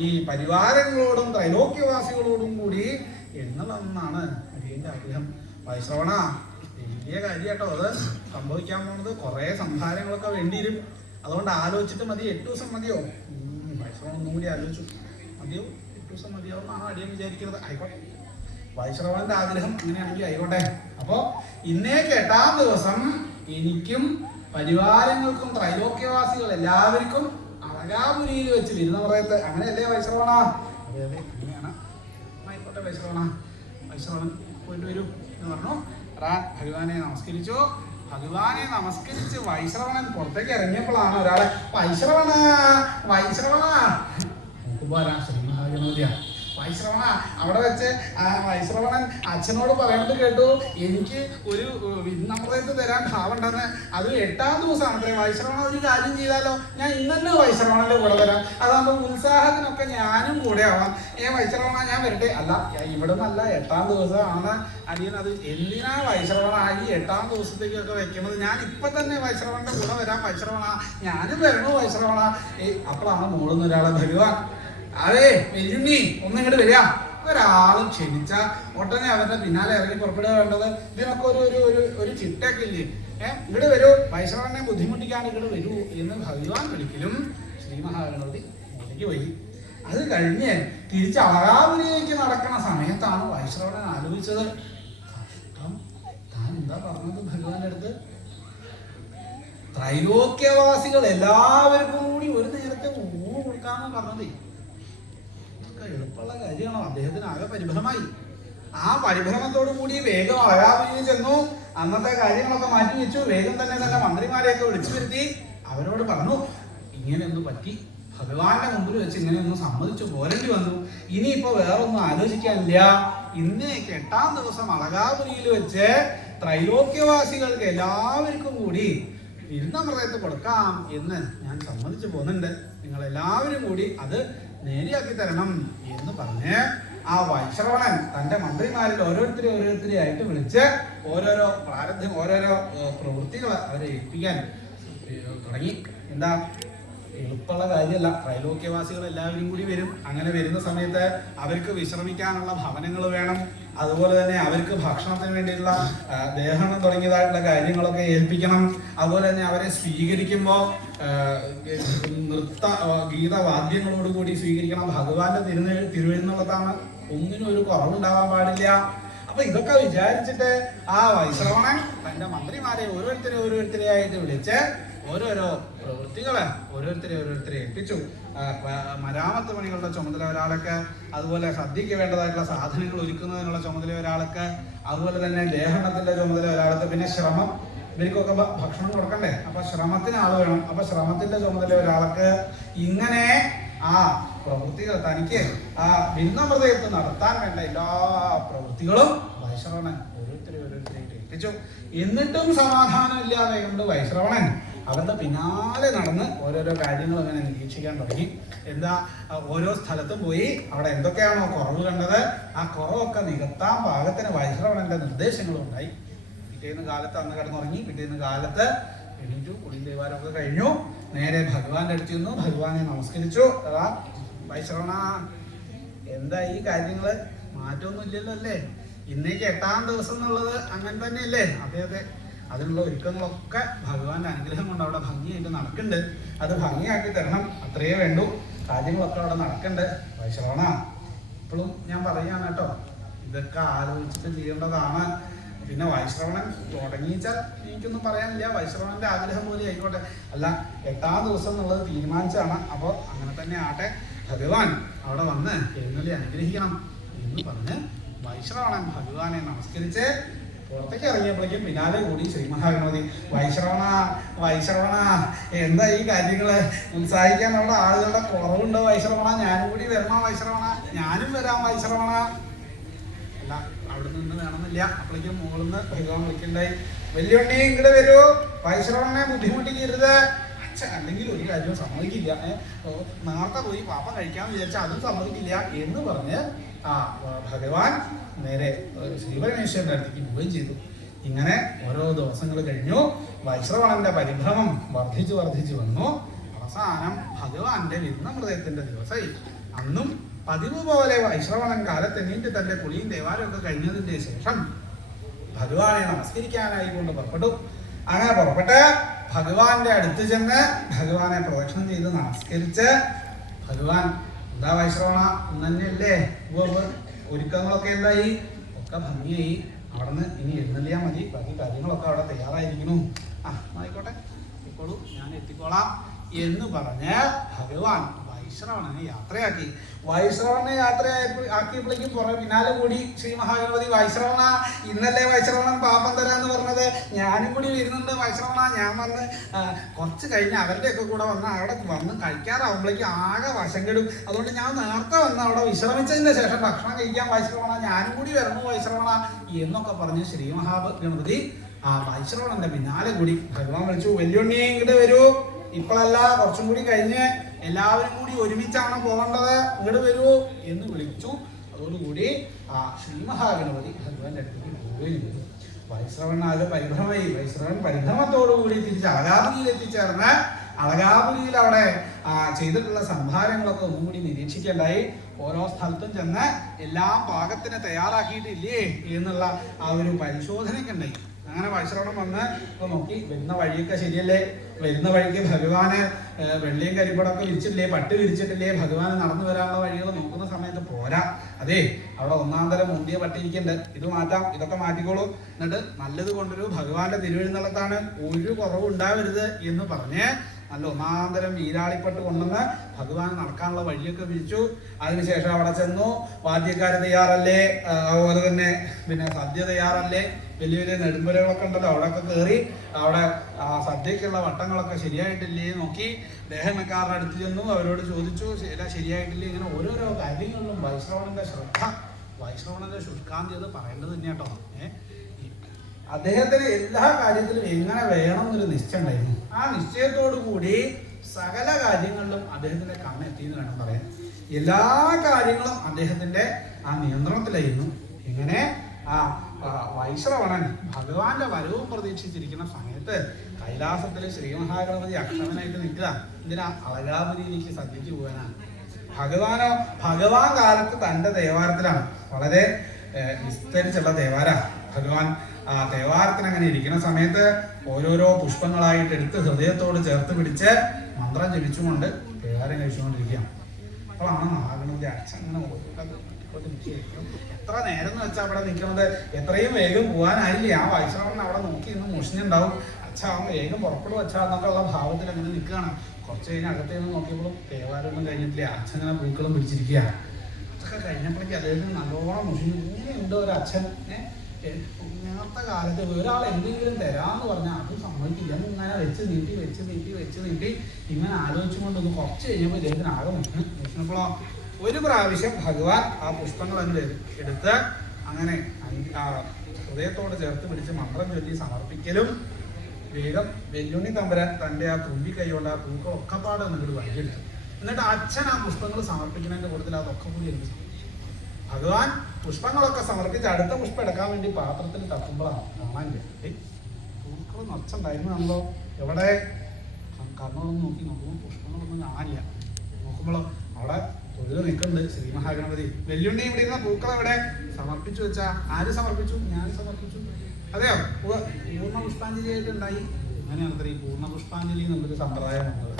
ഈ പരിവാരങ്ങളോടും ത്രൈലോക്യവാസികളോടും കൂടി എന്നുള്ളതെന്നാണ് അടിയന്റെ ആഗ്രഹം. വൈശ്രവണ, വലിയ കാര്യമാട്ടോ അത് സംഭവിക്കാൻ പോണത്. കുറെ സംഹാരങ്ങളൊക്കെ വേണ്ടി വരും. അതുകൊണ്ട് ആലോചിച്ചിട്ട് മതി. 8 ദിവസം മതിയോ? വൈശ്രവണ ഒന്നും കൂടി ആലോചിച്ചു. മതിയോ? 8 ദിവസം മതിയോ എന്നാണ് അടിയൻ വിചാരിക്കുന്നത്. ആയിക്കോട്ടെ, വൈശ്രവണന്റെ ആഗ്രഹം അങ്ങനെയാണെങ്കിൽ ആയിക്കോട്ടെ. അപ്പോ ഇന്നേക്ക് 8ാം ദിവസം എനിക്കും പരിവാരങ്ങൾക്കും ത്രൈലോക്യവാസികൾ എല്ലാവർക്കും അളകാപുരിയിൽ വെച്ച് വിരുന്ന പറയത്ത്. അങ്ങനെയല്ലേ വൈശ്രവണ? അതെ അതെ, അങ്ങനെയാണ്. ആയിക്കോട്ടെ വൈശ്രവണ. വൈശ്രവണൻ പോയിട്ട് വരൂ എന്ന് പറഞ്ഞു. ഭഗവാനെ നമസ്കരിച്ചു. ഭഗവാനെ നമസ്കരിച്ച് വൈശ്രവണൻ പുറത്തേക്ക് ഇറങ്ങിയപ്പോഴാണ് ഒരാളെ വൈശ്രവണ വൈശ്രവണ നോക്കുമ്പോ ശ്രീ മഹാഗണപതിയാ. വൈശ്രവണ അവിടെ വെച്ച് വൈശ്രവണൻ അച്ഛനോട് പറയുന്നത് കേട്ടു, എനിക്ക് ഒരു വിരുന്നമൃതത്ത് തരാൻ ഭാവമുണ്ടെന്ന്. അത് 8ാം ദിവസമാണ് അത്രേ. വൈശ്രവണ ഒരു കാര്യം ചെയ്താലോ, ഞാൻ ഇന്നെ വൈശ്രവണന്റെ കൂടെ വരാം. അതാകുമ്പോൾ ഉത്സാഹത്തിനൊക്കെ ഞാനും കൂടെ ആവാം. വൈശ്രവണ ഞാൻ വരട്ടെ. അല്ല, ഇവിടെ നല്ല 8ാം ദിവസമാണ് അടിയൻ. അത് എന്തിനാ വൈശ്രവണ ഈ 8ാം ദിവസത്തേക്കൊക്കെ വെക്കുന്നത്? ഞാൻ ഇപ്പൊ തന്നെ വൈശ്രവണന്റെ കൂടെ വരാം. വൈശ്രവണ ഞാനും വരണു വൈശ്രവണ. അപ്പോഴാണ് മോളുന്ന ഒരാളെ ഭഗവാൻ, അതെ വെല്ലുണ്ണി ഒന്നിങ്ങോട്ട് വരിക. ഒരാളും ക്ഷണിച്ച ഉടനെ അവരുടെ പിന്നാലെ ഇറങ്ങി പുറപ്പെടുക വേണ്ടത്. ഇതിനൊക്കെ ഒരു ചിട്ടയൊക്കെ ഇല്ലേ? ഇവിടെ വരൂ, വൈശ്രവണനെ ബുദ്ധിമുട്ടിക്കാൻ ഇവിടെ വരൂ എന്ന് ഭഗവാൻ വിളിക്കലും ശ്രീ മഹാഗണപതി മുന്നിലേക്ക് പോയി. അത് കഴിഞ്ഞ് തിരിച്ച് അളകാപുരിയിലേക്ക് നടക്കുന്ന സമയത്താണ് വൈശ്രവണൻ ആലോചിച്ചത്, കഷ്ടം, താൻ എന്താ പറഞ്ഞത് ഭഗവാന്റെ അടുത്ത്? ത്രൈലോക്യവാസികൾ എല്ലാവർക്കും കൂടി ഒരു നേരത്തെ ഊണ് കൊടുക്കാമെന്ന് പറഞ്ഞത് എളുപ്പമുള്ള കാര്യമാണോ? അദ്ദേഹത്തിന് ആകെ പരിഭ്രമായി. ആ പരിഭ്രമത്തോടു കൂടി വേഗം അളകാപുരിയിൽ ചെന്നു. അന്നത്തെ കാര്യങ്ങളൊക്കെ മാറ്റി വെച്ചു. വേഗം തന്നെ മന്ത്രിമാരെയൊക്കെ വിളിച്ചു വരുത്തി. അവരോട് പറഞ്ഞു, ഇങ്ങനെയൊന്നും പറ്റി, ഭഗവാന്റെ മുമ്പിൽ വെച്ച് ഇങ്ങനെയൊന്നും സമ്മതിച്ചു പോരേണ്ടി വന്നു. ഇനിയിപ്പോ വേറൊന്നും ആലോചിക്കാനില്ല. ഇന്നേക്ക് 8ാം ദിവസം അളകാപുരിയിൽ വെച്ച് ത്രൈലോക്യവാസികൾക്ക് എല്ലാവർക്കും കൂടി വിരുന്നമൃതത്ത് കൊടുക്കാം എന്ന് ഞാൻ സമ്മതിച്ചു പോകുന്നുണ്ട്. നിങ്ങൾ എല്ലാവരും കൂടി അത് നേരെയാക്കി തരണം എന്ന് പറഞ്ഞ് ആ വൈശ്രവണൻ തന്റെ മന്ത്രിമാരിൽ ഓരോരുത്തരെ ആയിട്ട് വിളിച്ച് ഓരോരോ പ്രാരബ്ധം, ഓരോരോ പ്രവൃത്തികൾ അവരെ ഏൽപ്പിക്കാൻ തുടങ്ങി. എന്താ, എളുപ്പമുള്ള കാര്യമല്ല. ത്രൈലോക്യവാസികൾ എല്ലാവരും കൂടി വരും. അങ്ങനെ വരുന്ന സമയത്ത് അവർക്ക് വിശ്രമിക്കാനുള്ള ഭവനങ്ങൾ വേണം. അതുപോലെ തന്നെ അവർക്ക് ഭക്ഷണത്തിന് വേണ്ടിയിട്ടുള്ള ദേഹണം തുടങ്ങിയതായിട്ടുള്ള കാര്യങ്ങളൊക്കെ ഏൽപ്പിക്കണം. അതുപോലെ തന്നെ അവരെ സ്വീകരിക്കുമ്പോൾ ഗീതവാദ്യങ്ങളോടുകൂടി സ്വീകരിക്കണം. ഭഗവാന്റെ തിരുവെഴുന്നള്ളത്താണ്, ഒന്നിനും ഒരു കുറവുണ്ടാവാൻ പാടില്ല. അപ്പൊ ഇതൊക്കെ വിചാരിച്ചിട്ട് ആ വൈശ്രവണൻ തന്റെ മന്ത്രിമാരെ ഓരോരുത്തരെ ആയിട്ട് വിളിച്ച് ഓരോരോ പ്രവൃത്തികള് ഓരോരുത്തരെ ഏൽപ്പിച്ചു. മരാമത്ത് പണികളുടെ ചുമതല ഒരാൾക്ക്, അതുപോലെ സദ്യക്ക് വേണ്ടതായിട്ടുള്ള സാധനങ്ങൾ ഒരുക്കുന്നതിനുള്ള ചുമതല ഒരാൾക്ക്, അതുപോലെ തന്നെ ലേഹനത്തിന്റെ ചുമതല ഒരാൾക്ക്, പിന്നെ ഇവർക്കൊക്കെ ഭക്ഷണം കൊടുക്കണ്ടേ? അപ്പൊ ശ്രമത്തിന് ആള് വേണം. അപ്പൊ ശ്രമത്തിന്റെ ചുമതല ഒരാൾക്ക്. ഇങ്ങനെ ആ പ്രവൃത്തികൾ തനിക്ക് ആ ഭിന്നമൃതയത്ത് നടത്താൻ വേണ്ട എല്ലാ പ്രവൃത്തികളും വൈശ്രവണൻ ഓരോരുത്തരെയായിട്ട് ഏൽപ്പിച്ചു. എന്നിട്ടും സമാധാനം ഇല്ലാതെ കൊണ്ട് വൈശ്രവണൻ അവരുടെ പിന്നാലെ നടന്ന് ഓരോരോ കാര്യങ്ങൾ അങ്ങനെ നിരീക്ഷിക്കാൻ തുടങ്ങി. എന്താ, ഓരോ സ്ഥലത്തും പോയി അവിടെ എന്തൊക്കെയാണോ കുറവ് കണ്ടത് ആ കുറവൊക്കെ നികത്താൻ പാകത്തിന് വൈശ്രവണന്റെ നിർദ്ദേശങ്ങളും ഉണ്ടായി. പിറ്റേന്ന് കാലത്ത് അന്ന് കിടന്നുറങ്ങി. പിറ്റേന്ന് കാലത്ത് എണീറ്റു. കുളിയും ദേവാലയമൊക്കെ കഴിഞ്ഞു. നേരെ ഭഗവാന്റെ അടുത്ത് ചെന്നു. ഭഗവാനെ നമസ്കരിച്ചു. അതാ വൈശ്രവണ, എന്താ ഈ കാര്യങ്ങള്? മാറ്റമൊന്നും ഇല്ലല്ലോ അല്ലേ? ഇന്നേക്ക് 8-ാം ദിവസം എന്നുള്ളത് അങ്ങനെ തന്നെയല്ലേ? അതെ അതെ. അതിനുള്ള ഒരുക്കങ്ങളൊക്കെ ഭഗവാന്റെ അനുഗ്രഹം കൊണ്ട് അവിടെ ഭംഗിയായിട്ട് നടക്കുന്നുണ്ട്. അത് ഭംഗിയാക്കി തരണം, അത്രയേ വേണ്ടൂ. കാര്യങ്ങളൊക്കെ അവിടെ നടക്കുന്നുണ്ട്. വൈശ്രവണ, ഇപ്പോഴും ഞാൻ പറയുകയാണ് കേട്ടോ, ഇതൊക്കെ ആലോചിച്ചിട്ട് ചെയ്യേണ്ടതാണ്. പിന്നെ വൈശ്രവണൻ തുടങ്ങിച്ചാൽ എനിക്കൊന്നും പറയാനില്ല. വൈശ്രവണന്റെ ആഗ്രഹം പോലെ ആയിക്കോട്ടെ. അല്ല, 8-ാം ദിവസം എന്നുള്ളത് തീരുമാനിച്ചാണ്. അപ്പോൾ അങ്ങനെ തന്നെ ആട്ടെ. ഭഗവാൻ അവിടെ വന്ന് എഴുന്നള്ളി അനുഗ്രഹിക്കണം എന്ന് പറഞ്ഞ് വൈശ്രവണൻ ഭഗവാനെ നമസ്കരിച്ച് പുറത്തേക്ക് ഇറങ്ങിയപ്പോഴേക്കും പിന്നാലെ കൂടി ശ്രീ മഹാഗണപതി. വൈശ്രവണ, വൈശ്രവണ, എന്താ ഈ കാര്യങ്ങള്? ഉത്സാഹിക്കാൻ അവിടെ ആളുകളുടെ കുറവുണ്ടോ വൈശ്രവണ? ഞാനും കൂടി വരണോ വൈശ്രവണ? ഞാനും വരാം വൈശ്രവണ. അല്ല, അവിടെ നിന്ന് വേണമെന്നില്ല. അപ്പോഴേക്കും മുകളിൽ നിന്ന് ഭഗവാൻ വിളിക്കണ്ടായി. വലിയുണ്ണി ഇങ്ങോട്ട് വരൂ, വൈശ്രവണനെ ബുദ്ധിമുട്ടിക്കരുത്. അല്ലെങ്കിൽ ഒരു കാര്യവും സമ്മതിക്കില്ല. നേരത്തെ പോയി പാപ്പ കഴിക്കാമെന്ന് വിചാരിച്ചാൽ അതും സമ്മതിക്കില്ല എന്ന് പറഞ്ഞ് ഭഗവാൻ നേരെ ശ്രീപരമേശ്വരന്റെ അടുത്തേക്ക് പോവുകയും ചെയ്തു. ഇങ്ങനെ ഓരോ ദിവസങ്ങൾ കഴിഞ്ഞു. വൈശ്രവണന്റെ പരിഭ്രമം വർദ്ധിച്ചു വന്നു. അവസാനം ഭഗവാന്റെ വിഘ്നമൃതത്തിന്റെ ദിവസമായി. അന്നും പതിവ് പോലെ വൈശ്രവണൻ കാലത്തെണീറ്റ് തന്റെ കുളിയും ദേവാലയമൊക്കെ കഴിഞ്ഞതിന്റെ ശേഷം ഭഗവാനെ നമസ്കരിക്കാനായി കൊണ്ട് പുറപ്പെട്ടു. അങ്ങനെ പുറപ്പെട്ട് ഭഗവാന്റെ അടുത്ത് ചെന്ന് ഭഗവാനെ പ്രദക്ഷിണം ചെയ്ത് നമസ്കരിച്ച്, ഭഗവാൻ, എന്താ വൈശ്രവണ ഇന്ന് തന്നെയല്ലേ? ഒരുക്കങ്ങളൊക്കെ എന്തായി? ഒക്കെ ഭംഗിയായി. അവിടുന്ന് ഇനി എഴുന്നള്ളിയാൽ മതി. ബാക്കി കാര്യങ്ങളൊക്കെ അവിടെ തയ്യാറായിരിക്കുന്നു. ആയിക്കോട്ടെ, ഇപ്പോഴും ഞാൻ എത്തിക്കോളാം എന്ന് പറഞ്ഞ് ഭഗവാൻ വൈശ്രവണനെ യാത്രയാക്കി. വൈശ്രവണനെ ആക്കിയപ്പോഴേക്കും പിന്നാലെ കൂടി ശ്രീ മഹാഗണപതി. വൈശ്രവണ, ഇന്നല്ലേ വൈശ്രവണൻ പാപം തരാന്ന് പറഞ്ഞത്? ഞാനും കൂടി വരുന്നുണ്ട് വൈശ്രവണ. ഞാൻ വന്ന് കുറച്ച് കഴിഞ്ഞ് അവരുടെയൊക്കെ കൂടെ വന്ന് അവിടെ വന്ന് കഴിക്കാറാവുമ്പോഴേക്കും ആകെ വശം കെടും. അതുകൊണ്ട് ഞാൻ നേരത്തെ വന്ന് അവിടെ വിശ്രമിച്ചതിന് ശേഷം ഭക്ഷണം കഴിക്കാൻ വൈശ്രവണ. ഞാനും കൂടി വരണു വൈശ്രവണ എന്നൊക്കെ പറഞ്ഞ് ശ്രീ മഹാഗണപതി വൈശ്രവണന്റെ പിന്നാലെ കൂടി. ഭഗവാൻ വിളിച്ചു, വലിയുണ്ണി ഇങ്ങോട്ട് വരൂ, ഇപ്പോഴല്ല കുറച്ചും കൂടി കഴിഞ്ഞ് എല്ലാവരും കൂടി ഒരുമിച്ചാണ് പോകേണ്ടത്, ഇങ്ങോട്ട് വരൂ എന്ന് വിളിച്ചു. അതോടുകൂടി ശ്രീ മഹാഗണപതി ഭഗവാന്റെ അടുത്തേക്ക് പോവുകയും ചെയ്തു. വൈശ്രവണൻ അത് പരിഭ്രമമായി. വൈശ്രവൻ പരിഭ്രമത്തോടുകൂടി തിരിച്ച് അളകാപുരിയിൽ എത്തിച്ചേർന്ന് അളകാപുരിയിൽ അവിടെ ചെയ്തിട്ടുള്ള സംഭാരങ്ങളൊക്കെ ഒന്നും കൂടി നിരീക്ഷിക്കേണ്ടായി. ഓരോ സ്ഥലത്തും ചെന്ന് എല്ലാം പാകത്തിന് തയ്യാറാക്കിയിട്ടില്ലേ എന്നുള്ള ആ ഒരു പരിശോധനയ്ക്കുണ്ടായി. അങ്ങനെ വൈശ്രവണൻ വന്ന് ഇപ്പൊ നോക്കി, വരുന്ന വഴിയൊക്കെ ശരിയല്ലേ? വരുന്ന വഴിക്ക് ഭഗവാന് വെള്ളിയും കരിപ്പടമൊക്കെ വിരിച്ചിട്ടില്ലേ? പട്ട് വിരിച്ചിട്ടില്ലേ? ഭഗവാന് നടന്നു വരാനുള്ള വഴികൾ നോക്കുന്ന സമയത്ത് പോരാ. അതെ, അവിടെ ഒന്നാം തരം മുന്തിയ പട്ടിരിക്കുന്നുണ്ട്, ഇത് മാറ്റാം, ഇതൊക്കെ മാറ്റിക്കോളൂ, എന്നിട്ട് നല്ലത് കൊണ്ടൊരു ഭഗവാന്റെ തിരുവെഴുന്നള്ളത്താണ്, ഒരു കുറവും ഉണ്ടാവരുത് എന്ന് പറഞ്ഞ് നല്ല ഒന്നാന്തരം വീരാളിപ്പട്ട് കൊണ്ടുവന്ന് ഭഗവാൻ നടക്കാനുള്ള വഴിയൊക്കെ വിരിച്ചു. അതിനുശേഷം അവിടെ ചെന്നു. വാദ്യക്കാര് തയ്യാറല്ലേ? അതുപോലെ തന്നെ പിന്നെ സദ്യ തയ്യാറല്ലേ? വലിയ വലിയ നെടുമ്പുരകളൊക്കെ ഉണ്ടല്ലോ, അവിടെയൊക്കെ കയറി അവിടെ സദ്യക്കുള്ള വട്ടങ്ങളൊക്കെ ശരിയായിട്ടില്ലേ നോക്കി. ദേഹനക്കാരുടെ അടുത്ത് ചെന്നു, അവരോട് ചോദിച്ചു ശരിയായിട്ടില്ലേ. ഇങ്ങനെ ഓരോരോ കാര്യങ്ങളിലും വൈശ്രവണന്റെ ശ്രദ്ധ, വൈശ്രവണന്റെ ശുഷ്കാന്തി അത് പറയേണ്ടത് തന്നെ കേട്ടോ. അദ്ദേഹത്തിന് എല്ലാ കാര്യത്തിലും എങ്ങനെ വേണം എന്നൊരു നിശ്ചയം ഉണ്ടായിരുന്നു. ആ നിശ്ചയത്തോടു കൂടി സകല കാര്യങ്ങളിലും അദ്ദേഹത്തിന്റെ കണ്ണെത്തിയെന്ന് വേണം പറയാൻ. എല്ലാ കാര്യങ്ങളും അദ്ദേഹത്തിന്റെ ആ നിയന്ത്രണത്തിലായിരുന്നു. ഇങ്ങനെ വൈശ്രവണൻ ഭഗവാന്റെ വരവും പ്രതീക്ഷിച്ചിരിക്കുന്ന സമയത്ത് കൈലാസത്തിലെ ശ്രീ മഹാഗണപതി അക്ഷമനായിട്ട് നിൽക്കുക. ഇതിനാ അളകാപുരിയിലേക്ക് സദ്യക്ക് പോകാനാണ്. ഭഗവാൻ കാലത്ത് തൻ്റെ ദേവാലയത്തിലാണ്, വളരെ വിസ്തരിച്ചുള്ള ദേവാല. ഭഗവാൻ ദേവാലയത്തിന് അങ്ങനെ ഇരിക്കുന്ന സമയത്ത് ഓരോരോ പുഷ്പങ്ങളായിട്ട് എടുത്ത് ഹൃദയത്തോട് ചേർത്ത് പിടിച്ച് മന്ത്രം ജപിച്ചുകൊണ്ട് ദേവാലയം കഴിച്ചുകൊണ്ടിരിക്കുകയാണ്. അപ്പോഴാണ് മഹാഗണപതി അച്ഛങ്ങനെ എത്ര നേരം എന്ന് വെച്ചാൽ അവിടെ നിൽക്കുന്നത്, എത്രയും വേഗം പോകാനായില്ലേ? ആ വൈശ്രവണൻ അവിടെ നോക്കി ഇന്ന് മുഷിഞ്ഞുണ്ടാവും. അച്ഛാ വേഗം പുറപ്പെടും അച്ഛാ എന്നൊക്കെ ഉള്ള ഭാവത്തിൽ അങ്ങനെ നിൽക്കുകയാണ്. കുറച്ച് കഴിഞ്ഞ് അകത്തേന്ന് നോക്കിയപ്പോഴും ദേവാലയമൊന്നും കഴിഞ്ഞിട്ടില്ല. അച്ഛങ്ങനെ പൂക്കളും പിടിച്ചിരിക്കുക. അതൊക്കെ കഴിഞ്ഞപ്പോഴേക്ക് അദ്ദേഹത്തിന് നല്ലോണം മുഷിഞ്ഞു. ഇങ്ങനെയുണ്ടോ ഒരു അച്ഛൻ? അന്നത്തെ കാലത്ത് ഒരാൾ എന്തെങ്കിലും തരാമെന്ന് പറഞ്ഞാൽ അത് സമ്മതിക്കില്ല. ഇങ്ങനെ വെച്ച് നീട്ടി ഇങ്ങനെ ആലോചിച്ചുകൊണ്ടൊന്ന് കുറച്ച് കഴിഞ്ഞപ്പോൾ ഇദ്ദേഹത്തിന് ആകെ മുഷിനപ്പോഴോ ഒരു പ്രാവശ്യം ഭഗവാൻ ആ പുഷ്പങ്ങൾ അങ്ങ് എടുത്ത് അങ്ങനെ ഹൃദയത്തോട് ചേർത്ത് പിടിച്ച് മന്ത്രം ചൊല്ലി സമർപ്പിക്കലും വേഗം വെല്ലുണ്ണി തമ്പുരാൻ തൻ്റെ ആ തുമ്പി കൈകൊണ്ട് ആ പൂക്കളൊക്കെ പാടെ എന്നിട്ട് വഴിയെടുത്തു. എന്നിട്ട് അച്ഛൻ ആ പുഷ്പങ്ങൾ സമർപ്പിക്കുന്നതിൻ്റെ കൂട്ടത്തിൽ അതൊക്കെ കൂടി എനിക്ക് സമർപ്പിച്ചു. ഭഗവാൻ പുഷ്പങ്ങളൊക്കെ സമർപ്പിച്ച് അടുത്ത പുഷ്പം എടുക്കാൻ വേണ്ടി പാത്രത്തിൽ തട്ടുമ്പോഴാണ് കാണാൻ വേണ്ടി പൂക്കൾ നച്ചുണ്ടായിരുന്നാണല്ലോ. എവിടെ കണ്ണോടൊന്ന് നോക്കുമ്പോൾ പുഷ്പങ്ങളൊന്നും കാണില്ല. നോക്കുമ്പോഴോ അവിടെ തൊഴിൽ നിൽക്കുന്നുണ്ട് ശ്രീ മഹാഗണപതി. വെല്ലുണ്ണി ഇവിടെ ഇരുന്ന പൂക്കൾ എവിടെ സമർപ്പിച്ചു വെച്ചാ ആര് സമർപ്പിച്ചു? ഞാൻ സമർപ്പിച്ചു. അതെയോ? പൂർണ്ണ പുഷ്പാഞ്ജലിയായിട്ട് ഉണ്ടായി. അങ്ങനെയാണ് അത്ര ഈ പൂർണ്ണ പുഷ്പാഞ്ജലി എന്നുള്ളൊരു സമ്പ്രദായം വന്നത്.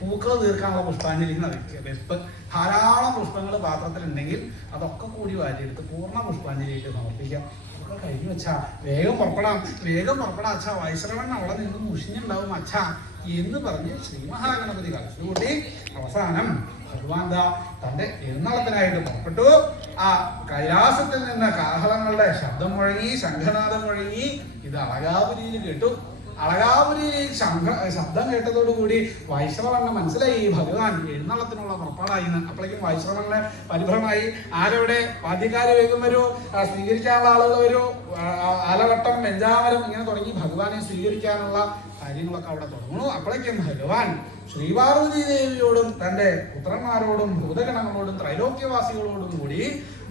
പൂക്കൾ തീർക്കാനുള്ള പുഷ്പാഞ്ജലി എന്ന് അറിയിക്കുക. ധാരാളം പുഷ്പങ്ങൾ പാത്രത്തിലുണ്ടെങ്കിൽ അതൊക്കെ കൂടി വാരിയെടുത്ത് പൂർണ്ണ പുഷ്പാഞ്ജലിയായിട്ട് സമർപ്പിക്കാം. അതൊക്കെ കഴിഞ്ഞു വെച്ചാ വേഗം പുറപ്പെടാം അച്ഛാ, വൈശ്രവൻ അവിടെ നിന്ന് മുഷിഞ്ഞുണ്ടാവും അച്ഛാ എന്ന് പറഞ്ഞ് ശ്രീ മഹാഗണപതി കളിച്ചുകൂട്ടി അവസാനം ഭഗവാൻ തന്റെ എഴുന്നള്ളത്തിനായിട്ട് പുറപ്പെട്ടു. ആ കൈലാസത്തിൽ നിന്ന് കാഹളങ്ങളുടെ ശബ്ദം മുഴങ്ങി, ശംഖനാദം മുഴങ്ങി. ഇത് അളകാപുരിയിൽ കേട്ടു. അളകാപുരിയിൽ ശബ്ദം കേട്ടതോടുകൂടി വൈശ്രവണ്ണ മനസ്സിലായി ഭഗവാൻ എഴുന്നള്ളത്തിനുള്ള പുറപ്പാടായി. അപ്പോഴേക്കും വൈശ്രവണ്ണ പരിഭ്രമായി. ആരവിടെ വാദ്യക്കാര് വേഗം വരൂ, സ്വീകരിക്കാനുള്ള ആളുകൾ വരൂ, ആലവട്ടം വെഞ്ചാമരം ഇങ്ങനെ തുടങ്ങി ഭഗവാനെ സ്വീകരിക്കാനുള്ള കാര്യങ്ങളൊക്കെ അവിടെ തുടങ്ങുന്നു. അപ്പോഴേക്കും ഭഗവാൻ ശ്രീപാർവതി ദേവിയോടും തന്റെ പുത്രന്മാരോടും ഭൂതഗണങ്ങളോടും ത്രൈലോക്യവാസികളോടും കൂടി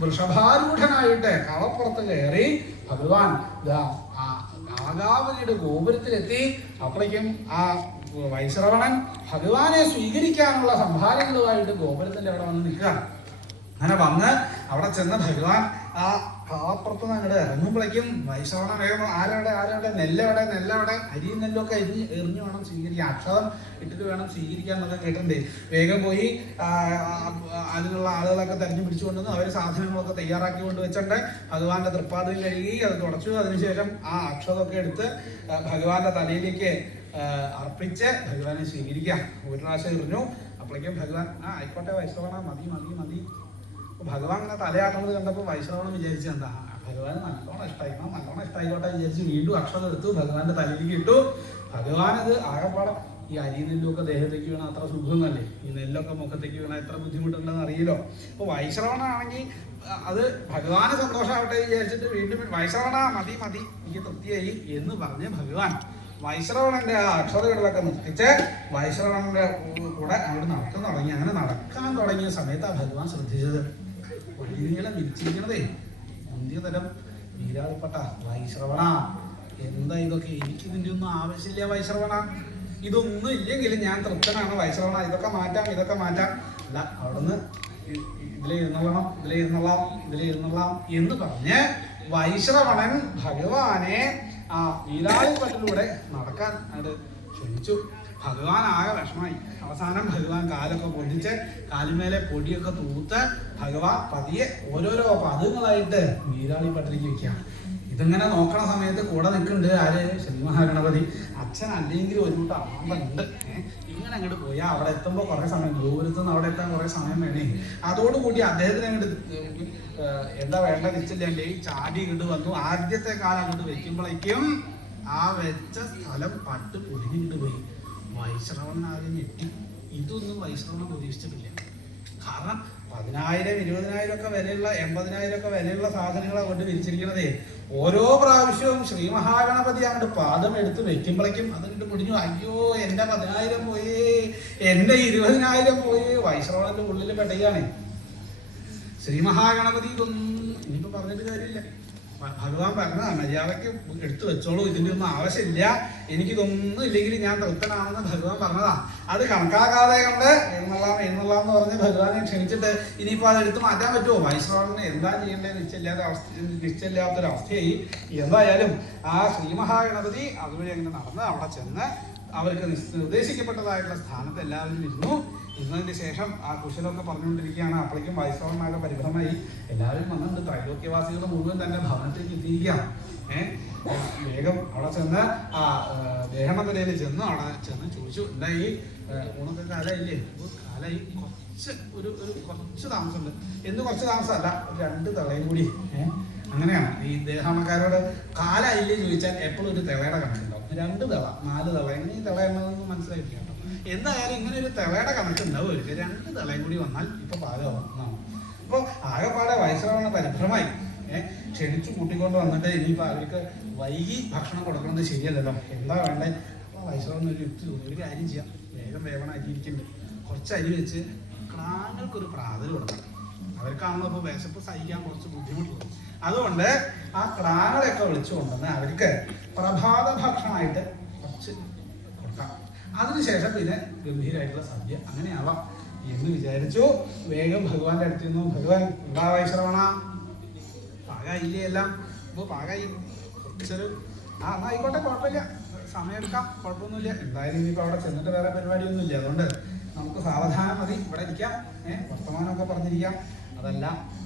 വൃഷഭാരൂഢനായിട്ട് കളപ്പുറത്ത് കയറി ഭഗവാൻ ആകാവലിയുടെ ഗോപുരത്തിലെത്തി. അപ്പോഴേക്കും ആ വൈശ്രവണൻ ഭഗവാനെ സ്വീകരിക്കാനുള്ള സംഭാരങ്ങളുമായിട്ട് ഗോപുരത്തിന്റെ അവിടെ വന്ന് നിൽക്കുകയാണ്. അങ്ങനെ വന്ന് അവിടെ ചെന്ന് ഭഗവാൻ ആ കാപ്പുറത്ത് നിന്ന് അങ്ങോട്ട് ഇറങ്ങുമ്പോഴേക്കും വൈശ്രവണൻ വേഗം ആരവിടെ നെല്ലവിടെ അരിയും നെല്ലൊക്കെ എറിഞ്ഞു വേണം സ്വീകരിക്കാൻ, അക്ഷതം ഇട്ടിട്ട് വേണം സ്വീകരിക്കാൻ എന്നൊക്കെ കേട്ടിട്ടുണ്ട്. വേഗം പോയി അതിനുള്ള ആളുകളൊക്കെ തെരഞ്ഞു പിടിച്ചുകൊണ്ടുവന്ന് അവർ സാധനങ്ങളൊക്കെ തയ്യാറാക്കി കൊണ്ട് വെച്ചിട്ടുണ്ട്. ഭഗവാന്റെ തൃപ്പാദം കഴുകി അത് തുടച്ചു. അതിനുശേഷം ആ അക്ഷതമൊക്കെ എടുത്ത് ഭഗവാന്റെ തലയിലേക്ക് അർപ്പിച്ച് ഭഗവാനെ സ്വീകരിക്കാം. ഒരു പ്രാവശ്യം എറിഞ്ഞു. അപ്പോഴേക്കും ഭഗവാൻ ആയിക്കോട്ടെ വൈശ്രവണ മതി. ഭഗവാൻ ഇങ്ങനെ തലയാട്ടുന്നത് കണ്ടപ്പോൾ വൈശ്രവണം വിചാരിച്ചു എന്താ ഭഗവാൻ നല്ലോണം ഇഷ്ടമായിക്കോട്ടെ വിചാരിച്ച് വീണ്ടും അക്ഷരം എടുത്തു ഭഗവാന്റെ തലയിലേക്ക് ഇട്ടു. ഭഗവാൻ അത് ആകെപ്പാടെ ഈ അരി നെല്ലൊക്കെ ദേഹത്തേക്ക് വീണാൽ അത്ര സുഖമൊന്നല്ലേ, ഈ നെല്ലൊക്കെ മുഖത്തേക്ക് വീണാൽ എത്ര ബുദ്ധിമുട്ടുണ്ടെന്ന് അറിയില്ലോ. അപ്പോൾ വൈശ്രവണാണെങ്കിൽ അത് ഭഗവാന് സന്തോഷമാവട്ടെ വിചാരിച്ചിട്ട് വീണ്ടും വൈശ്രവണ മതി എനിക്ക് തൃപ്തിയായി എന്ന് പറഞ്ഞ് ഭഗവാൻ വൈശ്രവണന്റെ ആ അക്ഷരങ്ങളിലൊക്കെ നിർത്തിച്ച് വൈശ്രവണന്റെ കൂടെ അവിടെ നടക്കാൻ തുടങ്ങി. അങ്ങനെ നടക്കാൻ തുടങ്ങിയ സമയത്താണ് ഭഗവാൻ ശ്രദ്ധിച്ചത് ഒഴിനീളെ വിരിച്ചിരിക്കണതേ മുന്തിയ തരം വീരാളിപ്പെട്ട വൈശ്രവണ. എന്താ ഇതൊക്കെ? എനിക്ക് ഇതിൻ്റെ ഒന്നും ആവശ്യമില്ല വൈശ്രവണ, ഇതൊന്നും ഇല്ലെങ്കിലും ഞാൻ തൃപ്തനാണ് വൈശ്രവണ. ഇതൊക്കെ മാറ്റാം അല്ല, അവിടുന്ന് ഇതിലിരുന്നോളാം എന്ന് പറഞ്ഞ് വൈശ്രവണൻ ഭഗവാനെ ആ വീരാളിപ്പട്ടിലൂടെ നടക്കാൻ അത് ക്ഷണിച്ചു. ഭഗവാൻ ആകെ വിഷമായി. അവസാനം ഭഗവാൻ കാലൊക്കെ പൊന്തിച്ച് കാലിമേലെ പൊടിയൊക്കെ തൂത്ത് ഭഗവാൻ പതിയെ ഓരോരോ പദങ്ങളായിട്ട് വീരാളിപ്പട്ടിലേക്ക് വെക്കുകയാണ്. ഇതിങ്ങനെ നോക്കണ സമയത്ത് കൂടെ നിൽക്കുന്നുണ്ട് ആര്? ശ്രീ മഹാഗണപതി. അച്ഛൻ അല്ലെങ്കിൽ ഒരു കൂട്ടം ആമ്പുണ്ട്. ഇങ്ങനെ അങ്ങോട്ട് പോയാൽ അവിടെ എത്തുമ്പോൾ കുറേ സമയം, ഗോപുരത്ത് നിന്ന് അവിടെ എത്താൻ കുറേ സമയം വേണേ. അതോടുകൂടി അദ്ദേഹത്തിന് അങ്ങോട്ട് എന്താ വേണ്ട നിശ്ചയില്ലേ ചാടി ഇങ്ങോട്ട് വന്നു. ആദ്യത്തെ കാലം അങ്ങോട്ട് വെക്കുമ്പോഴേക്കും ആ വെച്ച സ്ഥലം പട്ട് പൊടിഞ്ഞിട്ട് പോയി. വൈശ്രവണനാകെ ഞെട്ടി. ഇതൊന്നും വൈശ്രവണം പ്രതീക്ഷിച്ചിട്ടില്ല. കാരണം 10,000, 20,000 ഒക്കെ വിലയുള്ള 80,000 ഒക്കെ വിലയുള്ള സാധനങ്ങളാണ് കൊണ്ട് വിരിച്ചിരിക്കണതേ. ഓരോ പ്രാവശ്യവും ശ്രീ മഹാഗണപതി അങ്ങോട്ട് പാദം എടുത്ത് വെക്കുമ്പോഴേക്കും അതിട്ട് പൊടിഞ്ഞു. അയ്യോ എൻ്റെ 10,000 പോയേ, എൻ്റെ 20,000 പോയേ. വൈശ്രവണന്റെ ഉള്ളിൽ പെട്ടയാണ്. ശ്രീ മഹാഗണപതി ഇതൊന്നും ഇനിയിപ്പോ പറഞ്ഞിട്ട് കാര്യമില്ല. ഭഗവാൻ പറഞ്ഞതാണ് മര്യാദയ്ക്ക് എടുത്തു വെച്ചോളൂ, ഇതിൻ്റെ ഒന്നും ആവശ്യമില്ല, എനിക്കിതൊന്നും ഇല്ലെങ്കിൽ ഞാൻ തൃപ്തനാണെന്ന് ഭഗവാൻ പറഞ്ഞതാ. അത് കണക്കാക്കാതെ കണ്ട് എഴുന്നള്ളാം എന്ന് പറഞ്ഞ് ഭഗവാനെ ക്ഷണിച്ചിട്ട് ഇനിയിപ്പോൾ അത് എടുത്ത് മാറ്റാൻ പറ്റുമോ? വൈശ്രവണന് എന്താ ചെയ്യേണ്ടത് നിശ്ചയില്ലാത്തൊരവസ്ഥയായി. എന്തായാലും ആ ശ്രീ മഹാഗണപതി അതുവഴി അങ്ങനെ നടന്ന് അവിടെ ചെന്ന് അവർക്ക് നിർദ്ദേശിക്കപ്പെട്ടതായിട്ടുള്ള സ്ഥാനത്ത് എല്ലാവരും ഇരുന്നു. ഇന്നതിന് ശേഷം ആ കുശലമൊക്കെ പറഞ്ഞുകൊണ്ടിരിക്കുകയാണ്. അപ്പോഴേക്കും വൈശ്രവണനാകെ പരിഭ്രമമായി. എല്ലാവരും വന്നിട്ട് ത്രൈലോക്യവാസികൾ മുഴുവൻ തന്നെ ഭവനത്തേക്ക് എത്തിയിരിക്കുകയാണ്. വേഗം അവിടെ ചെന്ന് ആ ദേഹണനിലയിൽ ചെന്ന് അവിടെ ചെന്ന് ചോദിച്ചു, എന്താ ഈ ഊണൊക്കെ കാലയില്ലേ? കാലായി, കുറച്ച് താമസമുണ്ട്. എന്ന് കുറച്ച് താമസമല്ല, 2 തളയും കൂടി അങ്ങനെയാണ് ഈ ദേഹാണക്കാരോട് കാലായില്ലേ ചോദിച്ചാൽ എപ്പോഴും ഒരു തിളയുടെ കണക്കുണ്ടാവും. 2 തിള 4 തിള എങ്ങനെ ഈ തിള എന്നതൊന്നും മനസ്സിലാക്കി കേട്ടോ. എന്തായാലും ഇങ്ങനെ ഒരു തിളയുടെ കണക്കുണ്ടാവും അവർക്ക്. 2 തിളയും കൂടി വന്നാൽ ഇപ്പൊ പാകമാവും. അപ്പോൾ ആകെപ്പാടെ വൈശ്രവണ പരിഭ്രമായി ക്ഷണിച്ചു കൂട്ടിക്കൊണ്ട് വന്നിട്ട് ഇനിയിപ്പോൾ അവർക്ക് വൈകി ഭക്ഷണം കൊടുക്കുന്നത് ശരിയല്ലല്ലോ, എന്താ വേണ്ടേ? അപ്പോൾ വൈശ്രവണ ഒരു യുക്തി തോന്നി, ഒരു കാര്യം ചെയ്യാം, വേഗം അരി ഇരിക്കുന്നുണ്ട്, കുറച്ച് അരി വെച്ച് ക്രാങ്ങൾക്കൊരു പ്രാതൽ കൊടുക്കണം. അവർക്കാണല്ലോ ഇപ്പോൾ വിശപ്പ് സഹിക്കാൻ കുറച്ച് ബുദ്ധിമുട്ടുള്ളത്. അതുകൊണ്ട് ആ ക്രാങ്ങളെയൊക്കെ വിളിച്ചു കൊണ്ടുവന്ന് അവർക്ക് പ്രഭാത ഭക്ഷണമായിട്ട് കുറച്ച് കൊടുക്കാം. അതിനുശേഷം പിന്നെ ഗംഭീരമായിട്ടുള്ള സദ്യ അങ്ങനെയാവാം എന്ന് വിചാരിച്ചു. വേഗം ഭഗവാന്റെ അടുത്ത് നിന്നു. ഭഗവാൻ എന്താ വൈശ്രവണ, പാകായില്ലേ എല്ലാം? ഇപ്പോൾ പാകായി, കുറച്ചൊരു എന്നാ ആയിക്കോട്ടെ, കുഴപ്പമില്ല, സമയം എടുക്കാം, കുഴപ്പമൊന്നുമില്ല. എന്തായാലും ഇനിയിപ്പോൾ അവിടെ ചെന്നിട്ട് വേറെ പരിപാടിയൊന്നുമില്ല, അതുകൊണ്ട് നമുക്ക് സാവധാനം മതി, ഇവിടെ ഇരിക്കാം, വർത്തമാനമൊക്കെ പറഞ്ഞിരിക്കാം. അതല്ല,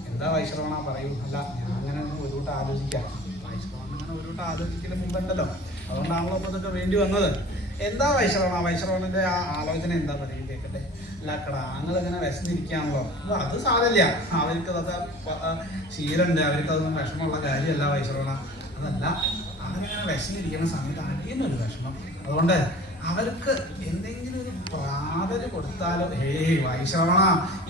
എന്താ വൈശ്രവണ പറയൂ. അല്ല, ഞാൻ അങ്ങനെ ഒരു കൂട്ടം ആലോചിക്കാം. വൈശ്രവണ അങ്ങനെ ഒരു കൂട്ടം ആലോചിക്കല് മുമ്പുണ്ടല്ലോ, അതുകൊണ്ടാണല്ലോ അപ്പോൾ ഇതൊക്കെ വേണ്ടി വന്നത്. എന്താ വൈശ്രവണ, വൈശ്രവണന്റെ ആ ആലോചന എന്താ പറയും കേൾക്കട്ടെ. അല്ല, ക്ടാങ്ങളിങ്ങനെ വിശന്നിരിക്കുകയാണല്ലോ, അത് സാരമില്ല, അവർക്കതൊക്കെ ശീലമുണ്ട്, അവർക്കതൊന്നും വിഷമമുള്ള കാര്യമല്ല വൈശ്രവണ. അതല്ല, അവരിങ്ങനെ വിശന്നിരിക്കുന്ന സമയത്ത് അറിയുന്നൊരു വിഷമം, അതുകൊണ്ട് അവർക്ക് എന്തെങ്കിലും ഒരു പ്രാതല് കൊടുത്താലോ. വൈശ്രവണ,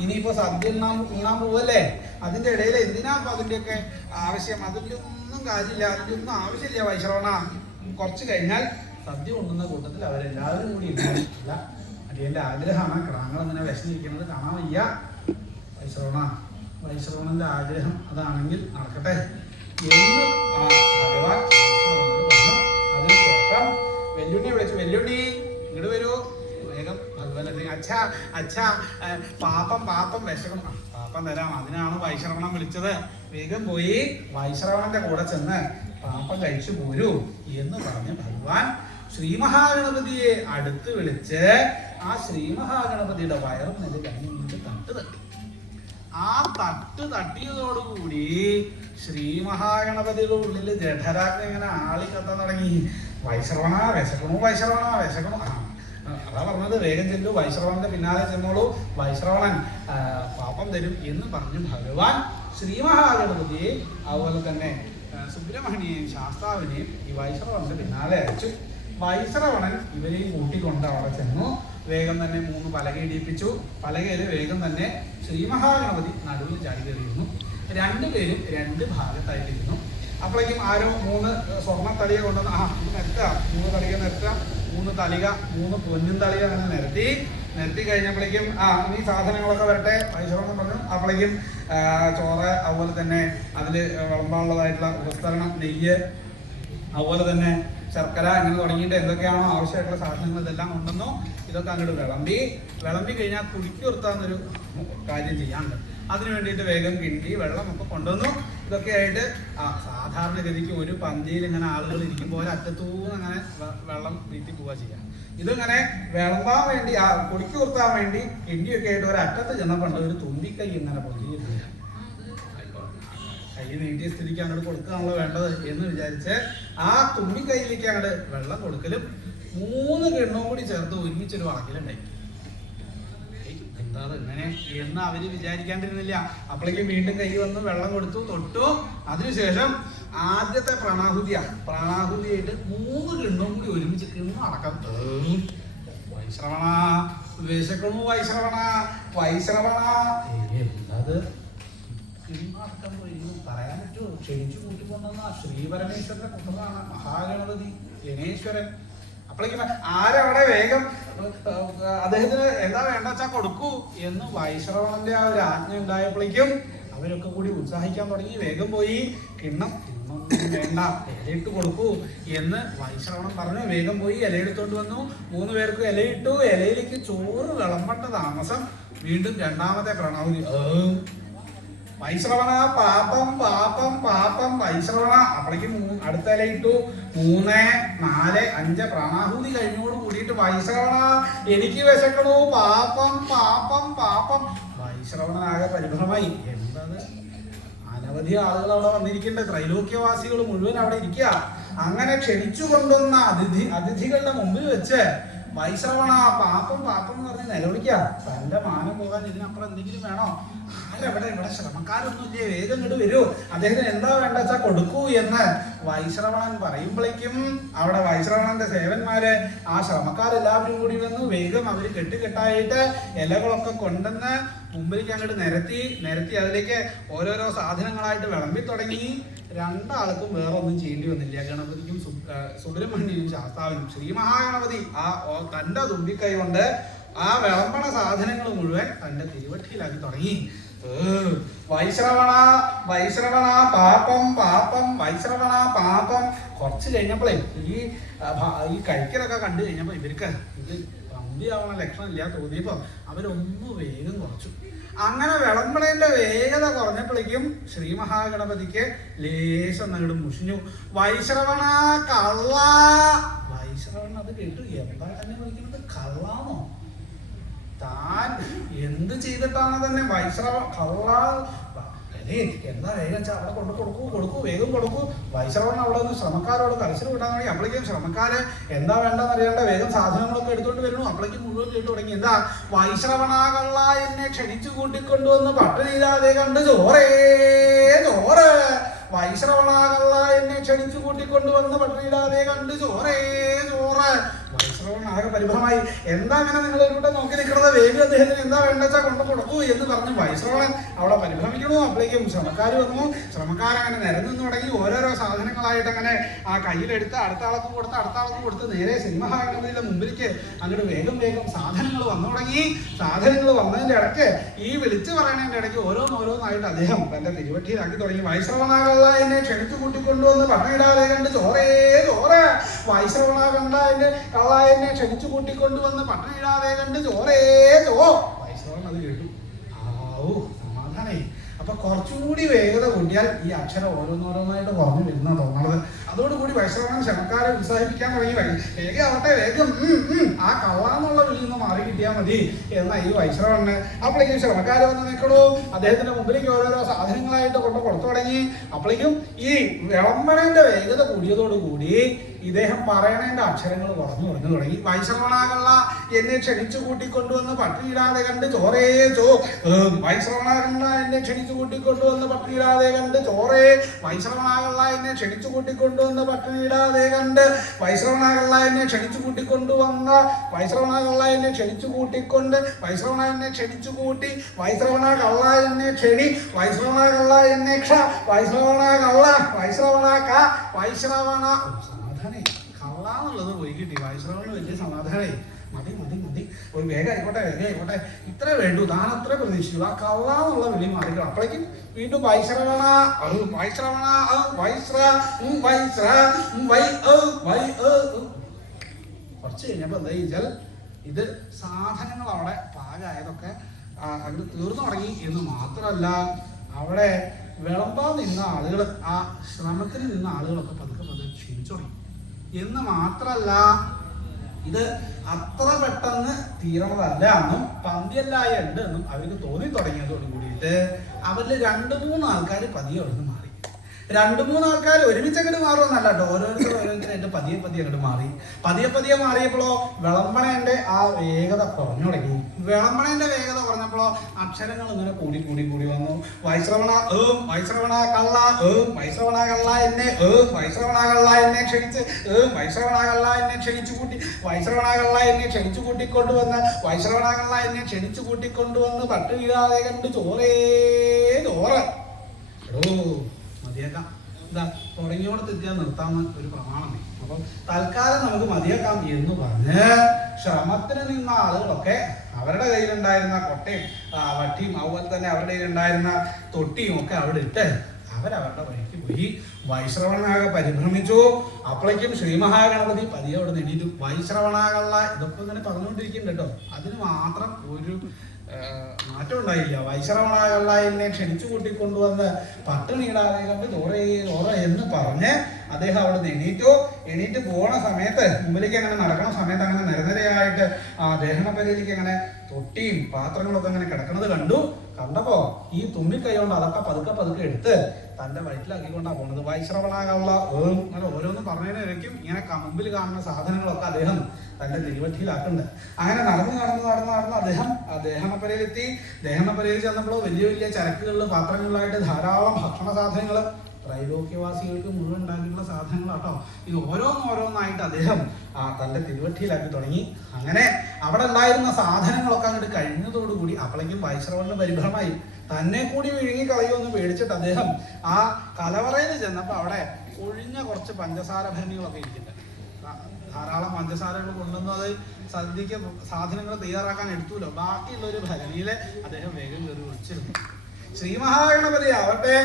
ഇനിയിപ്പോ സദ്യ ഉണ്ണാൻ പോവല്ലേ, അതിന്റെ ഇടയിൽ എന്തിനാ അപ്പൊ അതിന്റെയൊക്കെ ആവശ്യം? അതിന്റെ ഒന്നും കാര്യമില്ല, അതിന്റെ ഒന്നും ആവശ്യമില്ല വൈശ്രവണ. കുറച്ച് കഴിഞ്ഞാൽ സദ്യ കൊണ്ടുന്ന കൂട്ടത്തിൽ അവരെല്ലാവരും കൂടി ഇല്ല. അടിയന്റെ ആഗ്രഹമാണ് ക്ടാങ്ങൾ അങ്ങനെ വിശന്നിരിക്കുന്നത് കാണാൻ വയ്യ. വൈശ്രവണ, വൈശ്രവണന്റെ ആഗ്രഹം അതാണെങ്കിൽ നടക്കട്ടെ എന്ന് ഭഗവാൻ പറഞ്ഞു. അതിനുശേഷം വെല്ലുണ്ണിയെ വിളിച്ചു. വെല്ലുണ്ണി, ഇങ്ങോട്ട് വരൂ, വേഗം ഭഗവാൻ. അച്ഛാ പാപ്പം വിശക്കണം. പാപ്പം തരാം, അതിനാണ് വൈശ്രവണം വിളിച്ചത്. വേഗം പോയി വൈശ്രവണന്റെ കൂടെ ചെന്ന് പാപ്പം കഴിച്ചു പോരൂ എന്ന് പറഞ്ഞ് ഭഗവാൻ ശ്രീ മഹാഗണപതിയെ അടുത്ത് വിളിച്ച് ആ ശ്രീ മഹാഗണപതിയുടെ വയറും നെല്ല് കഴിഞ്ഞ് തട്ട് തട്ടി. ആ തട്ട് തട്ടിയതോടുകൂടി ശ്രീ മഹാഗണപതിയുടെ ഉള്ളിൽ ജഠരാഗ്നി ഇങ്ങനെ ആളി കത്താൻ തുടങ്ങി. വൈശ്രവണ വിശക്കണു. അതാ പറഞ്ഞത്, വേഗം ചെല്ലു, വൈശ്രവണന്റെ പിന്നാലെ ചെന്നോളൂ, വൈശ്രവണൻ പാപം തരും എന്ന് പറഞ്ഞു ഭഗവാൻ ശ്രീ മഹാഗണപതിയെ അതുപോലെ തന്നെ സുബ്രഹ്മണ്യെയും ശാസ്താവിനെയും ഈ വൈശ്രവണന്റെ പിന്നാലെ അയച്ചു. വൈശ്രവണൻ ഇവരെയും കൂട്ടിക്കൊണ്ട് അവിടെ ചെന്നു. വേഗം തന്നെ 3 പലക ഇടിയിപ്പിച്ചു. പലകയിൽ വേഗം തന്നെ ശ്രീ മഹാഗണപതി നടുവിൽ ചാടി കയറിയിരുന്നു. 2 പേരും 2 ഭാഗത്തായിട്ടിരുന്നു. അപ്പോഴേക്കും ആരോ 3 സ്വർണ്ണ തളിക കൊണ്ടുവന്ന് നിരത്തുക, 3 തളിക നിരത്തുക, 3 തളിക, 3 പൊന്നും തളിക അങ്ങനെ നിരത്തി കഴിഞ്ഞപ്പോഴേക്കും ഈ സാധനങ്ങളൊക്കെ വരട്ടെ വൈശ്രവണൻ പറഞ്ഞു. അപ്പോഴേക്കും ചോറ്, അതുപോലെ തന്നെ അതിൽ വിളമ്പാനുള്ളതായിട്ടുള്ള ഉപസ്തരണം, നെയ്യ്, അതുപോലെ തന്നെ ശർക്കര, ഇങ്ങനെ തുടങ്ങിയിട്ട് എന്തൊക്കെയാണോ ആവശ്യമായിട്ടുള്ള സാധനങ്ങൾ ഇതെല്ലാം ഉണ്ടെന്നോ ഇതൊക്കെ അങ്ങോട്ട് വിളമ്പി കഴിഞ്ഞാൽ കുടിക്കി നിർത്താന്നൊരു കാര്യം ചെയ്യാണ്ട്. അതിനു വേണ്ടിയിട്ട് വേഗം കിണ്ടി വെള്ളമൊക്കെ കൊണ്ടുവന്നു. ഇതൊക്കെ ആയിട്ട് സാധാരണഗതിക്ക് ഒരു പന്തിയിൽ ഇങ്ങനെ ആളുകൾ ഇരിക്കുമ്പോൾ അറ്റത്തൂന്ന് അങ്ങനെ വെള്ളം വീട്ടിൽ പോവുക ചെയ്യാം. ഇതിങ്ങനെ വിളമ്പാൻ വേണ്ടി കുടിക്കി നിർത്താൻ വേണ്ടി കിണ്ടിയൊക്കെ ആയിട്ട് ഒരു അറ്റത്ത് ചെന്നപ്പോണ്ട് ഒരു തുമ്പിക്കൈ ഇങ്ങനെ പൊന്തിയിട്ടില്ല. കൈ നീട്ടിയ സ്ഥിതിക്ക് അങ്ങോട്ട് കൊടുക്കുകയാണല്ലോ വേണ്ടത് എന്ന് വിചാരിച്ച് ആ തുമ്പിക്കൈയിലേക്ക് അങ്ങോട്ട് വെള്ളം കൊടുക്കലും 3 കിണ്ണവും കൂടി ചേർത്ത് ഒരുമിച്ചൊരു വാക്കിലുണ്ടായി. എന്താ ഇങ്ങനെ എന്ന് അവര് വിചാരിക്കാണ്ടിരുന്നില്ല. അപ്പോഴേക്കും വീണ്ടും കൈ വന്ന് വെള്ളം കൊടുത്തു, തൊട്ടു. അതിനുശേഷം ആദ്യത്തെ പ്രാണാഹുതിയായിട്ട് 3 കിണ്ണവും കൂടി ഒരുമിച്ച് കിണ്ണു അടക്കം. വൈശ്രവണ വിശക്കണു, വൈശ്രവണ എന്താത് കിണ്ണടക്കം പറയാൻ പറ്റുമോ? ക്ഷണിച്ചു കൂട്ടിക്കൊണ്ടുവന്ന ശ്രീപരമേശ്വരന്റെ പുത്രനാണ് മഹാഗണപതി ഗണേശ്വരൻ. അപ്പോഴേക്കും ആരവിടെ വേഗം അദ്ദേഹത്തിന് എന്താ വേണ്ട വെച്ചാൽ കൊടുക്കൂ എന്ന് വൈശ്രവണന്റെ ആ ഒരു ആജ്ഞ ഉണ്ടായപ്പോഴേക്കും അവരൊക്കെ കൂടി ഉത്സാഹിക്കാൻ തുടങ്ങി. വേഗം പോയി കിണ്ണം വേണ്ട, ഇലയിട്ട് കൊടുക്കൂ എന്ന് വൈശ്രവണം പറഞ്ഞു. വേഗം പോയി ഇലയെടുത്തോണ്ട് വന്നു. 3 പേർക്ക് ഇലയിട്ടു. ഇലയിലേക്ക് ചോറ് വിളമ്പേണ്ട താമസം വീണ്ടും 2ാമത്തെ പ്രണാഹുതി. വൈശ്രവണ പാപം വൈശ്രവണ. അപ്പോഴേക്കും അടുത്ത ഇലയിട്ടു. 3, 4, 5 പ്രാണാഹുതി കഴിഞ്ഞോട് കൂടിയിട്ട് വൈശ്രവണ എനിക്ക് വിശക്കണു, പാപം. വൈശ്രവണനാകെ പരിഭ്രമായി. എന്തത്, അനവധി ആളുകൾ അവിടെ വന്നിരിക്കേണ്ടത്, ത്രൈലോക്യവാസികൾ മുഴുവൻ അവിടെ ഇരിക്കുക. അങ്ങനെ ക്ഷണിച്ചു കൊണ്ടുവന്ന അതിഥികളുടെ മുമ്പിൽ വെച്ച് വൈശ്രവണ പാപം എന്ന് പറഞ്ഞ് നിലവിളിക്കുക. തന്റെ മാനം പോകാൻ ഇതിനപ്പുറം എന്തെങ്കിലും വേണോ? ഇവിടെ ശ്രമക്കാരൊന്നുമില്ലേ, വേഗം ഇങ്ങോട്ട് വരൂ, അദ്ദേഹത്തിന് എന്താ വേണ്ട വെച്ചാ കൊടുക്കൂ എന്ന് വൈശ്രവണൻ പറയുമ്പോഴേക്കും അവിടെ വൈശ്രവണന്റെ സേവന്മാര് ആ ശ്രമക്കാരെല്ലാവരും കൂടി വന്നു. വേഗം അവര് കെട്ടുകെട്ടായിട്ട് ഇലകളൊക്കെ കൊണ്ടുവന്ന് മുമ്പിലേക്ക് അങ്ങോട്ട് നിരത്തി അതിലേക്ക് ഓരോരോ സാധനങ്ങളായിട്ട് വിളമ്പി തുടങ്ങി. രണ്ടാൾക്കും വേറെ ഒന്നും ചെയ്യേണ്ടി വന്നില്ല. ഗണപതിക്കും സുബ്രഹ്മണ്യനും ശാസ്താവിനും. ശ്രീ മഹാഗണപതി തന്റെ തുമ്പിക്കൈ കൊണ്ട് ആ വിളമ്പണ സാധനങ്ങൾ മുഴുവൻ തന്റെ തിരുവട്ടിയിലാക്കി തുടങ്ങി. വൈശ്രവണ പാപം വൈശ്രവണ പാപം. കുറച്ച് കഴിഞ്ഞപ്പോഴേ ഈ കഴിക്കലൊക്കെ കണ്ടു കഴിഞ്ഞപ്പോ ഇവർക്ക് ഇത് പന്തിയാവണ ലക്ഷണമില്ല തോന്നിയപ്പോ അവരൊന്ന് വേഗം കുറച്ചു. അങ്ങനെ വിളമ്പണേന്റെ വേഗത കുറഞ്ഞപ്പോഴേക്കും ശ്രീ മഹാഗണപതിക്ക് ലേശം അങ്ങോട്ട് മുഷിഞ്ഞു. വൈശ്രവണ കള്ള. വൈശ്രവണ അത് കേട്ടു. എന്താ തന്നെ വിളിക്കുന്നത്, കള്ളാണോ? താൻ എന്ത് ചെയ്തിട്ടാണ് തന്നെ കള്ള? എന്താ വേഗം വെച്ചാൽ അവിടെ കൊടുക്കൂ വേഗം കൊടുക്കൂ. വൈശ്രവൺ അവിടെ നിന്ന് ശ്രമക്കാരോട് കരച്ചിൽ വിടാൻ തുടങ്ങി. അപ്പോഴേക്കും ശ്രമക്കാര് എന്താ വേണ്ടെന്ന് അറിയാണ്ട് വേഗം സാധനങ്ങളൊക്കെ എടുത്തോണ്ട് വരുന്നു. അപ്പോഴേക്കും മുഴുവൻ കേട്ടു തുടങ്ങി. എന്താ? വൈശ്രവണാകള്ള എന്നെ ക്ഷണിച്ചു കൂട്ടിക്കൊണ്ടുവന്ന് പട്ടിണിയില്ലാതെ കണ്ട് ചോറ്. വൈശ്രവണാകള്ള എന്നെ ക്ഷണിച്ചു കൂട്ടിക്കൊണ്ടുവന്ന് പട്ടിണിയില്ലാതെ കണ്ട് ചോറ്. വൈശ്രവൺ ആകെ പരിഭ്രമായി. എന്താ അങ്ങനെ നിങ്ങൾ ഇവിടെ നോക്കി നിൽക്കുന്നത്, വേഗം അദ്ദേഹത്തിന് എന്താ വേണ്ടെച്ചാ കൊണ്ട് കൊടുക്കൂ എന്ന് പറഞ്ഞ് വൈശ്രവണൻ അവിടെ പരിഭ്രമിക്കണു. അപ്പോഴേക്കും ശ്രമക്കാർ വന്നു. ശ്രമക്കാരങ്ങനെ നിരന്നു തുടങ്ങി. ഓരോരോ സാധനങ്ങളായിട്ട് അങ്ങനെ ആ കയ്യിലെടുത്ത് അടുത്ത ആൾക്കും കൊടുത്ത് നേരെ സിംഹഗണപതിയുടെ മുമ്പിലേക്ക് അങ്ങോട്ട് വേഗം സാധനങ്ങൾ വന്നു തുടങ്ങി. സാധനങ്ങൾ വന്നതിന്റെ ഇടയ്ക്ക് ഈ വിളിച്ചു പറയുന്നതിന്റെ ഇടയ്ക്ക് ഓരോന്നായിട്ട് അദ്ദേഹം തന്റെ തിരുവട്ടിയിലാക്കി തുടങ്ങി. വൈശ്രവണാകള്ള എന്നെ ക്ഷണിച്ചു കൂട്ടിക്കൊണ്ടുവന്ന് പട്ടിണിയിടാതെ കണ്ട് ചോറ്. വൈശ്രവണാകള്ള എന്നെ ക്ഷണിച്ചു കൂട്ടിക്കൊണ്ടുവന്ന് പട്ടിണിയിടാതെ കണ്ട് ചോറ്. വൈശ്രവൺ അത് കേട്ടു. സമാധാനായി. അപ്പൊ കുറച്ചുകൂടി വേഗത കൂട്ടിയാൽ ഈ അക്ഷരം ഓരോന്നോരോന്നായിട്ട് കുറഞ്ഞു വരുന്ന തോന്നുന്നത്. അതോടുകൂടി വൈശ്രവണൻ ശ്രമക്കാരെ ഉത്സാഹിപ്പിക്കാൻ തുടങ്ങി. വേഗം ആവട്ടെ, വേഗം ആ കള്ളാന്നുള്ള വിളിയിൽ നിന്ന് മാറി കിട്ടിയാൽ മതി എന്ന ഈ വൈശ്രവണ്ണന്. അപ്പോഴേക്കും ശ്രമക്കാര് വന്ന് നിൽക്കണു. അദ്ദേഹത്തിന്റെ മുമ്പിലേക്ക് ഓരോരോ സാധനങ്ങളായിട്ട് കൊടുത്തു തുടങ്ങി. അപ്പോഴേക്കും ഈ വിളംബരന്റെ വേഗത കൂടിയതോടുകൂടി ഇദ്ദേഹം പറയണതിന്റെ അക്ഷരങ്ങൾ കുറഞ്ഞു തുടങ്ങി. വൈശ്രവണാകള്ള എന്നെ ക്ഷണിച്ചു കൂട്ടിക്കൊണ്ടുവന്ന് പട്ടിണിയിടാതെ കണ്ട് ചോറേ. വൈശ്രവണാകള്ള എന്നെ ക്ഷണിച്ചു കൂട്ടിക്കൊണ്ടുവന്ന് പട്ടിണിയിടാതെ കണ്ട് ചോറേ. വൈശ്രവണാകള്ള എന്നെ ക്ഷണിച്ചു കൂട്ടിക്കൊണ്ടുവന്ന് പട്ടിണിയിടാതെ കണ്ട്. വൈശ്രവണാകള്ള എന്നെ ക്ഷണിച്ചു കൂട്ടിക്കൊണ്ടുവന്ന വൈശ്രവണാകള്ള എന്നെ ക്ഷണിച്ചു കൂട്ടിക്കൊണ്ട് വൈശ്രവണ എന്നെ ക്ഷണിച്ചു കൂട്ടി. വൈശ്രവണാകള്ള എന്നെ ക്ഷണി. വൈശ്രവണാകള്ള എന്നെ വൈശ്രവണ സമാധാനേ. കള്ളാന്നുള്ളത് പോയി കിട്ടി. വൈശ്രവണ് വലിയ സമാധാനേ. മതി ഒരു വേഗം ആയിക്കോട്ടെ ഇത്ര വേണ്ടു. താൻ അത്ര പ്രതീക്ഷിച്ചു. ആ കള്ളാന്നുള്ള വിളി മാറിക്കണം. അപ്പോഴേക്കും വീണ്ടും വൈശ്രവണ കുറച്ച് കഴിഞ്ഞപ്പോ എന്താ വെച്ചാൽ ഇത് സാധനങ്ങൾ അവിടെ പാകമായതൊക്കെ അങ്ങോട്ട് തീർന്നു തുടങ്ങി എന്ന് മാത്രമല്ല, അവിടെ വിളമ്പാൻ നിന്ന ആളുകൾ, ആ ശ്രമത്തിന് നിന്ന ആളുകളൊക്കെ പതുക്കെ ക്ഷീണിച്ചു തുടങ്ങി എന്ന് മാത്രമല്ല, ഇത് അത്ര പെട്ടെന്ന് തീരണതല്ല എന്നും പന്തിയല്ലായ ഉണ്ട് എന്നും അവർക്ക് തോന്നി തുടങ്ങിയതോട് കൂടിയിട്ട് അവരിൽ 2-3 ആൾക്കാർ പതിയെ അവിടെ നിന്ന് മാറി. 2-3 ആൾക്കാർ ഒരുമിച്ച് അങ്ങോട്ട് മാറുമെന്നല്ല കേട്ടോ, ഓരോരുത്തരായിട്ട് പതിയെ അങ്ങോട്ട് മാറി. പതിയെ മാറിയപ്പോഴോ വിളംബണേന്റെ ആ വേഗത കുറഞ്ഞു തുടങ്ങി. വിളംബണേന്റെ വേഗത കുറഞ്ഞപ്പോഴോ അക്ഷരങ്ങൾ ഇങ്ങനെ കൂടി വന്നു. വൈശ്രവണ കള്ള എന്നെ ക്ഷണിച്ച് എന്നെ ക്ഷണിച്ചു കൂട്ടി. വൈശ്രവണ എന്നെ ക്ഷണിച്ചു കൂട്ടിക്കൊണ്ടുവന്ന് എന്നെ ക്ഷണിച്ചു കൂട്ടിക്കൊണ്ടുവന്ന് പട്ടിണിയിടാതെ കണ്ട് ചോറ്. മതിയാക്കാം. എന്താ തുടങ്ങിയോടത്ത് എത്തിയാൽ നിർത്താമെന്ന് ഒരു പ്രമാണമേ. അപ്പം തൽക്കാലം നമുക്ക് മതിയാക്കാം എന്ന് പറഞ്ഞ് ശ്രമത്തിന് നിന്ന ആളുകളൊക്കെ അവരുടെ കയ്യിലുണ്ടായിരുന്ന കൊട്ടയും വട്ടിയും അതുപോലെ തന്നെ അവരുടെ കയ്യിലുണ്ടായിരുന്ന തൊട്ടിയും ഒക്കെ അവിടെ ഇട്ട് അവരവരുടെ വഴിക്ക് പോയി. വൈശ്രവണാകെ പരിഭ്രമിച്ചു. അപ്പോഴേക്കും ശ്രീ മഹാഗണപതി പതിയെ അവിടെ നേടിയിട്ടു. വൈശ്രവണാകള്ള ഇതൊക്കെ ഇങ്ങനെ പറഞ്ഞുകൊണ്ടിരിക്കുന്നുണ്ട് കേട്ടോ, അതിന് മാത്രം ഒരു മാറ്റം ഉണ്ടായില്ല. വൈശ്രവണാകള്ള എന്നെ ക്ഷണിച്ചു കൂട്ടിക്കൊണ്ടുവന്ന് പട്ടിണിയിടാതെ കണ്ട് ചോറ എന്ന് പറഞ്ഞ് അദ്ദേഹം അവിടെ നിന്ന് എണീറ്റ് പോണ സമയത്ത് മുമ്പിലേക്ക് അങ്ങനെ നടക്കുന്ന സമയത്ത് അങ്ങനെ നിരനിരയായിട്ട് ആ ദേഹണപ്പരയിലേക്ക് അങ്ങനെ തൊട്ടിയും പാത്രങ്ങളൊക്കെ അങ്ങനെ കിടക്കുന്നത് കണ്ടപ്പോ ഈ തുമ്മിക്കൈ കൊണ്ട് അതൊക്കെ പതുക്കെ എടുത്ത് തന്റെ വയറ്റിലാക്കിക്കൊണ്ടാണ് പോണത്. വൈശ്രവണാകാനുള്ള അങ്ങനെ ഓരോന്നും പറഞ്ഞതിനിടയ്ക്കും ഇങ്ങനെ മുമ്പിൽ കാണുന്ന സാധനങ്ങളൊക്കെ അദ്ദേഹം തന്റെ തിരുവട്ടിയിലാക്കുന്നുണ്ട്. അങ്ങനെ നടന്ന് അദ്ദേഹം ദേഹണപ്പരയിലെത്തി. ദേഹണപ്പരയിൽ ചെന്നപ്പോൾ വലിയ ചരക്കുകളിൽ പാത്രങ്ങളിലായിട്ട് ധാരാളം ഭക്ഷണ സാധനങ്ങൾ ത്രൈലോക്യവാസികൾക്ക് മുഴുവൻ ഉണ്ടാക്കിയിട്ടുള്ള സാധനങ്ങളാട്ടോ. ഇത് ഓരോന്നായിട്ട് അദ്ദേഹം തന്റെ തിരുവട്ടിയിലാക്കി തുടങ്ങി. അങ്ങനെ അവിടെ ഉണ്ടായിരുന്ന സാധനങ്ങളൊക്കെ അങ്ങോട്ട് കഴിഞ്ഞതോടുകൂടി അപ്പോഴേക്കും വൈശ്രവണിന് പരിഭ്രമായി. തന്നെ കൂടി വിഴുങ്ങി കളയുമെന്ന് പേടിച്ചിട്ട് അദ്ദേഹം ആ കലവറയിൽ ചെന്നപ്പോൾ അവിടെ ഒഴിഞ്ഞ കുറച്ച് പഞ്ചസാര ഭരണികളൊക്കെ ഇരിക്കുന്നുണ്ട്. ധാരാളം പഞ്ചസാരകൾ കൊണ്ടുവന്നത് സദ്യക്ക് സാധനങ്ങൾ തയ്യാറാക്കാൻ എടുത്തുല്ലോ. ബാക്കിയുള്ള ഒരു ഭരണിയിൽ അദ്ദേഹം വേഗം കയറി ഒഴിച്ചിരുന്നു. ശ്രീ മഹാഗണപതി ആവട്ടെ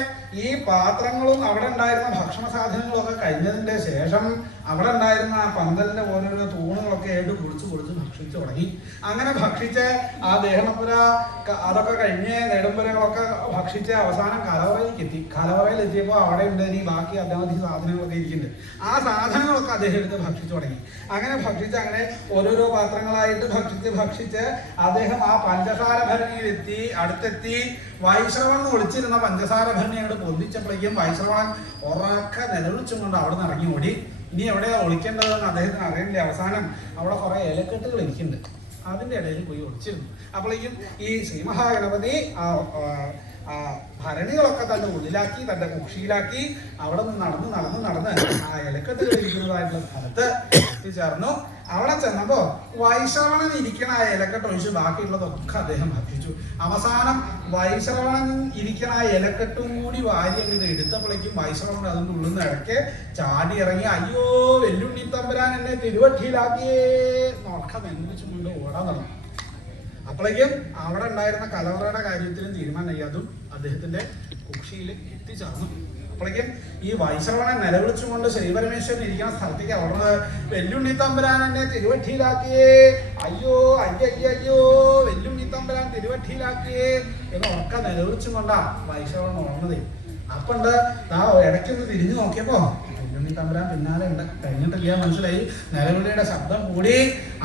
ഈ പാത്രങ്ങളും അവിടെ ഉണ്ടായിരുന്ന ഭക്ഷണ സാധനങ്ങളൊക്കെ കഴിഞ്ഞതിന്റെ ശേഷം അവിടെ ഉണ്ടായിരുന്ന ആ പന്തലിന്റെ ഓരോരോ തൂണുകളൊക്കെ ആയിട്ട് പൊളിച്ച് ഭക്ഷിച്ചു തുടങ്ങി. അങ്ങനെ ഭക്ഷിച്ച് ആ ദേഹണപ്പുര അതൊക്കെ കഴിഞ്ഞ് നെടുമ്പുരകളൊക്കെ ഭക്ഷിച്ച് അവസാനം കലവറയിൽ എത്തിയപ്പോൾ അവിടെ ഉണ്ട് ഇനി ബാക്കി അനവധി സാധനങ്ങളൊക്കെ ഇരിക്കുന്നുണ്ട്. ആ സാധനങ്ങളൊക്കെ അദ്ദേഹം എടുത്ത് ഭക്ഷിച്ചു തുടങ്ങി. അങ്ങനെ അങ്ങനെ ഓരോരോ പാത്രങ്ങളായിട്ട് ഭക്ഷിച്ച് അദ്ദേഹം ആ പഞ്ചസാര ഭരണിയിൽ അടുത്തെത്തി. വൈശ്രവൺ ഒളിച്ചിരുന്ന പഞ്ചസാര ഭരണി അങ്ങോട്ട് പൊന്തിച്ചപ്പോഴേക്കും വൈശ്രവൺ ഉറക്കെ നിലവിളിച്ചും കൊണ്ട് അവിടെ നിന്ന് ഇറങ്ങി ഓടി. ഇനി എവിടെയാ ഒളിക്കേണ്ടതെന്ന് അദ്ദേഹത്തിന് അറിയില്ല. അവസാനം അവിടെ കുറെ ഇലക്കെട്ടുകൾ ഇരിക്കുന്നുണ്ട്. അതിന്റെ ഇടയിൽ പോയി ഒളിച്ചിരുന്നു. അപ്പോഴേക്കും ഈ ശ്രീ മഹാഗണപതി ഭരണികളൊക്കെ തന്റെ ഉള്ളിലാക്കി, തന്റെ കുക്ഷിയിലാക്കി അവിടെ നിന്ന് നടന്ന് ആ ഇലക്കെട്ടുകൾ ഇരിക്കുന്നതായിട്ടുള്ള സ്ഥലത്ത് എത്തിച്ചേർന്നു. അവിടെ ചെന്നപ്പോ വൈശ്രവണൻ ഇരിക്കണ ആ ഇലക്കെട്ട് ഒഴിച്ച് ബാക്കിയുള്ളതൊക്കെ അദ്ദേഹം ഭക്ഷിച്ചു. അവസാനം വൈശ്രവണൻ ഇരിക്കണ ആ ഇലക്കെട്ടും കൂടി വാരി അങ്ങനെ എടുത്തപ്പോഴേക്കും വൈശ്രവണൻ അതിൻ്റെ ഉള്ളിൽ നിന്ന് ഇടയ്ക്ക് ചാടി ഇറങ്ങി അയ്യോ വെല്ലുണ്ണി തമ്പുരാൻ എന്നെ തിരുവട്ടിയിലാക്കിയേ നോക്ക നെല്ലിച്ചുകൊണ്ട് ഓടാൻ നടന്നു. അപ്പോഴേക്കും അവിടെ ഉണ്ടായിരുന്ന കലവറയുടെ കാര്യത്തിലും തീരുമാനമായി. അതും അദ്ദേഹത്തിന്റെ കുക്ഷിയിൽ എത്തിച്ചേർന്നു. അപ്പോഴേക്കും ഈ വൈശ്രവണൻ നിലവിളിച്ചുകൊണ്ട് ശ്രീപരമേശ്വരൻ ഇരിക്കുന്ന സ്ഥലത്തേക്ക് അവിടെ വെല്ലുണ്ണി തമ്പുരാൻ എന്നെ തിരുവട്ടിയിലാക്കിയേ അയ്യോ അയ്യോ വെല്ലുണ്ണി തമ്പുരാൻ തിരുവട്ടിയിലാക്കിയേ എന്ന് ഉറക്ക നിലവിളിച്ചും കൊണ്ടാ വൈശ്രവണൻ ഉണർന്നത്. അപ്പണ്ട് ഇടയ്ക്കൊന്ന് തിരിഞ്ഞു നോക്കിയപ്പോ വെല്ലുണ്ണി തമ്പുരാൻ പിന്നാലെ ഉണ്ട്. കഴിഞ്ഞിട്ടില്ല മനസ്സിലായി. നിലവിളിയുടെ ശബ്ദം കൂടി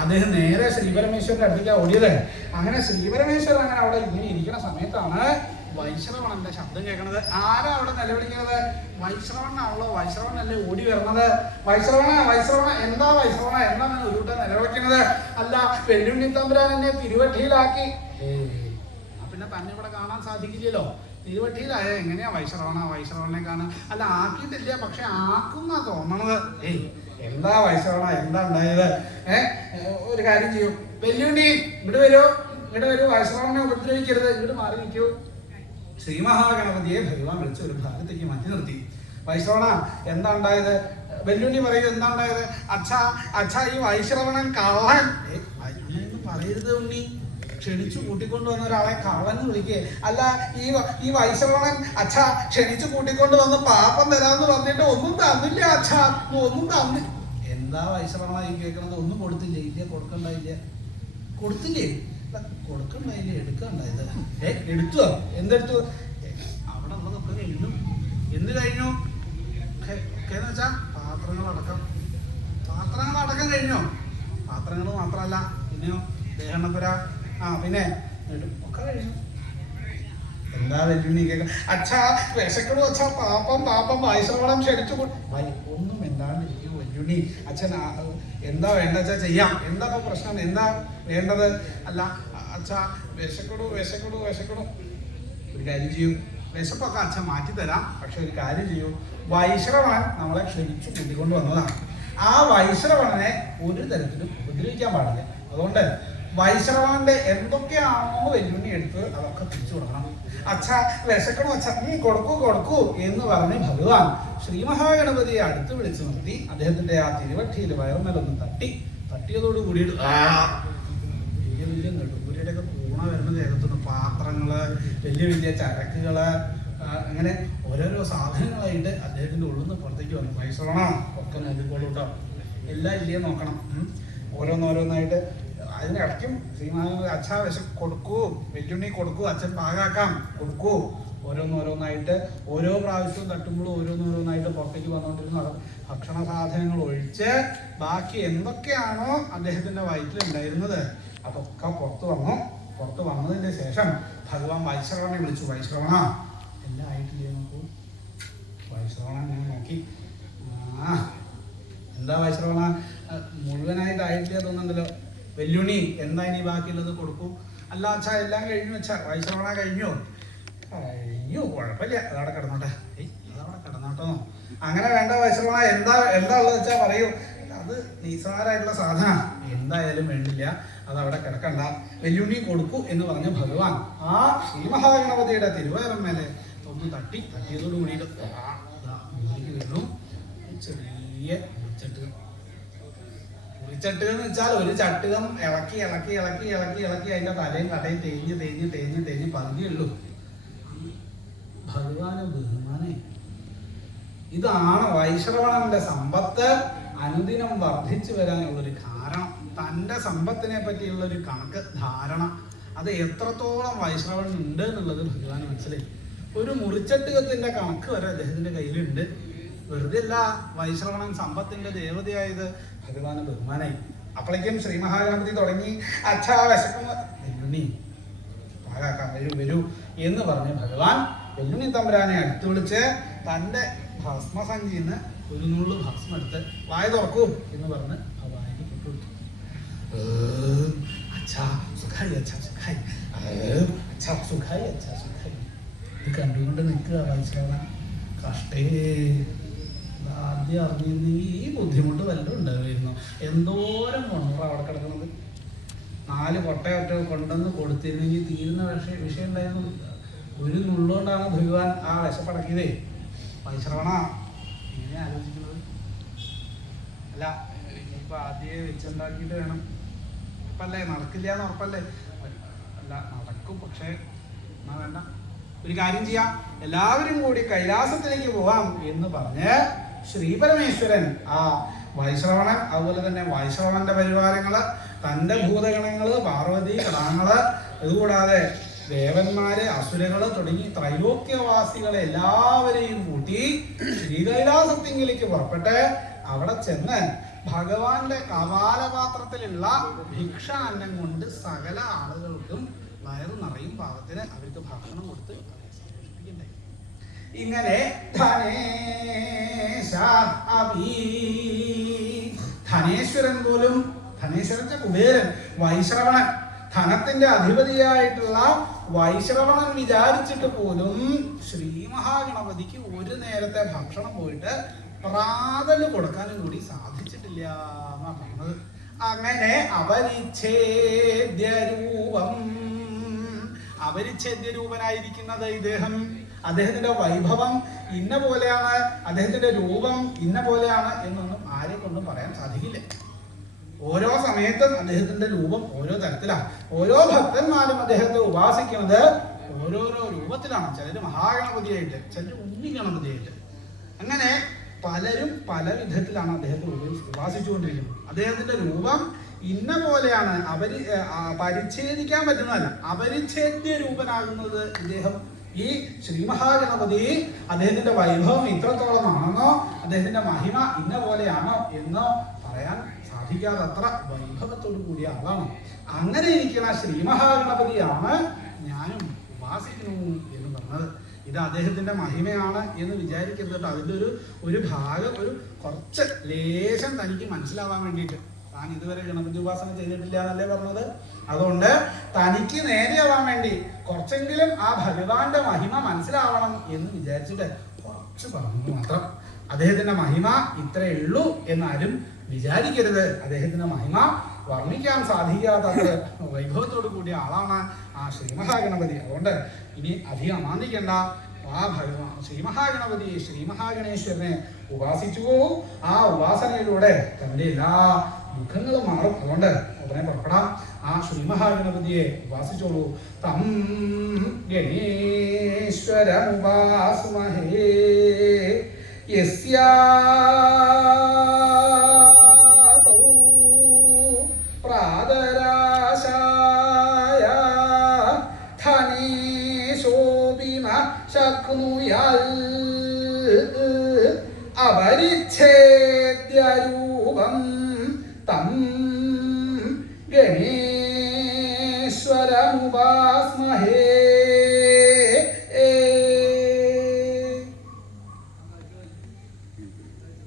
അദ്ദേഹം നേരെ ശ്രീപരമേശ്വരന്റെ അടുത്തേക്കാണ് ഓടിയത്. അങ്ങനെ ശ്രീപരമേശ്വരൻ അങ്ങനെ അവിടെ ഇങ്ങനെ ഇരിക്കുന്ന സമയത്താണ് വൈശ്രവണന്റെ ശബ്ദം കേൾക്കുന്നത്. ആരാ അവിടെ നിലവിളിക്കുന്നത്? വൈശ്രവണാണല്ലോ. വൈശ്രവണല്ലേ ഓടി വരുന്നത്. വൈശ്രവണ എന്താ വൈശ്രവണ എന്താണ് ഒരു കൂട്ടം നിലവിളിക്കുന്നത്? അല്ല വെല്ലുണ്ണി തമ്പുരാൻ എന്നെ തിരുവട്ടിയിലാക്കി. പിന്നെ തന്നെ ഇവിടെ കാണാൻ സാധിക്കില്ലല്ലോ. തിരുവട്ടിയിലായ എങ്ങനെയാ വൈശ്രവണനെ കാണാൻ? അല്ല ആക്കിയിട്ടില്ല, പക്ഷെ ആക്കുന്ന തോന്നണത്. എന്താ വൈശ്രവണ എന്താ ഉണ്ടായത്? ഒരു കാര്യം ചെയ്യൂ, വെല്ലുണ്ണി ഇങ്ങോട്ട് വരൂ, വൈശ്രവണനെ ഉപദ്രവിക്കരുത്, ഇങ്ങോട്ട് മാറി നിൽക്കൂ. ശ്രീ മഹാഗണപതിയെ ഭഗവാൻ വിളിച്ച് ഒരു ഭാഗത്തേക്ക് മാറ്റി നിർത്തി. വൈശ്രവണ എന്താ ഉണ്ടായത്? വെല്ലുണ്ണി പറയുന്നത് എന്താ ഉണ്ടായത്? അച്ഛാ ഈ വൈശ്രവണൻ കള്ളൻ. പറയരുത് ഉണ്ണി, ക്ഷണിച്ചു കൂട്ടിക്കൊണ്ടു വന്ന ഒരാളെ കള്ളൻ വിളിക്കേ. അല്ല ഈ വൈശ്രവണൻ അച്ഛാ ക്ഷണിച്ചു കൂട്ടിക്കൊണ്ട് വന്ന് പാപ്പം തരാന്ന് പറഞ്ഞിട്ട് ഒന്നും തന്നില്ല അച്ഛാ, ഒന്നും തന്നില്ല. എന്താ വൈശ്രവണ ഈ കേൾക്കണത്? ഒന്നും കൊടുത്തില്ലേ? ഇല്ല, കൊടുത്തില്ലേ? കൊടുക്കണ്ടായില്ലേ? എടുക്കണ്ടായത്? എടുത്തോ? എന്തെടുത്തു? അവിടെ ഉള്ളതൊക്കെ കഴിഞ്ഞു. എന്ത് കഴിഞ്ഞു? ഒക്കെന്ന് വെച്ചാ പാത്രങ്ങളടക്കം കഴിഞ്ഞോ? പാത്രങ്ങൾ മാത്രമല്ല, പിന്നെയോ ദേഹണപുര, പിന്നെ ഒക്കെ കഴിഞ്ഞു. എന്താ വെല്ലുണ്ണി കേൾക്കാം? അച്ഛാ വിശക്കണു അച്ഛാ, പാപ്പം വൈശ്രവണം ക്ഷണിച്ചു. ഒന്നും എന്താണ്ടിരിക്കും വെല്ലുണ്ണി. അച്ഛൻ എന്താ വേണ്ട അച്ഛാ ചെയ്യാം. എന്താ പ്രശ്നം? എന്താ വേണ്ടത്? അല്ല അച്ഛാ വിശക്കണു. ഒരു കാര്യം ചെയ്യൂ, വിശപ്പൊക്കെ അച്ഛൻ മാറ്റിത്തരാം. പക്ഷെ ഒരു കാര്യം ചെയ്യൂ, വൈശ്രവണൻ നമ്മളെ ക്ഷണിച്ചു കൂട്ടിക്കൊണ്ട് വന്നതാണ്. ആ വൈശ്രവണനെ ഒരു തരത്തിലും ഉപദ്രവിക്കാൻ പാടില്ല. അതുകൊണ്ട് വൈശ്രവണന്റെ എന്തൊക്കെയാണോ വെല്ലുണ്ണി എടുത്തത് അതൊക്കെ തിരിച്ചു കൊടുക്കണം. അച്ഛാ വിശക്കണു അച്ഛാ, കൊടുക്കൂ എന്ന് പറഞ്ഞ് ഭഗവാൻ ശ്രീ മഹാഗണപതിയെ അടുത്ത് വിളിച്ചു നിർത്തി. അദ്ദേഹത്തിന്റെ ആ തിരുവട്ടിയിൽ വയറുമേലൊന്ന് തട്ടിയതോട് കൂടിയിട്ട് വലിയ നെടുമ്പുരയുടെ ഒക്കെ കൂണ വരുന്ന ദേഹത്തുനിന്ന് പാത്രങ്ങള്, വലിയ ചരക്കുകള്, അങ്ങനെ ഓരോരോ സാധനങ്ങളായിട്ട് അദ്ദേഹത്തിന്റെ ഉള്ളിൽ നിന്ന് പുറത്തേക്ക് വന്നു. വൈശ്രവണ ഒക്കെ നോക്കിക്കോളൂ കേട്ടോ, എല്ലാം ഇല്ലേ നോക്കണം. ഓരോന്നായിട്ട് അതിനിടയ്ക്കും ശ്രീമാൻ അച്ഛാ കൊടുക്കൂ, വെല്ലുണ്ണി കൊടുക്കൂ, അച്ഛൻ പാകാക്കാം, കൊടുക്കൂ, ഓരോന്നോരോന്നായിട്ട് ഓരോ പ്രാവശ്യവും തട്ടുമ്പോഴും ഓരോന്നോരോന്നായിട്ട് പുറത്തേക്ക് വന്നുകൊണ്ടിരുന്ന ഭക്ഷണ സാധനങ്ങൾ ഒഴിച്ച് ബാക്കി എന്തൊക്കെയാണോ അദ്ദേഹത്തിൻ്റെ വയറ്റിലുണ്ടായിരുന്നത് അതൊക്കെ പുറത്ത് വന്നതിൻ്റെ ശേഷം ഭഗവാൻ വൈശ്രവണനെ വിളിച്ചു. വൈശ്രവണ എല്ലാം ആയിട്ടില്ലേ നോക്കൂ. വൈശ്രവണ ഞാൻ നോക്കി. എന്താ വൈശ്രവണ മുഴുവനായിട്ടായിട്ടില്ലേ തോന്നുന്നുണ്ടല്ലോ. വെല്ലുണി എന്താ ഇനി ബാക്കിയുള്ളത് കൊടുക്കൂ. അല്ല അച്ഛാ എല്ലാം കഴിഞ്ഞു വെച്ചാ. വൈശ്രവണ കഴിഞ്ഞോ? കുഴപ്പമില്ല, അതവിടെ കിടന്നോട്ടെ. അതവിടെ കിടന്നോട്ടോ. അങ്ങനെ വേണ്ട വൈശ്രവണ, എന്താ ഉള്ളത് വെച്ചാ പറയൂ. അത് നിസാരമായിട്ടുള്ള സാധന, എന്തായാലും വേണ്ടില്ല, അതവിടെ കിടക്കണ്ട, വെല്ലുണ്ണി കൊടുക്കൂ എന്ന് പറഞ്ഞ ഭഗവാൻ ആ ശ്രീ മഹാഗണപതിയുടെ തിരുവയറം മേലെ ഒന്ന് തട്ടിയതോട് കൂടിയിട്ട് വീണു. ചെറിയ കുറിച്ചട്ട് എന്ന് വെച്ചാൽ ഒരു ചട്ടുകം ഇളക്കി അതിന്റെ തലയും കടയും തേഞ്ഞ് പതിയുള്ളൂ. ഭഗവാന് ബഹുമാനെ. ഇതാണ് വൈശ്രവണന്റെ സമ്പത്ത് അനുദിനം വർദ്ധിച്ചു വരാനുള്ളൊരു കാരണം. തൻ്റെ സമ്പത്തിനെ പറ്റിയുള്ളൊരു കണക്ക് ധാരണ, അത് എത്രത്തോളം വൈശ്രവണൻ ഉണ്ട് എന്നുള്ളത് ഭഗവാന് മനസ്സിലായി. ഒരു മുറിച്ചട്ടുകത്തിന്റെ കണക്ക് വരെ അദ്ദേഹത്തിന്റെ കയ്യിലുണ്ട്. വെറുതെ അല്ല വൈശ്രവണൻ സമ്പത്തിന്റെ ദേവതയായത് ഭഗവാന് ബഹുമാനായി. അപ്പോഴേക്കും ശ്രീ മഹാഗണപതി തുടങ്ങി. അച്ഛാ വിശക്കുന്ന വെല്ലുണ്ണി പാകാക്കാം, വരൂ എന്ന് പറഞ്ഞ് ഭഗവാൻ വെല്ലുണ്ണി തമ്പുരാനെ അടുത്ത് വിളിച്ച് തൻ്റെ ഭസ്മസഞ്ചിയിൽ നിന്ന് ഒരു നുള്ളു ഭസ്മം എടുത്ത് വായ തുറക്കൂ എന്ന് പറഞ്ഞ് ആ വായിക്ക് കൊട്ടുകൊടുത്തു. അച്ഛാ സുഖായി, അച്ഛാ സുഖായി, അച്ഛാ സുഖായി, അച്ഛാ സുഖായി. ഇത് കണ്ടുകൊണ്ട് നിൽക്കുക വൈശ്രവണ. കഷ്ടേ, ആദ്യം അറിഞ്ഞിരുന്ന ഈ ബുദ്ധിമുട്ട് വല്ലതും ഉണ്ടാവുമായിരുന്നു. എന്തോരം കൊണ്ടോ അവിടെ കിടക്കുന്നത്. 4 കൊട്ടയൊക്കെ കൊണ്ടുവന്ന് കൊടുത്തിരുന്നെങ്കിൽ തീരുന്ന വിഷയം ഉണ്ടായിരുന്നു. ഒരു നുള്ളുകൊണ്ടാണ് ഭഗവാൻ ആ വിശപ്പടക്കിയതേ. വൈശ്രവണ ഇങ്ങനെ ആലോചിക്കുന്നത്. അല്ല ഇപ്പൊ ആദ്യമേ വെച്ചുണ്ടാക്കിയിട്ട് വേണം. ഉറപ്പല്ലേ? നടക്കില്ല എന്ന് ഉറപ്പല്ലേ? അല്ല നടക്കും, പക്ഷേ എന്നാ വേണ്ട, ഒരു കാര്യം ചെയ്യാം, എല്ലാവരും കൂടി കൈലാസത്തിലേക്ക് പോവാം എന്ന് പറഞ്ഞ് ശ്രീപരമേശ്വരൻ ആ വൈശ്രവണൻ, അതുപോലെ തന്നെ വൈശ്രവണന്റെ പരിവാരങ്ങള്, തൻ്റെ ഭൂതഗണങ്ങള്, പാർവതി കടാങ്ങള്, ഇതുകൂടാതെ ദേവന്മാര്, അസുരകള് തുടങ്ങി ത്രൈലോക്യവാസികളെ എല്ലാവരെയും കൂട്ടി ശ്രീകൈലാസത്തിങ്കിലേക്ക് പുറപ്പെട്ട് അവിടെ ചെന്ന് ഭഗവാന്റെ കപാലപാത്രത്തിലുള്ള ഭിക്ഷാന്നം കൊണ്ട് സകല ആളുകൾക്കും വയറു നിറയും പാകത്തിന് അവർക്ക് ഭക്ഷണം കൊടുത്ത് അവരെ സന്തോഷിപ്പിക്കണ്ടേ. ഇങ്ങനെ ധനേശ്വരൻ പോലും, ധനേശ്വരന്റെ കുബേരൻ വൈശ്രവണൻ, ധനത്തിന്റെ അധിപതിയായിട്ടുള്ള വൈശ്രവണൻ വിചാരിച്ചിട്ട് പോലും ശ്രീ മഹാഗണപതിക്ക് ഒരു നേരത്തെ ഭക്ഷണം പോയിട്ട് പ്രാതല് കൊടുക്കാനും കൂടി സാധിച്ചിട്ടില്ല എന്നാണ് പറഞ്ഞത്. അങ്ങനെ അപരിച്ഛേദ്യരൂപനായിരിക്കുന്നത് ഇദ്ദേഹം, അദ്ദേഹത്തിന്റെ വൈഭവം ഇന്ന പോലെയാണ്, അദ്ദേഹത്തിന്റെ രൂപം ഇന്ന പോലെയാണ് എന്നൊന്നും ആരെ കൊണ്ടും പറയാൻ സാധിക്കില്ല. ഓരോ സമയത്തും അദ്ദേഹത്തിന്റെ രൂപം ഓരോ തരത്തിലാണ്. ഓരോ ഭക്തന്മാരും അദ്ദേഹത്തെ ഉപാസിക്കുന്നത് ഓരോരോ രൂപത്തിലാണ്. ചിലർ മഹാഗണപതിയായിട്ട്, ചിലർ ഉണ്ണിഗണപതിയായിട്ട്, അങ്ങനെ പലരും പല വിധത്തിലാണ് അദ്ദേഹത്തെ ഉപാസിച്ചുകൊണ്ടിരിക്കുന്നത്. അദ്ദേഹത്തിന്റെ രൂപം ഇന്ന പോലെയാണ്, പരിച്ഛേദിക്കാൻ പറ്റുന്നതല്ല, അപരിച്ഛേദ്യ രൂപനാകുന്നത് ഇദ്ദേഹം. ഈ ശ്രീ മഹാഗണപതി അദ്ദേഹത്തിന്റെ വൈഭവം ഇത്രത്തോളമാണെന്നോ അദ്ദേഹത്തിന്റെ മഹിമ ഇന്ന പോലെയാണോ എന്നോ പറയാൻ സാധിക്കാത്തത്ര വൈഭവത്തോടു കൂടിയ ആളാണ്. അങ്ങനെ ഇരിക്കുന്ന ശ്രീ മഹാഗണപതിയാണ് ഞാനും ഉപാസിക്കുന്നു എന്ന് പറഞ്ഞത്. ഇത് അദ്ദേഹത്തിന്റെ മഹിമയാണ് എന്ന് വിചാരിക്കരുത്. അതിൻ്റെ ഒരു ഭാഗം, ഒരു കുറച്ച് ലേശം തനിക്ക് മനസ്സിലാവാൻ വേണ്ടിയിട്ട്. താൻ ഇതുവരെ ഗണപതി ഉപാസന ചെയ്തിട്ടില്ല എന്നല്ലേ പറഞ്ഞത്. അതുകൊണ്ട് തനിക്ക് നേരെയാവാൻ വേണ്ടി കുറച്ചെങ്കിലും ആ ഭഗവാന്റെ മഹിമ മനസ്സിലാവണം എന്ന് വിചാരിച്ചിട്ട് കുറച്ച് പറഞ്ഞു മാത്രം. അദ്ദേഹത്തിന്റെ മഹിമ ഇത്രയേ ഉള്ളൂ എന്നാലും വിചാരിക്കരുത്. അദ്ദേഹത്തിന്റെ മഹിമ വർണ്ണിക്കാൻ സാധിക്കാത്ത വൈഭവത്തോടു കൂടിയ ആളാണ് ആ ശ്രീ മഹാഗണപതി. അതുകൊണ്ട് ഇനി അധികം അമാന്തിക്കണ്ട. ആ ഭഗവാൻ ശ്രീ മഹാഗണപതി, ശ്രീ മഹാഗണേശ്വരനെ ഉപാസിച്ചു പോകും. ആ ഉപാസനയിലൂടെ തന്റെ എല്ലാ ദുഃഖങ്ങളും മാറും. അതുകൊണ്ട് ഉടനെ പുറപ്പെടാം. ആ ശ്രീ മഹാഗണപതിയെ ഉപാസിച്ചോളൂ. തം ഗണേശ്വരമുപാസ്മഹേ യസ്യാസൗ പ്രാതരാശായ ധനേശോഭിന ശക്നുയാൽ അപരിച്ഛേദ്യരൂപം തം ഗണേശ്വരമുപാസ്മഹേ.